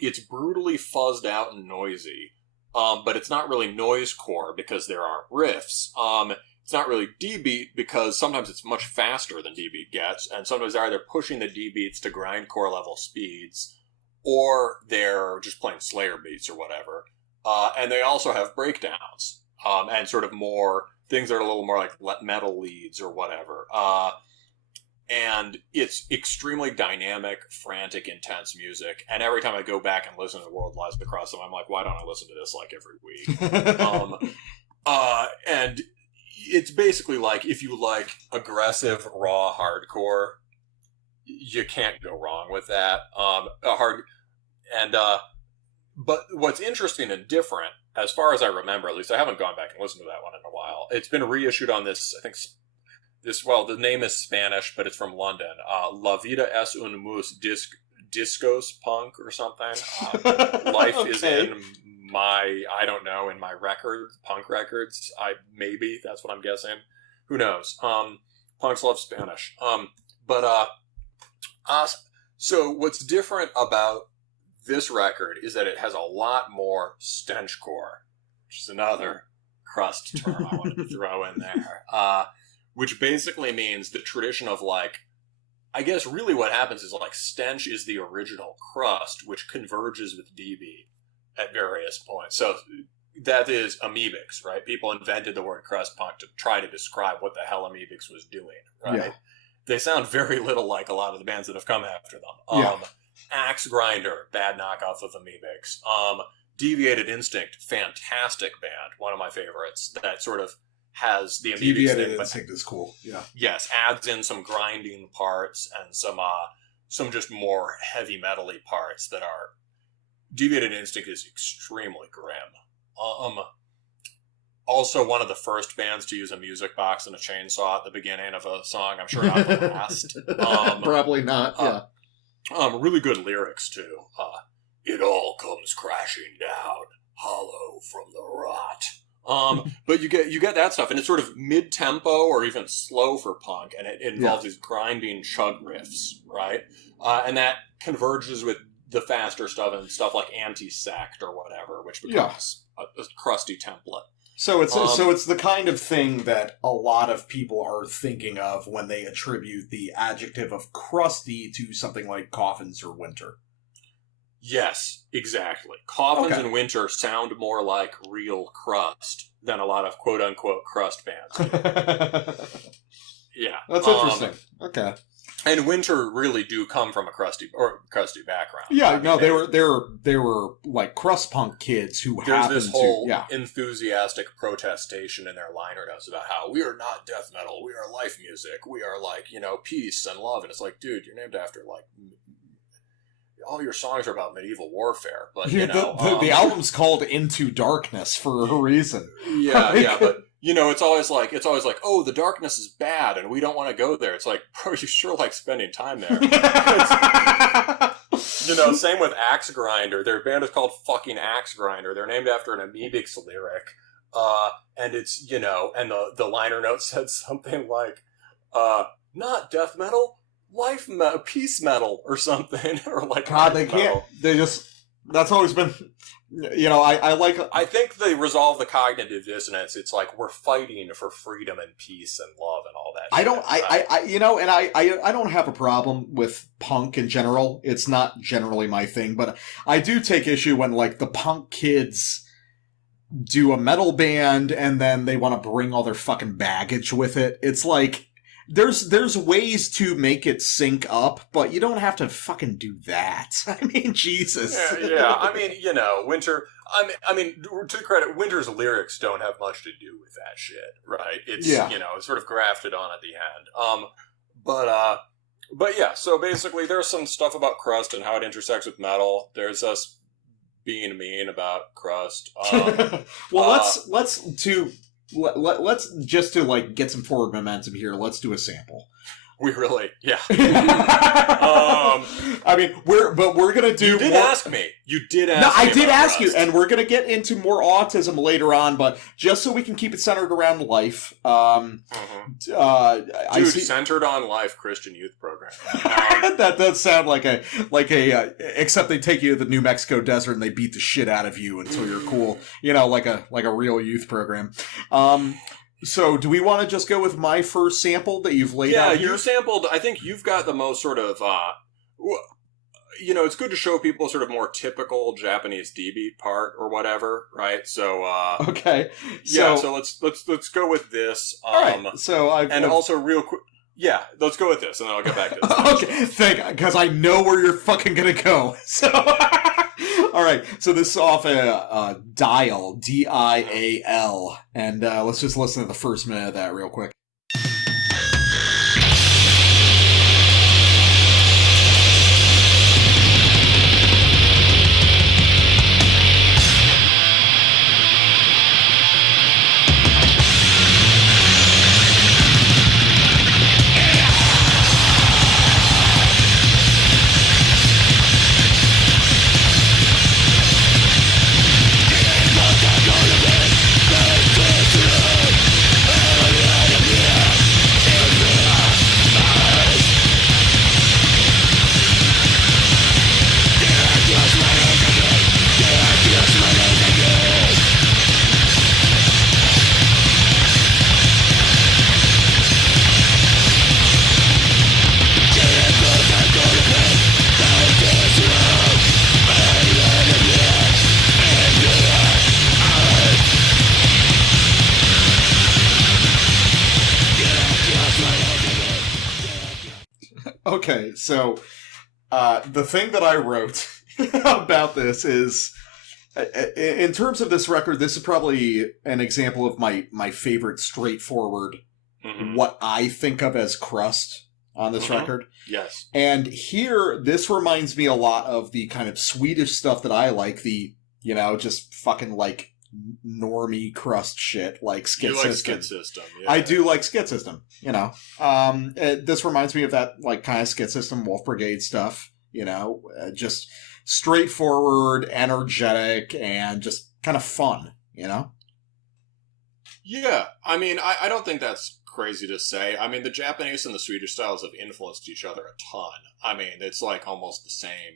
It's brutally fuzzed out and noisy, but it's not really noisecore because there are riffs. It's not really D-beat because sometimes it's much faster than D-beat gets, and sometimes they're either pushing the D-beats to grindcore level speeds, or they're just playing Slayer beats or whatever. And they also have breakdowns, and sort of more things that are a little more like metal leads or whatever. And it's extremely dynamic, frantic, intense music. And every time I go back and listen to The World Lies Across Them, I'm like, why don't I listen to this like every week? And it's basically like, if you like aggressive, raw hardcore, you can't go wrong with that. But what's interesting and different, as far as I remember, at least I haven't gone back and listened to that one in a while. It's been reissued on this, I think, the name is Spanish, but it's from London. La vida es un mus discos punk or something. Life is in my, I don't know, in my records, punk records. Maybe, that's what I'm guessing. Who knows? Punks love Spanish. So what's different about this record is that it has a lot more stenchcore, which is another crust term I wanted to throw in there. Which basically means the tradition of like I guess really what happens is like stench is the original crust, which converges with DB at various points. So that is amoebics, right? People invented the word crust punk to try to describe what the hell amoebics was doing, right? Yeah. They sound very little like a lot of the bands that have come after them. Axe Grinder, bad knockoff of amoebics. Deviated Instinct, fantastic band, one of my favorites, that sort of has the amoebics Deviated thing, Instinct is cool, yeah. Yes, adds in some grinding parts and some just more heavy metal-y parts that are... Deviated Instinct is extremely grim. Also one of the first bands to use a music box and a chainsaw at the beginning of a song. I'm sure not the last. Probably not, yeah. Really good lyrics, too. It all comes crashing down, hollow from the rot. But you get that stuff, and it's sort of mid-tempo or even slow for punk, and it involves these grinding chug riffs, right? And that converges with the faster stuff and stuff like Anti-Sect or whatever, which becomes a crusty template. So it's the kind of thing that a lot of people are thinking of when they attribute the adjective of crusty to something like Coffins or Winter. Yes, exactly. Coffins and Winter sound more like real crust than a lot of quote-unquote crust bands do. Yeah. That's interesting. Okay. And Winter really do come from a crusty background. Yeah, I mean, they were like crust punk kids who happened to... There's this whole enthusiastic protestation in their liner notes about how we are not death metal, we are life music, we are like, peace and love. And it's like, dude, you're named after like... All your songs are about medieval warfare, but the album's called Into Darkness for a reason. Yeah, but it's always like, oh, the darkness is bad, and we don't want to go there. It's like, bro, you sure like spending time there. Same with Axe Grinder. Their band is called fucking Axe Grinder. They're named after an amoebics lyric, and it's and the liner note said something like, not death metal. Life metal, peace metal, or something, or like God, they can't. Metal. They just. That's always been. I like. I think they resolve the cognitive dissonance. It's like we're fighting for freedom and peace and love and all that. I don't. I don't have a problem with punk in general. It's not generally my thing, but I do take issue when like the punk kids do a metal band and then they want to bring all their fucking baggage with it. It's like. There's ways to make it sync up, but you don't have to fucking do that. I mean, Jesus. Yeah. I mean, Winter. I mean, to credit, Winter's lyrics don't have much to do with that shit, right? It's it's sort of grafted on at the end. But yeah. So basically, there's some stuff about crust and how it intersects with metal. There's us being mean about crust. Well, let's just to like get some forward momentum here. Let's do a sample. We really, yeah. I mean, we're gonna do. You did ask me. You did ask. No, I did ask you, and we're gonna get into more autism later on. But just so we can keep it centered around life, centered on life Christian youth program. That does sound like a except they take you to the New Mexico desert and they beat the shit out of you until you're cool. Like a real youth program. So, do we want to just go with my first sample that you've laid out? Yeah, you sampled. I think you've got the most sort of, it's good to show people sort of more typical Japanese D-beat part or whatever, right? So, okay. So let's go with this. All right. So also real quick. Yeah, let's go with this, and then I'll get back to this. Okay, because I know where you're fucking gonna go. So. All right, so this is off a Dial, D-I-A-L, and let's just listen to the first minute of that real quick. Okay, so the thing that I wrote about this is, in terms of this record, this is probably an example of my favorite straightforward, what I think of as crust on this record. Yes. And here, this reminds me a lot of the kind of Swedish stuff that I like, the, just fucking, like, normie crust shit, like Skid System. You like Skid System, yeah. I do like Skid System, this reminds me of that, like, kind of Skid System, Wolf Brigade stuff, just straightforward, energetic, and just kind of fun, Yeah, I mean, I don't think that's crazy to say. I mean, the Japanese and the Swedish styles have influenced each other a ton. I mean, it's like almost the same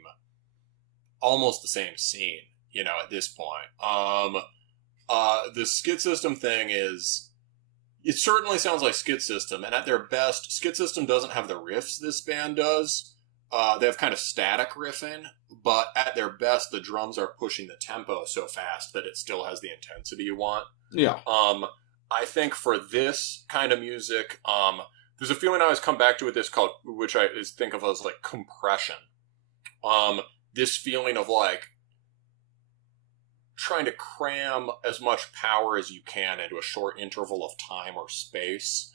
scene, at this point. The Skid System thing it certainly sounds like Skid System, and at their best, Skid System doesn't have the riffs this band does. They have kind of static riffing, but at their best, the drums are pushing the tempo so fast that it still has the intensity you want. Yeah. I think for this kind of music, there's a feeling I always come back to with this which I think of as like compression. This feeling of like trying to cram as much power as you can into a short interval of time or space.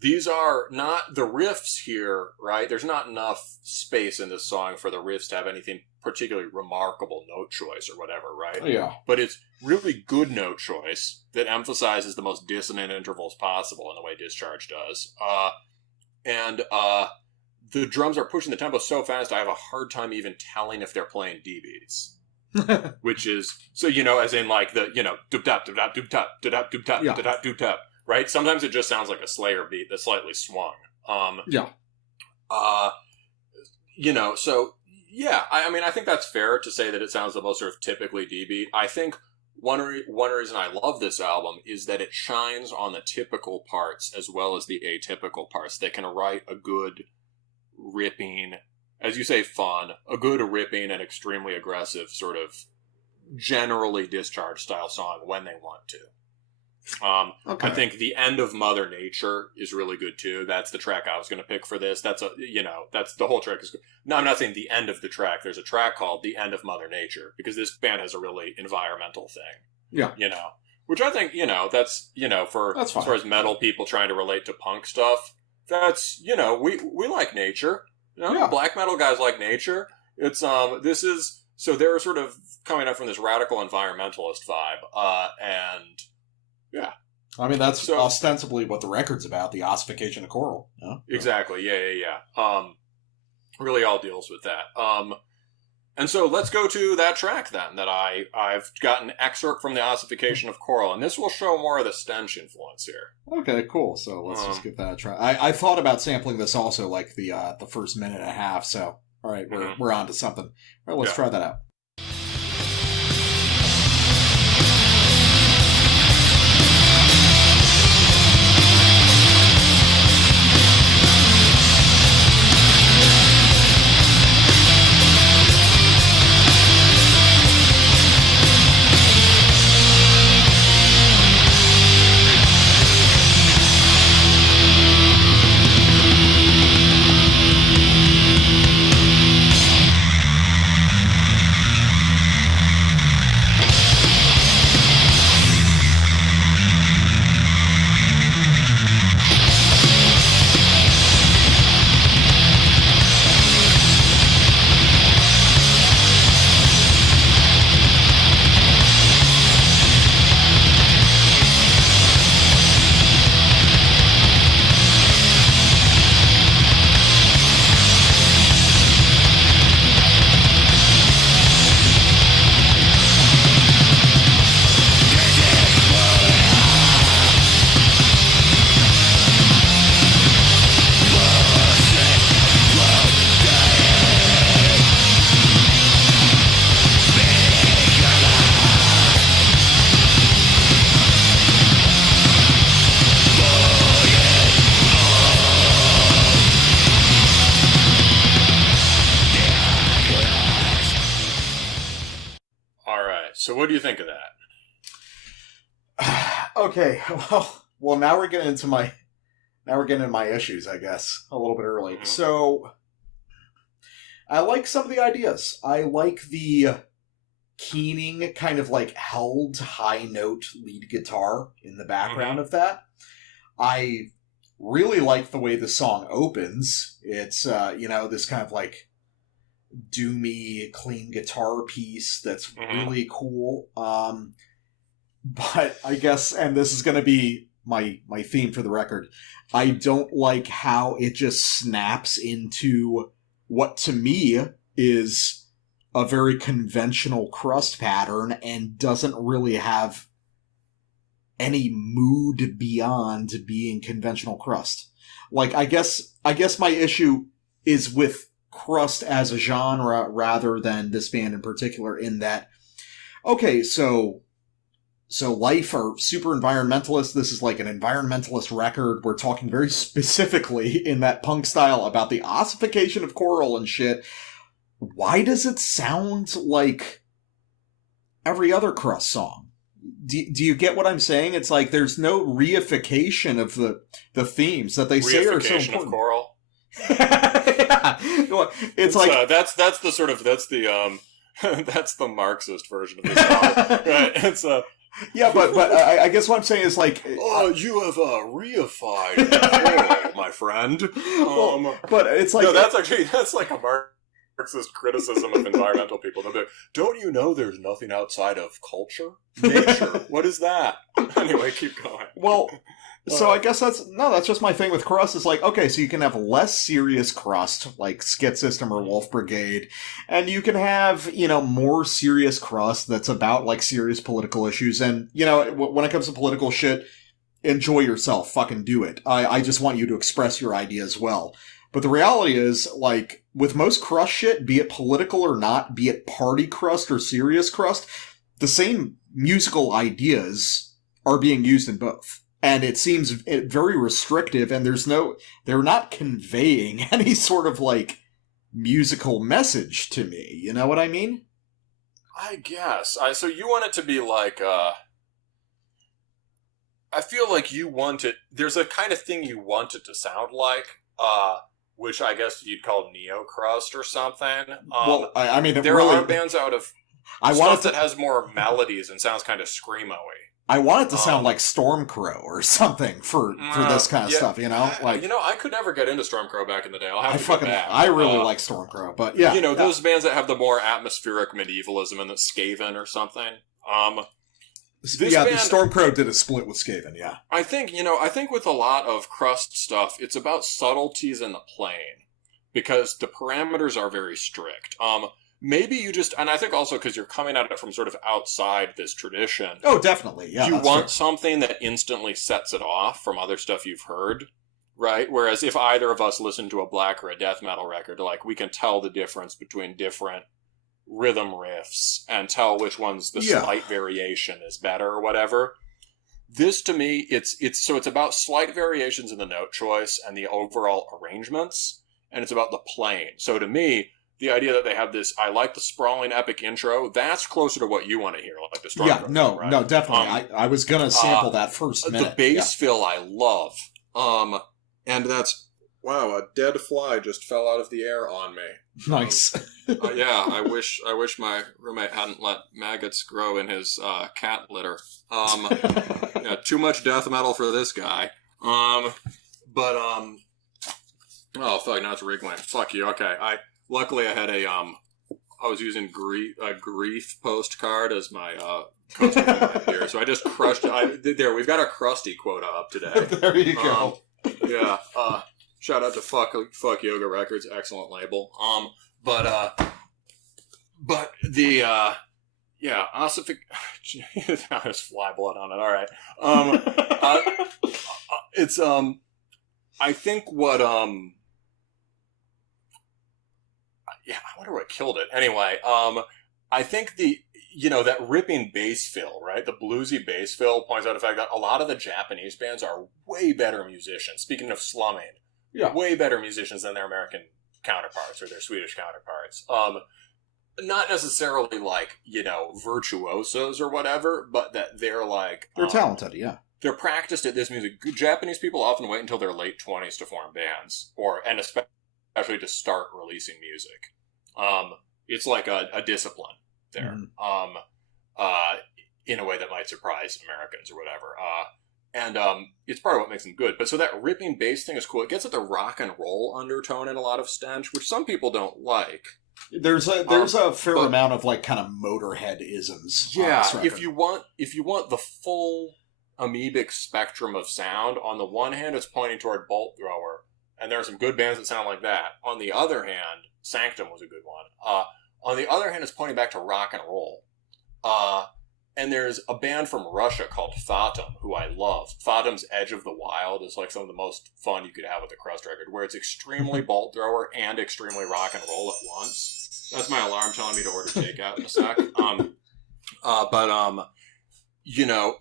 These are not the riffs here, right? There's not enough space in this song for the riffs to have anything particularly remarkable note choice or whatever, right? Yeah. But it's really good note choice that emphasizes the most dissonant intervals possible in the way Discharge does. And the drums are pushing the tempo so fast I have a hard time even telling if they're playing D beats. Which is, so, as in like the, doop-tap, doop-tap, doop-tap, doop-tap, doop-tap, doop-tap, doop-tap. Right? Sometimes it just sounds like a Slayer beat that's slightly swung. So, yeah, I mean, I think that's fair to say that it sounds the most sort of typically D beat. I think one reason I love this album is that it shines on the typical parts as well as the atypical parts. They can write a good ripping, as you say, fun, a good ripping and extremely aggressive sort of generally Discharge style song when they want to. Okay. I think The End of Mother Nature is really good too. That's the track I was going to pick for this. That's that's the whole track is good. No, I'm not saying the end of the track. There's a track called The End of Mother Nature because this band has a really environmental thing. Yeah. Which I think, that's, as far as metal people trying to relate to punk stuff, that's, we like nature. Black metal guys like nature. It's, so they're sort of coming up from this radical environmentalist vibe, and yeah. I mean, that's ostensibly what the record's about, the ossification of coral. Exactly, yeah. Really all deals with that. And so let's go to that track then, that I've got an excerpt from the Ossification of Coral, and this will show more of the stench influence here. Okay, cool. So let's just give that a try. I thought about sampling this also, like the first minute and a half, so all right, we're on to something. All right, let's try that out. So what do you think of that? Okay, well, now we're getting into Now we're getting into my issues, I guess, a little bit early. Mhm. So, I like some of the ideas. I like the keening, kind of like held high note lead guitar in the background of that. I really like the way the song opens. It's, this kind of like doomy, clean guitar piece that's really cool. But I guess, and this is going to be my theme for the record, I don't like how it just snaps into what to me is a very conventional crust pattern and doesn't really have any mood beyond being conventional crust. Like, I guess my issue is with crust as a genre rather than this band in particular, in that, okay, so Life are super environmentalists. This is like an environmentalist record. We're talking very specifically in that punk style about the ossification of coral and shit. Why does it sound like every other crust song? Do you get what I'm saying? It's like there's no reification of the themes that they say are so important. Reification of coral. Yeah. It's like that's the that's the Marxist version of this song. Right? It's yeah, but I guess what I'm saying is like, oh, you have reified coral, my friend. But it's like, no, that's like a Marxist criticism of environmental people. They'll be like, don't you know there's nothing outside of culture, nature? What is that? Anyway, keep going. Well, so I guess that's just my thing with crust. Is like, okay, so you can have less serious crust, like Skit System or Wolf Brigade, and you can have, more serious crust that's about, like, serious political issues. And, when it comes to political shit, enjoy yourself. Fucking do it. I just want you to express your ideas well. But the reality is, like, with most crust shit, be it political or not, be it party crust or serious crust, the same musical ideas are being used in both. And it seems very restrictive, and they're not conveying any sort of, like, musical message to me. You know what I mean? I guess. So you want it to be like, I feel like you want it, there's a kind of thing you want it to sound like, which I guess you'd call neo-crust or something. Well, I mean, there really, are bands out of stuff that has more melodies and sounds kind of screamo-y. I want it to sound like Stormcrow or something for this kind of stuff, Like, I could never get into Stormcrow back in the day. I really like Stormcrow, but yeah. Those bands that have the more atmospheric medievalism and the Skaven or something. The Stormcrow did a split with Skaven, yeah. I think with a lot of crust stuff, it's about subtleties in the playing. Because the parameters are very strict. Maybe you just, and I think also because you're coming at it from sort of outside this tradition. Oh, definitely, yeah. You want something that instantly sets it off from other stuff you've heard, right? Whereas if either of us listen to a black or a death metal record, like, we can tell the difference between different rhythm riffs and tell which one's the slight variation is better or whatever. This, to me, it's about slight variations in the note choice and the overall arrangements, and it's about the playing. So to me, the idea that they have this, I like the sprawling epic intro, that's closer to what you want to hear, like the strong. Yeah, no, definitely. I was going to sample that first minute. The bass fill I love. And that's, wow, a dead fly just fell out of the air on me. Nice. Yeah, I wish my roommate hadn't let maggots grow in his cat litter. Yeah, too much death metal for this guy. Oh fuck, now it's wriggling. Fuck you. Okay, luckily I had I was using a grief postcard as my custom here, so I just crushed it. There, we've got a crusty quota up today. There you go. Yeah. Shout out to Fuck Yoga Records, excellent label. But the ossification. There's fly blood on it. All right. It's I think what yeah, I wonder what killed it. Anyway, I think that ripping bass fill, right? The bluesy bass fill points out the fact that a lot of the Japanese bands are way better musicians. Speaking of slumming, way better musicians than their American counterparts or their Swedish counterparts. Not necessarily like, virtuosos or whatever, but that they're like... They're talented, yeah. they're practiced at this music. Japanese people often wait until their late 20s to form bands, and especially to start releasing music. It's like a discipline there, in a way that might surprise Americans or whatever. It's part of what makes them good. But so that ripping bass thing is cool. It gets at the rock and roll undertone in a lot of stench, which some people don't like. There's a fair amount of like kind of Motorhead isms. Yeah, if you want the full amoebic spectrum of sound, on the one hand, it's pointing toward Bolt Thrower, and there are some good bands that sound like that. On the other hand, Sanctum was a good one. On the other hand, it's pointing back to rock and roll. And there's a band from Russia called Fatum, who I love. Fatum's Edge of the Wild is like some of the most fun you could have with a Crust record, where it's extremely Bolt Thrower and extremely rock and roll at once. That's my alarm telling me to order takeout in a sec.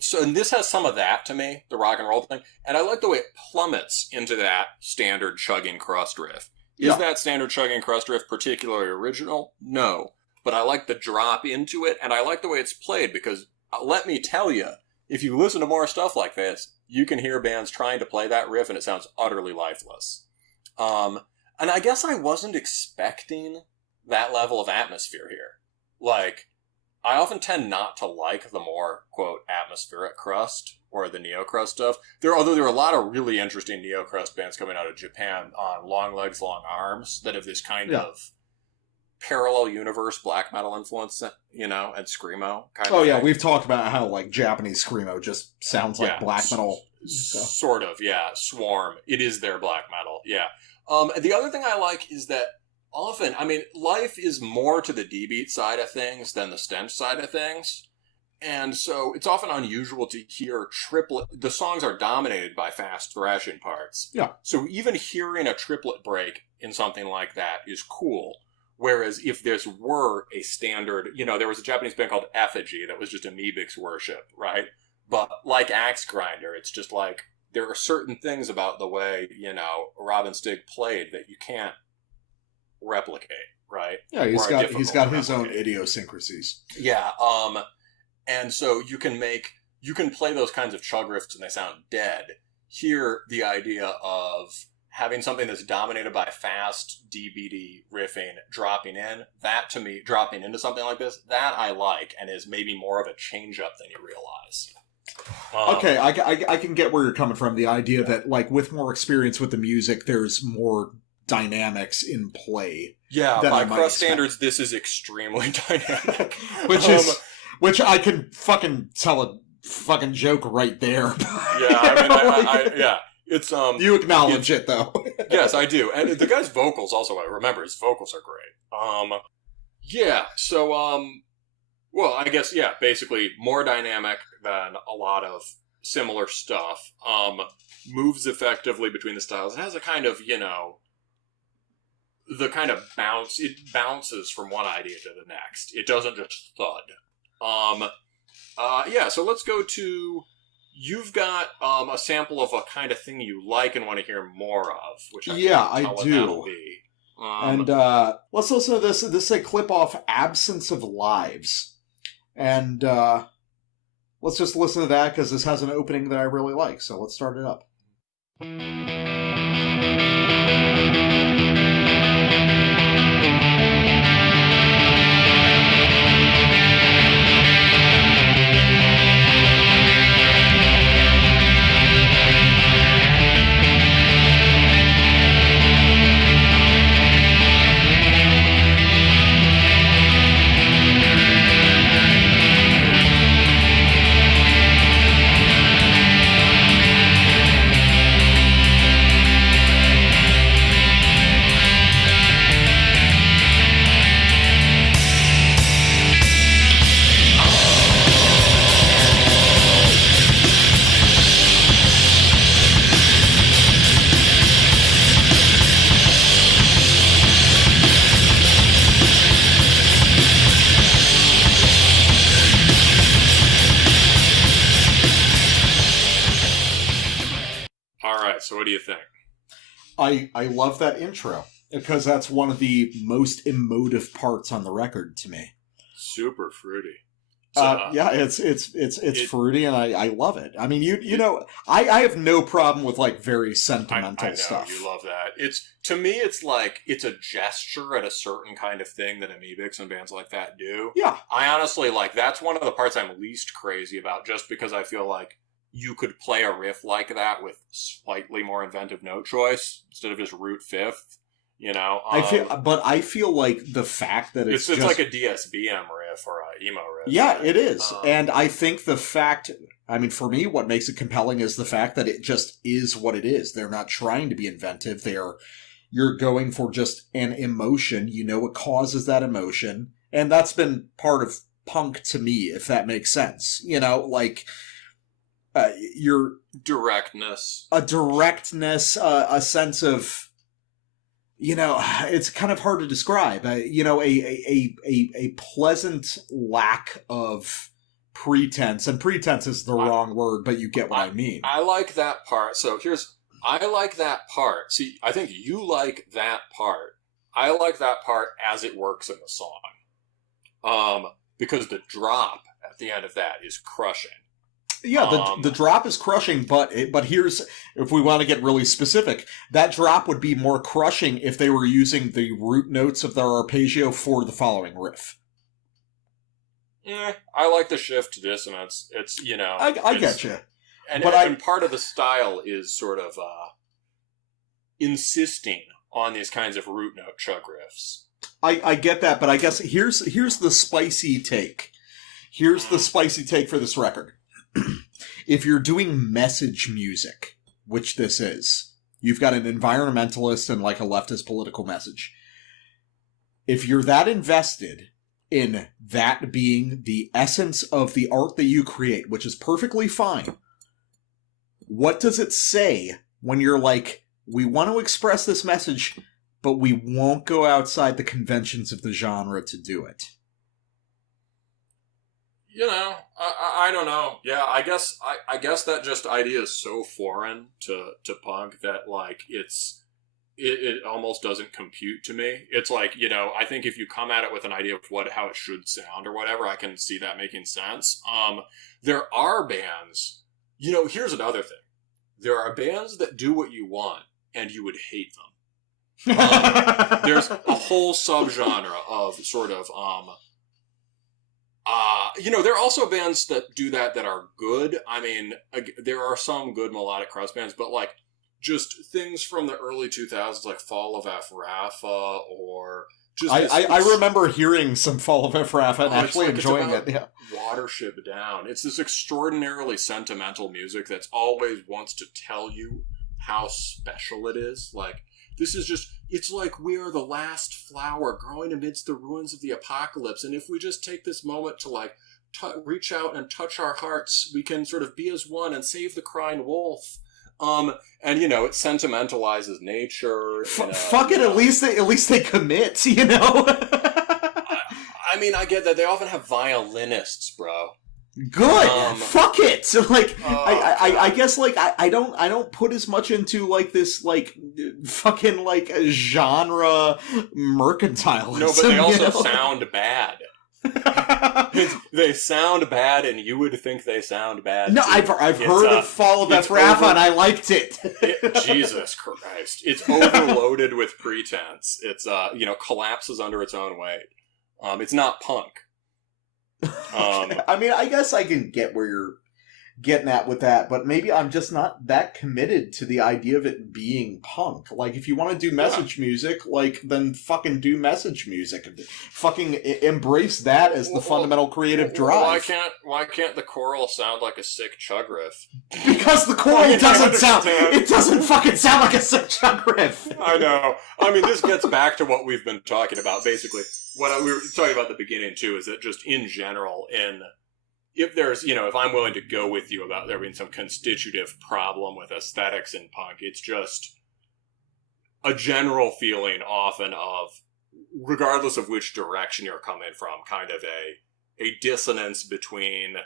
So and this has some of that to me, the rock and roll thing. And I like the way it plummets into that standard chugging crust riff. Is that standard chugging crust riff particularly original? No. But I like the drop into it, and I like the way it's played, because let me tell you, if you listen to more stuff like this, you can hear bands trying to play that riff, and it sounds utterly lifeless. And I guess I wasn't expecting that level of atmosphere here. Like, I often tend not to like the more, quote, atmospheric crust, or the neo-crust stuff. Although there are a lot of really interesting neo-crust bands coming out of Japan on Long Legs, Long Arms that have this kind of parallel universe black metal influence, and screamo kind of thing. We've talked about how like Japanese screamo just sounds like black metal. Sort of, yeah. Swarm. It is their black metal, yeah. The other thing I like is that often, Life is more to the D-beat side of things than the stench side of things. And so it's often unusual to hear the songs are dominated by fast thrashing parts. Yeah. So even hearing a triplet break in something like that is cool. Whereas if this were a standard, there was a Japanese band called Effigy that was just amoebics worship, right? But like Axe Grinder, it's just like, there are certain things about the way, Robin Stig played that you can't replicate, right? Yeah, he's got his own idiosyncrasies. Yeah, and so you can play those kinds of chug riffs and they sound dead. Here, the idea of having something that's dominated by fast DBD riffing, dropping into something like this, that I like, and is maybe more of a change-up than you realize. Okay, I can get where you're coming from. The idea that, like, with more experience with the music, there's more dynamics in play. Yeah, by crust standards, this is extremely dynamic. Which I can fucking tell a fucking joke right there. Yeah, It's you acknowledge it though. Yes, I do. And the guy's vocals also, I remember his vocals are great. Well, I guess basically more dynamic than a lot of similar stuff. Moves effectively between the styles. It has a kind of, the kind of bounce. It bounces from one idea to the next. It doesn't just thud. So let's go to... You've got a sample of a kind of thing you like and want to hear more of, which I do. Be. And let's listen to this. This is a clip off Absence of Lives. And let's just listen to that because this has an opening that I really like. So let's start it up. So what do you think? I love that intro because that's one of the most emotive parts on the record to me. Super fruity. Yeah, it's fruity, and I love it. I mean, you know, I have no problem with like very sentimental I know, stuff. you love that. To me, it's like it's a gesture at a certain kind of thing that amoebics and bands like that do. Yeah, I honestly like that's one of the parts I'm least crazy about, just because I feel like you could play a riff like that with slightly more inventive note choice instead of just root fifth. You know, I feel like the fact that it's just like a DSBM riff or a emo riff. Yeah, it is. And I think the fact, I mean, for me, what makes it compelling is the fact that it just is what it is. They're not trying to be inventive. You're going for just an emotion. You know what causes that emotion. And that's been part of punk to me, if that makes sense. You know, like, your directness. A directness, a sense of, you know, it's kind of hard to describe. You know, a pleasant lack of pretense, and pretense is the wrong word, but you get what I mean. I like that part. So I like that part. See, I think you like that part. I like that part as it works in the song, because the drop at the end of that is crushing. Yeah, the drop is crushing, but here's, if we want to get really specific, that drop would be more crushing if they were using the root notes of their arpeggio for the following riff. I like the shift to dissonance. It's, you know... I get you. And part of the style is sort of insisting on these kinds of root note chug riffs. I get that, but I guess here's the spicy take. Here's the spicy take for this record. If you're doing message music, which this is, you've got an environmentalist and like a leftist political message. If you're that invested in that being the essence of the art that you create, which is perfectly fine, what does it say when you're like, we want to express this message, but we won't go outside the conventions of the genre to do it? You know, I don't know. Yeah, I guess that just idea is so foreign to punk that like it almost doesn't compute to me. It's like, you know, I think if you come at it with an idea of how it should sound or whatever, I can see that making sense. There are bands, you know, here's another thing. There are bands that do what you want and you would hate them. There's a whole subgenre of sort of you know, there are also bands that do that are good. I mean, there are some good melodic crust bands, but like just things from the early 2000s, like Fall of Afrafa, or just I remember hearing some Fall of Afrafa and actually enjoying it. Yeah, Watership Down. It's this extraordinarily sentimental music that's always wants to tell you how special it is. Like, this is just, it's like we are the last flower growing amidst the ruins of the apocalypse. And if we just take this moment to like reach out and touch our hearts, we can sort of be as one and save the crying wolf. And you know, it sentimentalizes nature. Fuck it, at least they commit, you know? I mean, I get that. They often have violinists, bro. Good. Fuck it. So like, I guess like I don't put as much into like this like fucking like genre mercantilism. No, but they also sound bad. They sound bad, and you would think they sound bad. No, too. I've heard of Fall of Afrafa, and I liked it. Jesus Christ! It's overloaded with pretense. It's you know, collapses under its own weight. It's not punk. I mean, I guess I can get where you're getting at with that, but maybe I'm just not that committed to the idea of it being punk. Like, if you want to do message music, like, then fucking do message music. Fucking embrace that as the fundamental creative drive. Why can't the choral sound like a sick chug riff? Because the choral doesn't fucking sound like a sick chug riff. I know. I mean, this gets back to what we've been talking about, basically. What we were talking about at the beginning, too, is that just in general, if there's, you know, if I'm willing to go with you about there being some constitutive problem with aesthetics in punk, it's just a general feeling often of, regardless of which direction you're coming from, kind of a dissonance between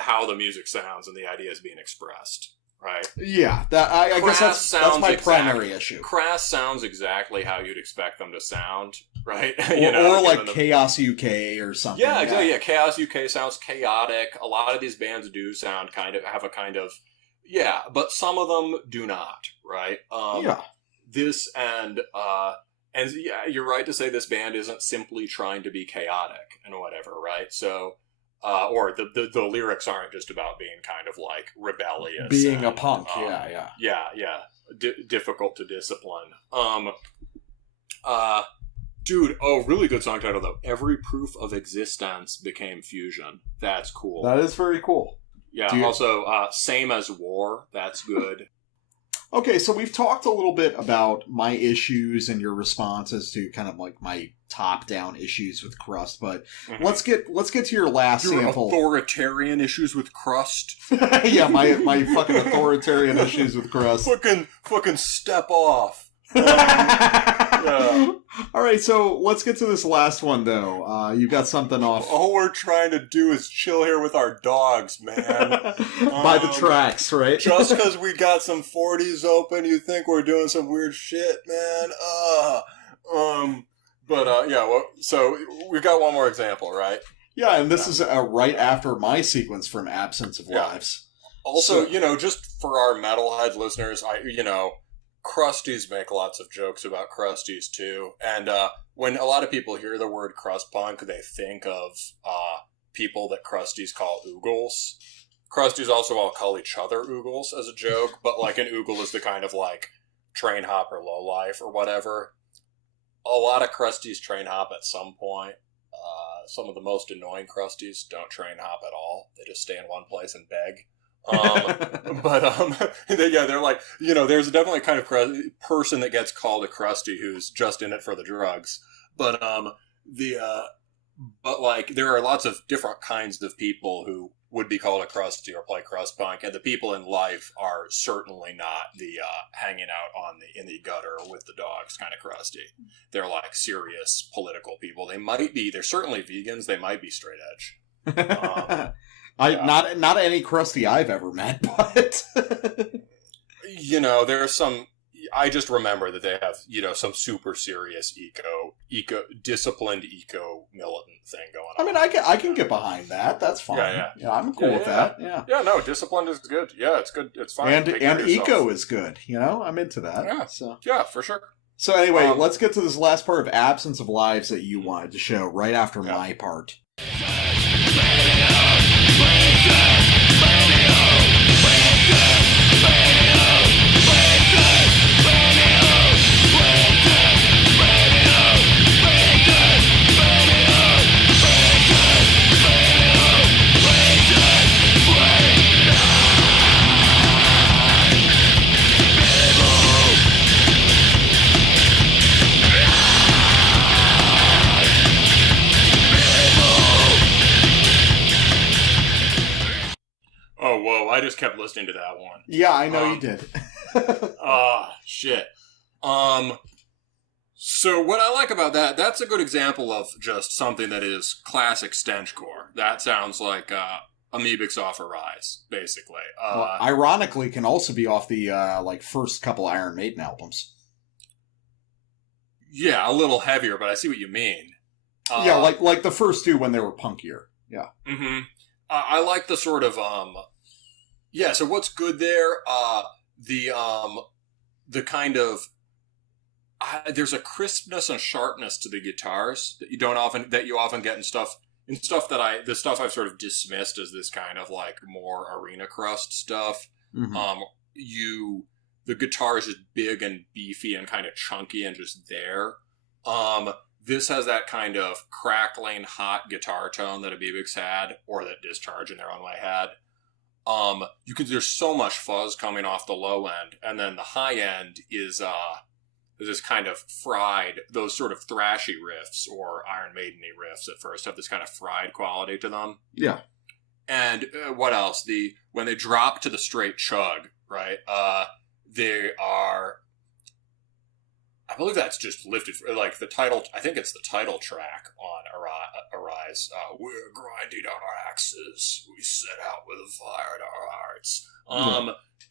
how the music sounds and the ideas being expressed. right? Yeah, I guess that's my primary issue. Crass sounds exactly how you'd expect them to sound, right? Or like Chaos UK or something. Yeah, exactly. Yeah, Chaos UK sounds chaotic. A lot of these bands do sound have a kind of, but some of them do not, right? This and yeah, you're right to say this band isn't simply trying to be chaotic and whatever, right? So, or the lyrics aren't just about being kind of like rebellious, being a punk, difficult to discipline. Dude, really good song title though. Every Proof of Existence Became Fusion. That's cool. That is very cool. Yeah. Also, Same as War. That's good. Okay, so we've talked a little bit about my issues and your responses to kind of like my top-down issues with crust, but let's get to your last sample. Authoritarian issues with crust. Yeah, my fucking authoritarian issues with crust. Fucking step off. All right, so let's get to this last one though. You got something off. All we're trying to do is chill here with our dogs, man. By the tracks, right? Just because we got some 40s open, you think we're doing some weird shit, man. So we've got one more example, right? Yeah, and this is right after my sequence from Absence of Lives. Also, just for our metalhead listeners, crusties make lots of jokes about crusties too, and when a lot of people hear the word crust punk, they think of people that crusties call oogles. Crusties also all call each other oogles as a joke, but like an oogle is the kind of like train hop or lowlife or whatever. A lot of crusties train hop at some point. Some of the most annoying crusties don't train hop at all. They just stay in one place and beg. They're like, there's definitely a kind of person that gets called a crusty who's just in it for the drugs. But there are lots of different kinds of people who would be called a crusty or play crust punk, and the people in life are certainly not the hanging out in the gutter with the dogs kind of crusty. They're like serious political people. They're certainly vegans. They might be straight edge. Not any crusty I've ever met, but there's some. I just remember that they have some super serious disciplined militant thing going on. I mean, I can get behind that. That's fine. Yeah, I'm cool with that. Yeah. Yeah, no, disciplined is good. Yeah, it's good. It's fine. And eco is good. I'm into that. Yeah. So yeah, for sure. So anyway, let's get to this last part of Absence of Lives that you wanted to show right after my part. Oh, whoa, I just kept listening to that one. Yeah, I know you did. Shit. So what I like about that's a good example of just something that is classic stenchcore. That sounds like Amoebics Off a Rise, basically. Ironically, can also be off the first couple Iron Maiden albums. Yeah, a little heavier, but I see what you mean. Yeah, like the first two when they were punkier. Yeah. Mm-hmm. I like the sort of so what's good there? The kind of there's a crispness and sharpness to the guitars that you often get in stuff the stuff I've sort of dismissed as this kind of like more arena crust stuff. Mm-hmm. The guitar is just big and beefy and kind of chunky and just there. This has that kind of crackling, hot guitar tone that Amoebics had, or that Discharge in their own way had. There's so much fuzz coming off the low end, and then the high end is this kind of fried, those sort of thrashy riffs, or Iron Maiden-y riffs at first, have this kind of fried quality to them. Yeah. And what else? When they drop to the straight chug, right, they are... I believe that's just lifted, like the title, I think it's the title track on Arise. We're grinding on our axes. We set out with a fire in our hearts.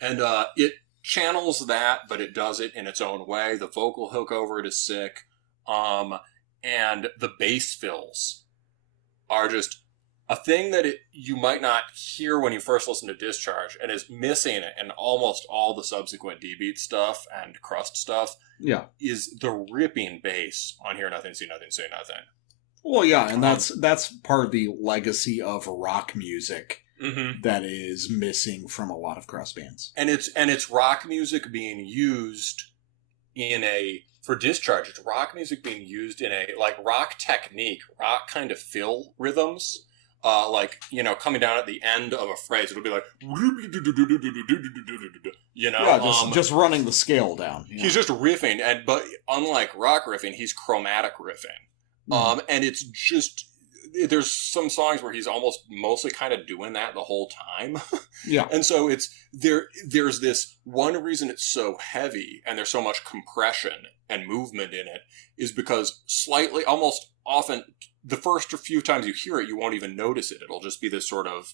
And it channels that, but it does it in its own way. The vocal hook over it is sick. And the bass fills are just a thing that you might not hear when you first listen to Discharge, and is missing in almost all the subsequent D-Beat stuff and crust stuff. Yeah. Is the ripping bass on Hear Nothing, See Nothing, Say Nothing. Well, yeah, and that's part of the legacy of rock music that is missing from a lot of crust bands. And it's rock music being used for Discharge. It's rock music being used in a like rock technique, rock kind of fill rhythms. Like, you know, coming down at the end of a phrase, it'll be like, you know, yeah, just running the scale down. Yeah. He's just riffing, but unlike rock riffing, he's chromatic riffing. And it's just, there's some songs where he's mostly kind of doing that the whole time. Yeah. And so there's this one reason it's so heavy and there's so much compression and movement in it is because almost often, the first few times you hear it, you won't even notice it. It'll just be this sort of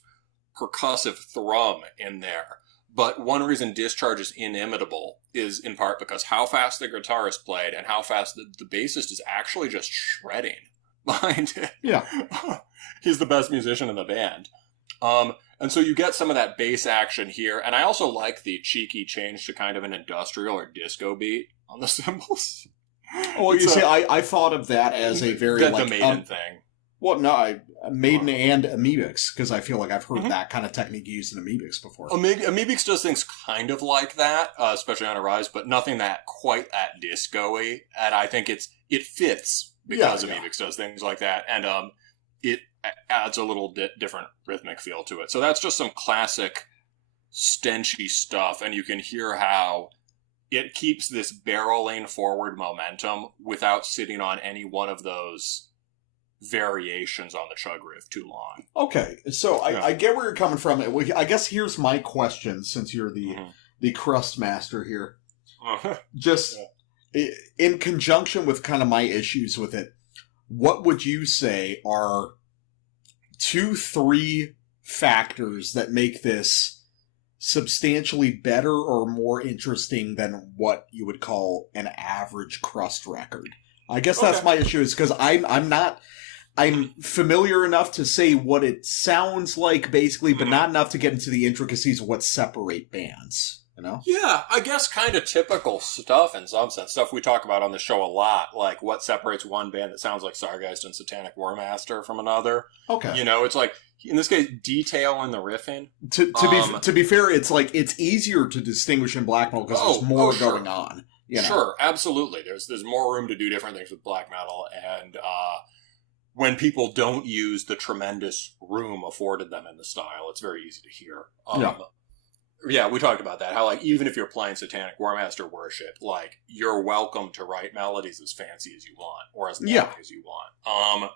percussive thrum in there. But one reason Discharge is inimitable is in part because how fast the guitarist played and how fast the bassist is actually just shredding behind it. Yeah. He's the best musician in the band. And so you get some of that bass action here. And I also like the cheeky change to kind of an industrial or disco beat on the cymbals. Well, you see, I thought of that as a very the Maiden thing. Well, no, Maiden and Amoebix, because I feel like I've heard that kind of technique used in Amoebix before. Amoebix does things kind of like that, especially on Arise, but nothing quite that disco-y. And I think it fits because Amoebix does things like that, and it adds a little different rhythmic feel to it. So that's just some classic stenchy stuff, and you can hear how it keeps this barreling forward momentum without sitting on any one of those variations on the chug riff too long. Okay, so I get where you're coming from. I guess here's my question, since you're the crust master here. Just in conjunction with kind of my issues with it, what would you say are 2-3 factors that make this substantially better or more interesting than what you would call an average crust record? I guess that's my issue, is because I'm familiar enough to say what it sounds like, basically, but not enough to get into the intricacies of what separate bands, you know? Yeah, I guess kind of typical stuff in some sense. Stuff we talk about on the show a lot, like what separates one band that sounds like Sargeist and Satanic Warmaster from another. Okay. You know, it's like, in this case, detail in the riffing. To be fair, it's like, it's easier to distinguish in black metal because there's more going on. You know? Sure, absolutely. There's more room to do different things with black metal, and when people don't use the tremendous room afforded them in the style, it's very easy to hear. Yeah, we talked about that. How, like, even if you're playing Satanic Warmaster worship, like, you're welcome to write melodies as fancy as you want, or as long as you want.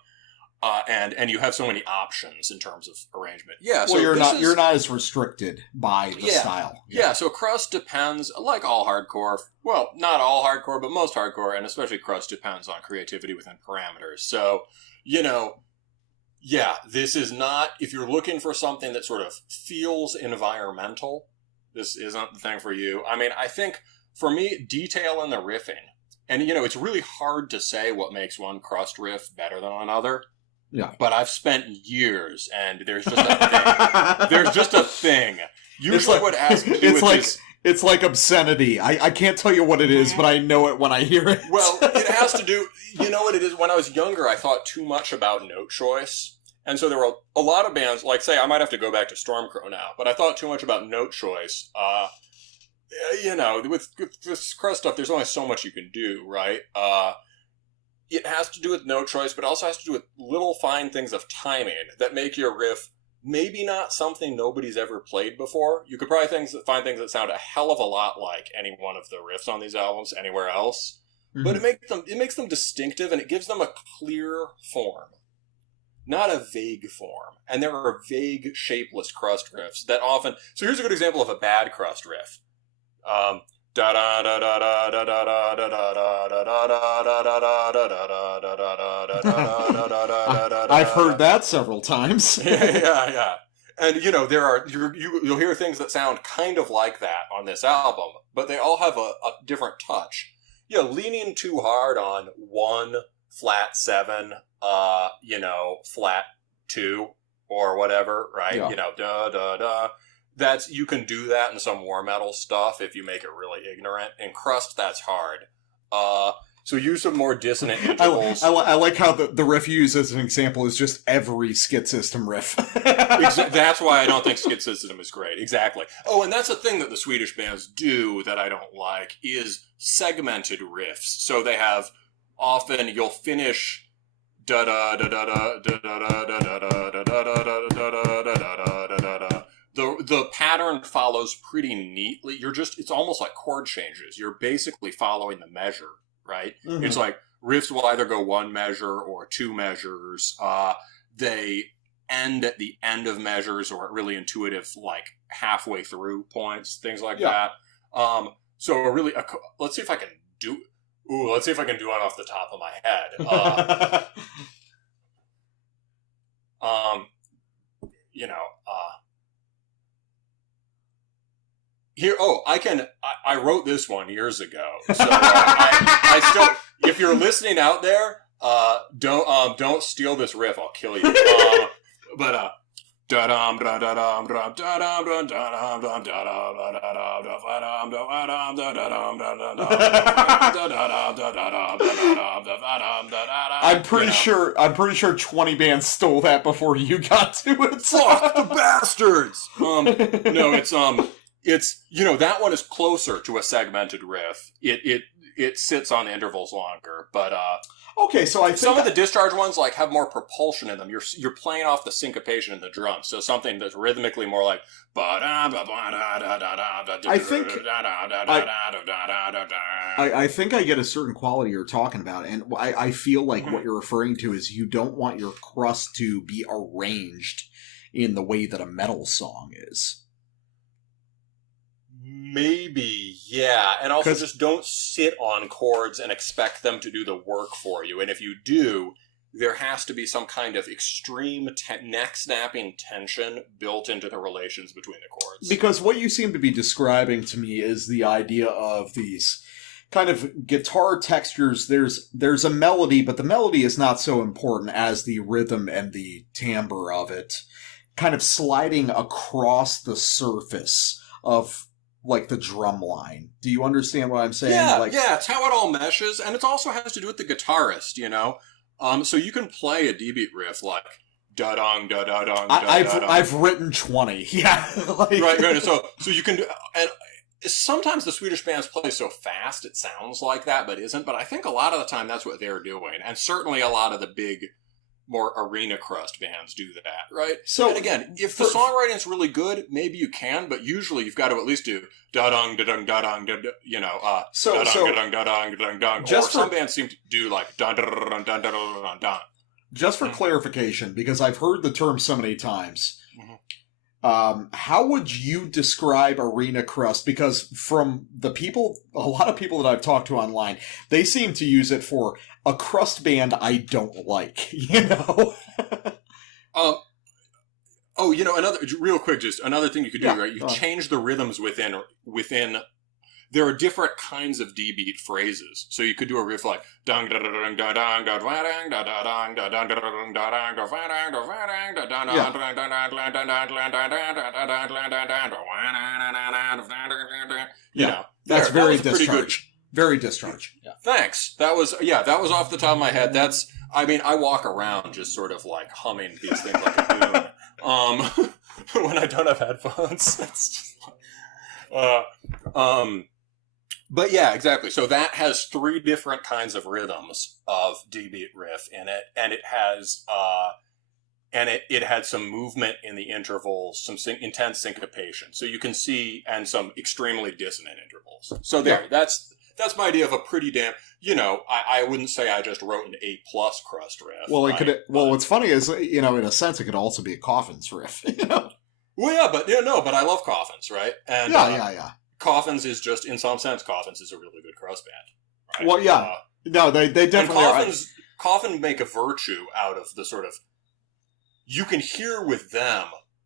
And you have so many options in terms of arrangement. Yeah, well, so you're not as restricted by the style. Yeah, so crust depends, like all hardcore. Well, not all hardcore, but most hardcore, and especially crust depends on creativity within parameters. So, you know, yeah, this is not, if you're looking for something that sort of feels environmental, this isn't the thing for you. I mean, I think, for me, detail in the riffing, and, you know, it's really hard to say what makes one crust riff better than another. Yeah. But I've spent years, and there's just a thing. There's just a thing. Usually what has to do with this... It's like obscenity. I can't tell you what it is, but I know it when I hear it. Well, it has to do... You know what it is? When I was younger, I thought too much about note choice. And so there were a lot of bands, like, say, I might have to go back to Stormcrow now, but I thought too much about note choice. You know, with this crust stuff, there's only so much you can do, right? It has to do with note choice, but also has to do with little fine things of timing that make your riff maybe not something nobody's ever played before. You could probably find things that sound a hell of a lot like any one of the riffs on these albums anywhere else. Mm-hmm. But it makes them distinctive, and it gives them a clear form, not a vague form. And there are vague, shapeless crust riffs that often... So here's a good example of a bad crust riff. I've heard that several times. Yeah. And, you know, you'll hear things that sound kind of like that on this album, but they all have a different touch. You know, leaning too hard on 1, flat 7, you know, flat 2, or whatever, right? Yeah. You know, da-da-da. You can do that in some war metal stuff if you make it really ignorant. In crust, that's hard. So use some more dissonant intervals. I like how the riff you use as an example is just every Skid System riff. That's why I don't think Skid System is great. Exactly. Oh, and that's a thing that the Swedish bands do that I don't like, is segmented riffs. So they have, often you'll finish da da da da da da da da da da da da da da da. The pattern follows pretty neatly. It's almost like chord changes. You're basically following the measure, right? Mm-hmm. It's like riffs will either go 1 measure or 2 measures. They end at the end of measures or at really intuitive, like halfway through points, things like that. So let's see if I can do it off the top of my head. You know, here, I wrote this one years ago. So I still, if you're listening out there, don't steal this riff. I'll kill you. But I'm pretty sure 20 bands stole that before you got to it. Fuck the bastards. No, it's you know, that one is closer to a segmented riff. It sits on the intervals longer, but okay, so I think some of the discharge ones like have more propulsion in them. You're playing off the syncopation in the drums, so something that's rhythmically more like. I think I get a certain quality you're talking about, and I feel like what you're referring to is you don't want your crust to be arranged in the way that a metal song is. Maybe, yeah. And also just don't sit on chords and expect them to do the work for you. And if you do, there has to be some kind of extreme neck-snapping tension built into the relations between the chords. Because what you seem to be describing to me is the idea of these kind of guitar textures. There's a melody, but the melody is not so important as the rhythm and the timbre of it kind of sliding across the surface of like the drum line. Do you understand what I'm saying? Yeah, it's how it all meshes, and it also has to do with the guitarist, you know? So you can play a D-beat riff like da-dong, da-da-dong, da-da-dong. I've written 20, yeah. Right. So you can do, and sometimes the Swedish bands play so fast it sounds like that, but isn't. But I think a lot of the time that's what they're doing, and certainly a lot of the big, more arena crust bands do that, right? So, and again, if the songwriting's really good, maybe you can, but usually you've got to at least do da-dong, da-dong, da-dong, you know, da-dong, da-dong, da-dong, da-dong, da-dong. Or some bands seem to do like dun-dun-dun, dun-dun-dun-dun-dun. Just for clarification, because I've heard the term so many times, how would you describe arena crust? Because from a lot of people that I've talked to online, they seem to use it for a crust band I don't like, you know? You know, another thing you could do, right? You change the rhythms within. There are different kinds of D-beat phrases, so you could do a riff like dong da da dong da dong da dong da dong da dong da dong da dong da dong. You know, that's very discharge. Very discharge. Yeah. Thanks. That was off the top of my head. I walk around just sort of like humming these things like a goon. When I don't have headphones. It's just but yeah, exactly. So that has 3 different kinds of rhythms of D-beat riff in it, and it has it had some movement in the intervals, some intense syncopation. So you can see, and some extremely dissonant intervals. So that's my idea of a pretty damn, you know, I wouldn't say I just wrote an A+ crust riff. Well, what's funny is, you know, in a sense, it could also be a Coffins riff. You know? Well, yeah, but I love Coffins, right? And yeah. Coffins is just, in some sense, Coffins is a really good crust band. Right? Well, yeah. No, they definitely are. Coffin make a virtue out of the sort of, you can hear with them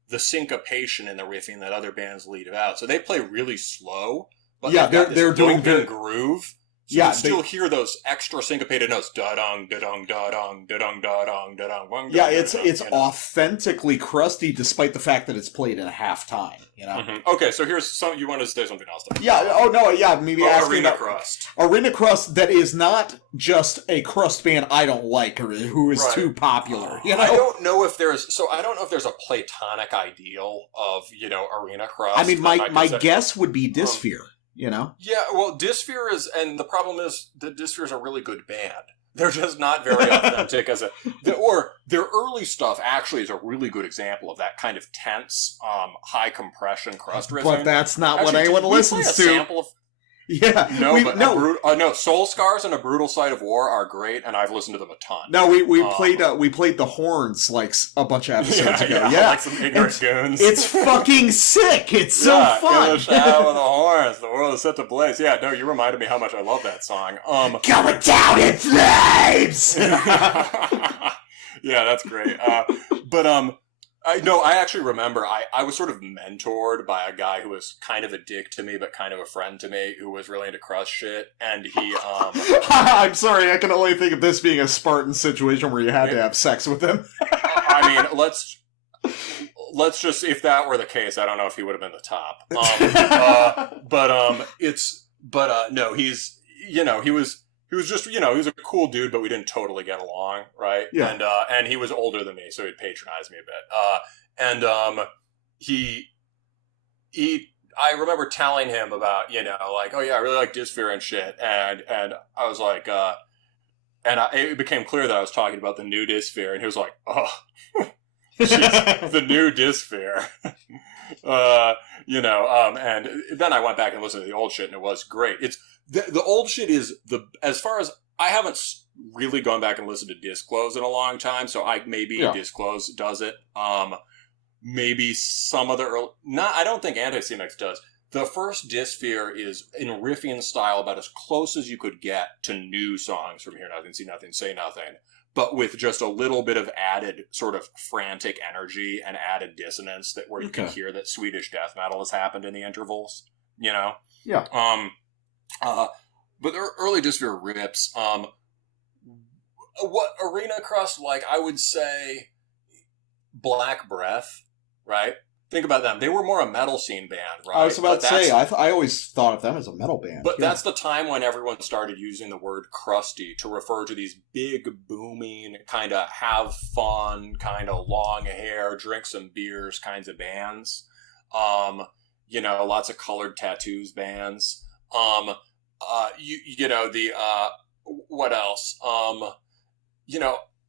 the syncopation in the riffing that other bands leave out. So they play really slow, but yeah, they're doing the groove. So yeah, you still hear those extra syncopated notes. Da-dong, da-dong, da-dong, da-dong, da-dong, da-dong. Yeah, it's authentically crusty, despite the fact that it's played in a half time. You know. Mm-hmm. Okay, so here's some. You wanted to say something else? Yeah. Oh no. Yeah. Maybe asking Arena about Crust. Arena Crust that is not just a crust band I don't like or who is too popular. You know. I don't know if there's a platonic ideal of Arena Crust. I mean, my guess would be Dysphere. You know? Yeah, well, Dysphere is, and the problem is that Dysphere is a really good band. They're just not very authentic or their early stuff actually is a really good example of that kind of tense, high compression crust riffing. But that's not what anyone listens to. Yeah. Soul Scars and A Brutal Sight of War are great, and I've listened to them a ton. No, we played the horns like a bunch of episodes ago. Yeah, like some ignorant goons. It's fucking sick. It's so fun. With the horns, the world is set to blaze. Yeah, no, you reminded me how much I love that song. Going down in flames. Yeah, that's great. I actually remember I was sort of mentored by a guy who was kind of a dick to me, but kind of a friend to me, who was really into crust shit, and he, I'm sorry, I can only think of this being a Spartan situation where you had to have sex with him. I mean, let's just, if that were the case, I don't know if he would have been the top. No, he was just, he was a cool dude, but we didn't totally get along, right? Yeah. And he was older than me, so he'd patronize me a bit. I remember telling him about, like, oh yeah, I really like Dysphere and shit. And I was like, it became clear that I was talking about the new Dysphere, and he was like, oh, the new Dysphere. And then I went back and listened to the old shit, and it was great. It's, the old shit is as far as I haven't really gone back and listened to Disclose in a long time, so Disclose does it. Maybe some other I don't think Antigenesis does. The first Dysphere is in riffing style about as close as you could get to new songs from Hear Nothing, See Nothing, Say Nothing, but with just a little bit of added sort of frantic energy and added dissonance where you can hear that Swedish death metal has happened in the intervals, Yeah. But the early Dysphere rips, what Arena Crust, like, I would say Black Breath, right? Think about them. They were more a metal scene band, right? I was about to say, I always thought of them as a metal band. But that's the time when everyone started using the word crusty to refer to these big, booming, kind of have fun, kind of long hair, drink some beers kinds of bands. Lots of colored tattoos bands. What else?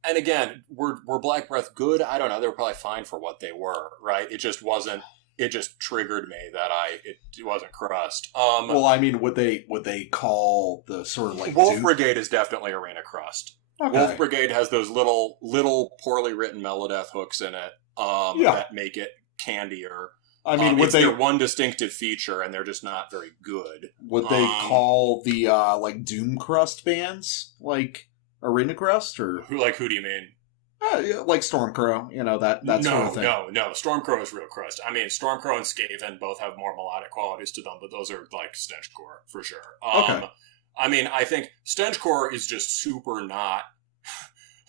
And again, were Black Breath good? I don't know. They were probably fine for what they were, right? It just wasn't. It just triggered me that it wasn't crust. Well, I mean, would they call the sort of like Wolf Brigade is definitely Arena Crust. Okay. Wolf Brigade has those little poorly written melodeath hooks in it that make it candier. I mean, it's their one distinctive feature, and they're just not very good. Would they call the like Doom Crust bands like Arena Crust, or who do you mean? Like Stormcrow, that sort of thing. No. Stormcrow is real crust. I mean, Stormcrow and Skaven both have more melodic qualities to them, but those are like stenchcore for sure. Okay. I mean, I think stenchcore is just super not.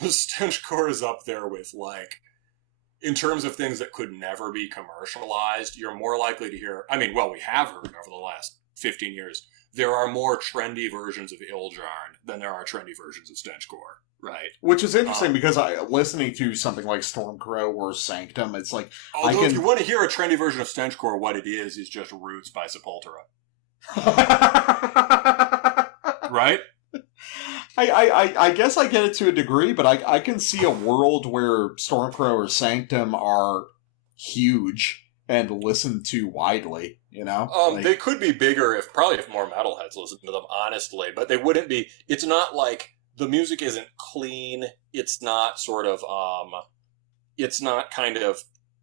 Stenchcore is up there with like. In terms of things that could never be commercialized, you're more likely to hear... I mean, well, we have heard over the last 15 years, there are more trendy versions of Ildjarn than there are trendy versions of Stenchcore, right? Which is interesting because listening to something like Stormcrow or Sanctum, it's like... Although if you want to hear a trendy version of Stenchcore, what it is just Roots by Sepultura. Right? I guess I get it to a degree, but I can see a world where Stormcrow or Sanctum are huge and listened to widely, They could be bigger if more metalheads listened to them, honestly, but they wouldn't be. It's not like the music isn't clean. It's not sort of, it's not kind of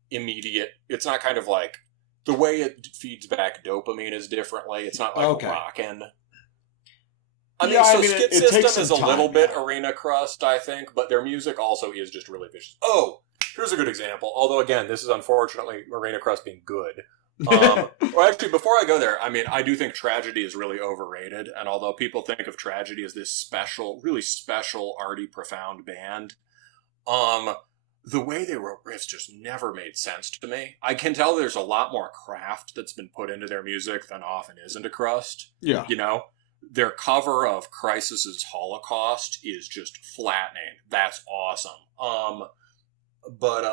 immediate. It's not kind of like the way it feeds back dopamine is differently. It's not like rockin'. Skid System is a little bit Arena Crust, I think, but their music also is just really vicious. Oh, Here's a good example. Although, again, this is unfortunately Arena Crust being good. Well, actually, before I go there, I mean, I do think Tragedy is really overrated. And although people think of Tragedy as this special, really special, arty, profound band, the way they wrote riffs just never made sense to me. I can tell there's a lot more craft that's been put into their music than often is into Crust. Yeah. You know? Their cover of Crisis's Holocaust is just flattening. That's awesome. But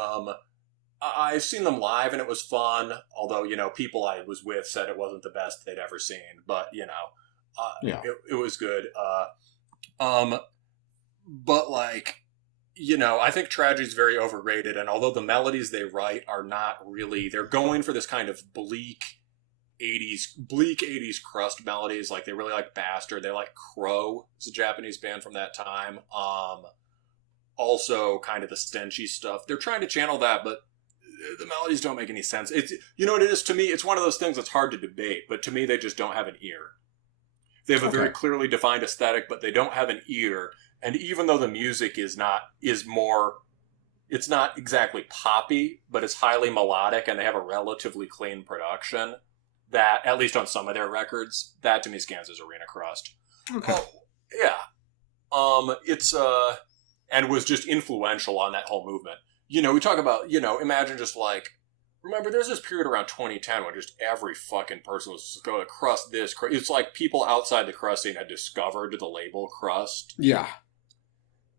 I've seen them live and it was fun. Although, you know, people I was with said it wasn't the best they'd ever seen. But, you know, it was good. But, like, you know, I think Tragedy's very overrated. And although the melodies they write are not really... They're going for this kind of bleak 80s crust melodies. Like, they really like Bastard. They like Crow. It's a Japanese band from that time. Also kind of the stenchy stuff. They're trying to channel that, but the melodies don't make any sense. It's, you know what it is to me? It's one of those things that's hard to debate, but to me they just don't have an ear. They have a very clearly defined aesthetic, but they don't have an ear. And even though the music it's not exactly poppy, but it's highly melodic and they have a relatively clean production, that, at least on some of their records, that to me scans as Arena Crust. Okay. Yeah. It's, and was just influential on that whole movement. You know, we talk about, you know, imagine just like, remember there's this period around 2010 where just every fucking person was going to Crust this. It's like people outside the Crust scene had discovered the label Crust. Yeah.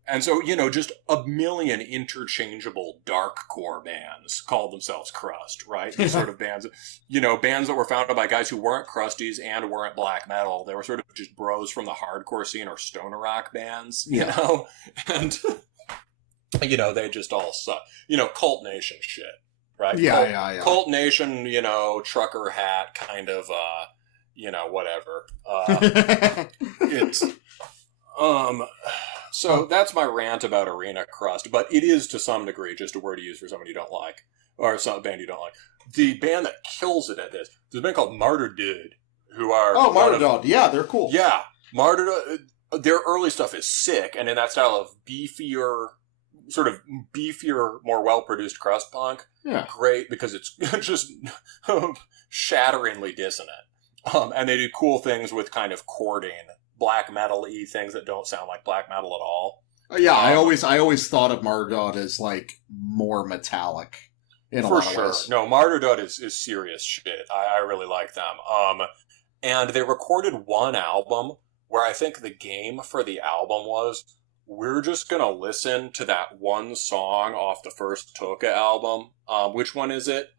And so, you know, just a million interchangeable darkcore bands called themselves Crust, right? These sort of bands, you know, bands that were founded by guys who weren't crusties and weren't black metal. They were sort of just bros from the hardcore scene or stoner rock bands, you know? And, you know, they just all suck. You know, Cult Nation shit, right? Yeah. Cult Nation, you know, trucker hat kind of, you know, whatever. It's, so that's my rant about Arena Crust, but it is to some degree just a word to use for someone you don't like, or some band you don't like. The band that kills it at this, there's a band called Martyrdud, who are... Oh, Martyrdud, yeah, they're cool. Yeah, Martyrdud, their early stuff is sick, and in that style of beefier, more well-produced crust punk, great, because it's just shatteringly dissonant. And they do cool things with kind of chording, black metal-y things that don't sound like black metal at all. Yeah, I always thought of Martyrdud as like more metallic in a lot of ways. No, Martyrdud is serious shit. I really like them. And they recorded one album where I think the game for the album was, we're just gonna listen to that one song off the first Toka album. Which one is it?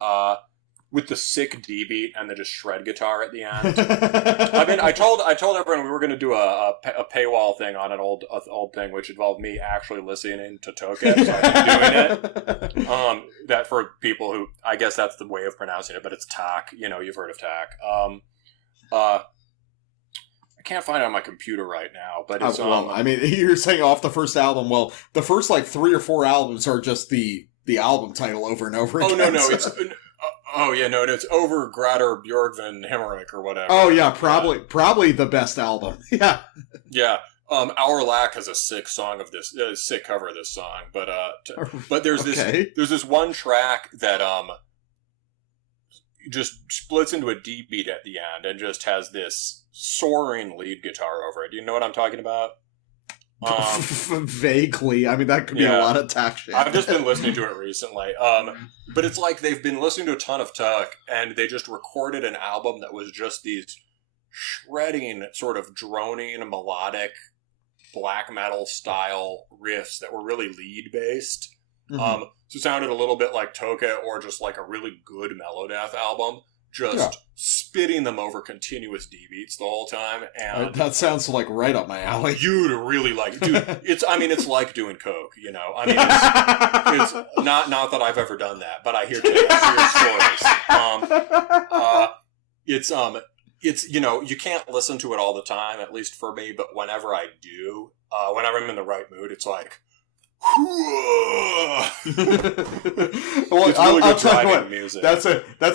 With the sick D beat and the just shred guitar at the end. I mean, I told everyone we were going to do a paywall thing on an old thing, which involved me actually listening to Toka, so I'm doing it. That for people who, I guess that's the way of pronouncing it, but it's Tak. You know, you've heard of Tak. I can't find it on my computer right now, but it's I mean, you're saying off the first album. Well, the first like 3 or 4 albums are just the album title over and over again. Oh no, it's. It's Over Grader Björgvin Himmerik or whatever. Oh yeah, probably the best album. Yeah. Yeah. Our Lack has a sick song of this, sick cover of this song, but there's this one track that just splits into a D beat at the end and just has this soaring lead guitar over it. Do you know what I'm talking about? Vaguely. I mean, that could be a lot of Tak shit. I've just been listening to it recently. But it's like they've been listening to a ton of Tak, and they just recorded an album that was just these shredding, sort of droning, melodic, black metal style riffs that were really lead based. So it sounded a little bit like Toka or just like a really good Melodeath album. Just spitting them over continuous D beats the whole time, and that sounds like right up my alley. You'd really like it, dude. It's like doing coke, you know. I mean, it's not that I've ever done that, but I hear stories. It's you know, you can't listen to it all the time, at least for me. But whenever I do, whenever I'm in the right mood, it's like, Well, It's really I'll good tell you driving what, music. that's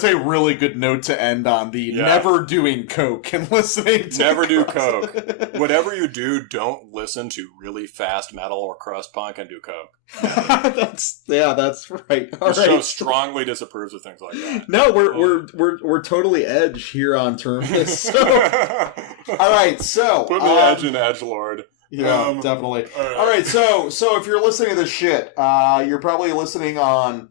a really good note to end on. The never doing coke and listening to Never do crust. coke. Whatever you do, don't listen to really fast metal or crust punk and do coke. That's right. All The show right. strongly disapproves of things like that. No, we're totally edge here on Terminus. So, all right, so Put the edge in edgelord. Yeah, definitely. All right. So if you're listening to this shit, you're probably listening on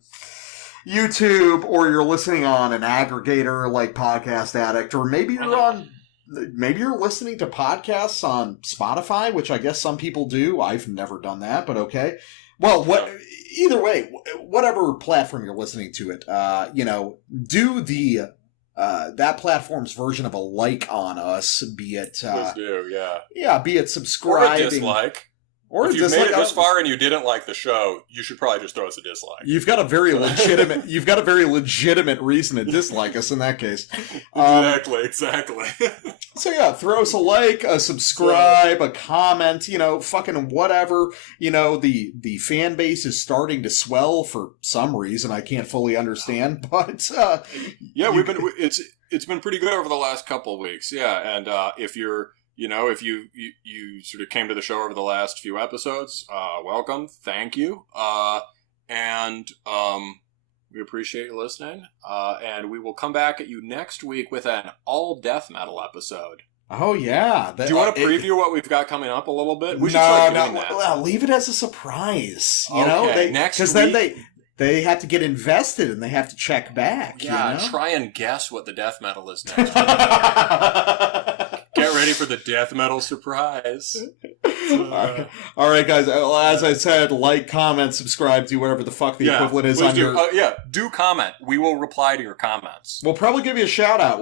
YouTube, or you're listening on an aggregator like Podcast Addict, or maybe you're listening to podcasts on Spotify, which I guess some people do. I've never done that, but okay. Well, either way, whatever platform you're listening to it, do the that platform's version of a like on us, be it Please do, yeah. be it subscribing or a dislike. or If a you've dislike. made it this far and you didn't like the show, you should probably just throw us a dislike. You've got a very legitimate reason to dislike us in that case. Exactly. So yeah, throw us a like, a subscribe, a comment, fucking whatever. The fan base is starting to swell for some reason I can't fully understand, but yeah, it's been pretty good over the last couple of weeks. Yeah, and if you're if you sort of came to the show over the last few episodes, welcome, thank you, and we appreciate you listening, and we will come back at you next week with an all death metal episode. Oh yeah. Do you want to preview what we've got coming up a little bit? We should no, doing that. Well, leave it as a surprise. Next because then they have to get invested and they have to check back. Yeah, try and guess what the death metal is next week. Get ready for the death metal surprise. All right, guys. Well, as I said, like, comment, subscribe, do whatever the fuck the equivalent is on your... do comment. We will reply to your comments. We'll probably give you a shout out.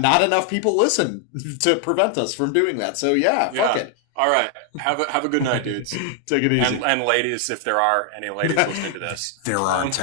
Not enough people listen to prevent us from doing that. So fuck it. All right. Have a good night, dudes. Take it easy. And ladies, if there are any ladies listening to this. There aren't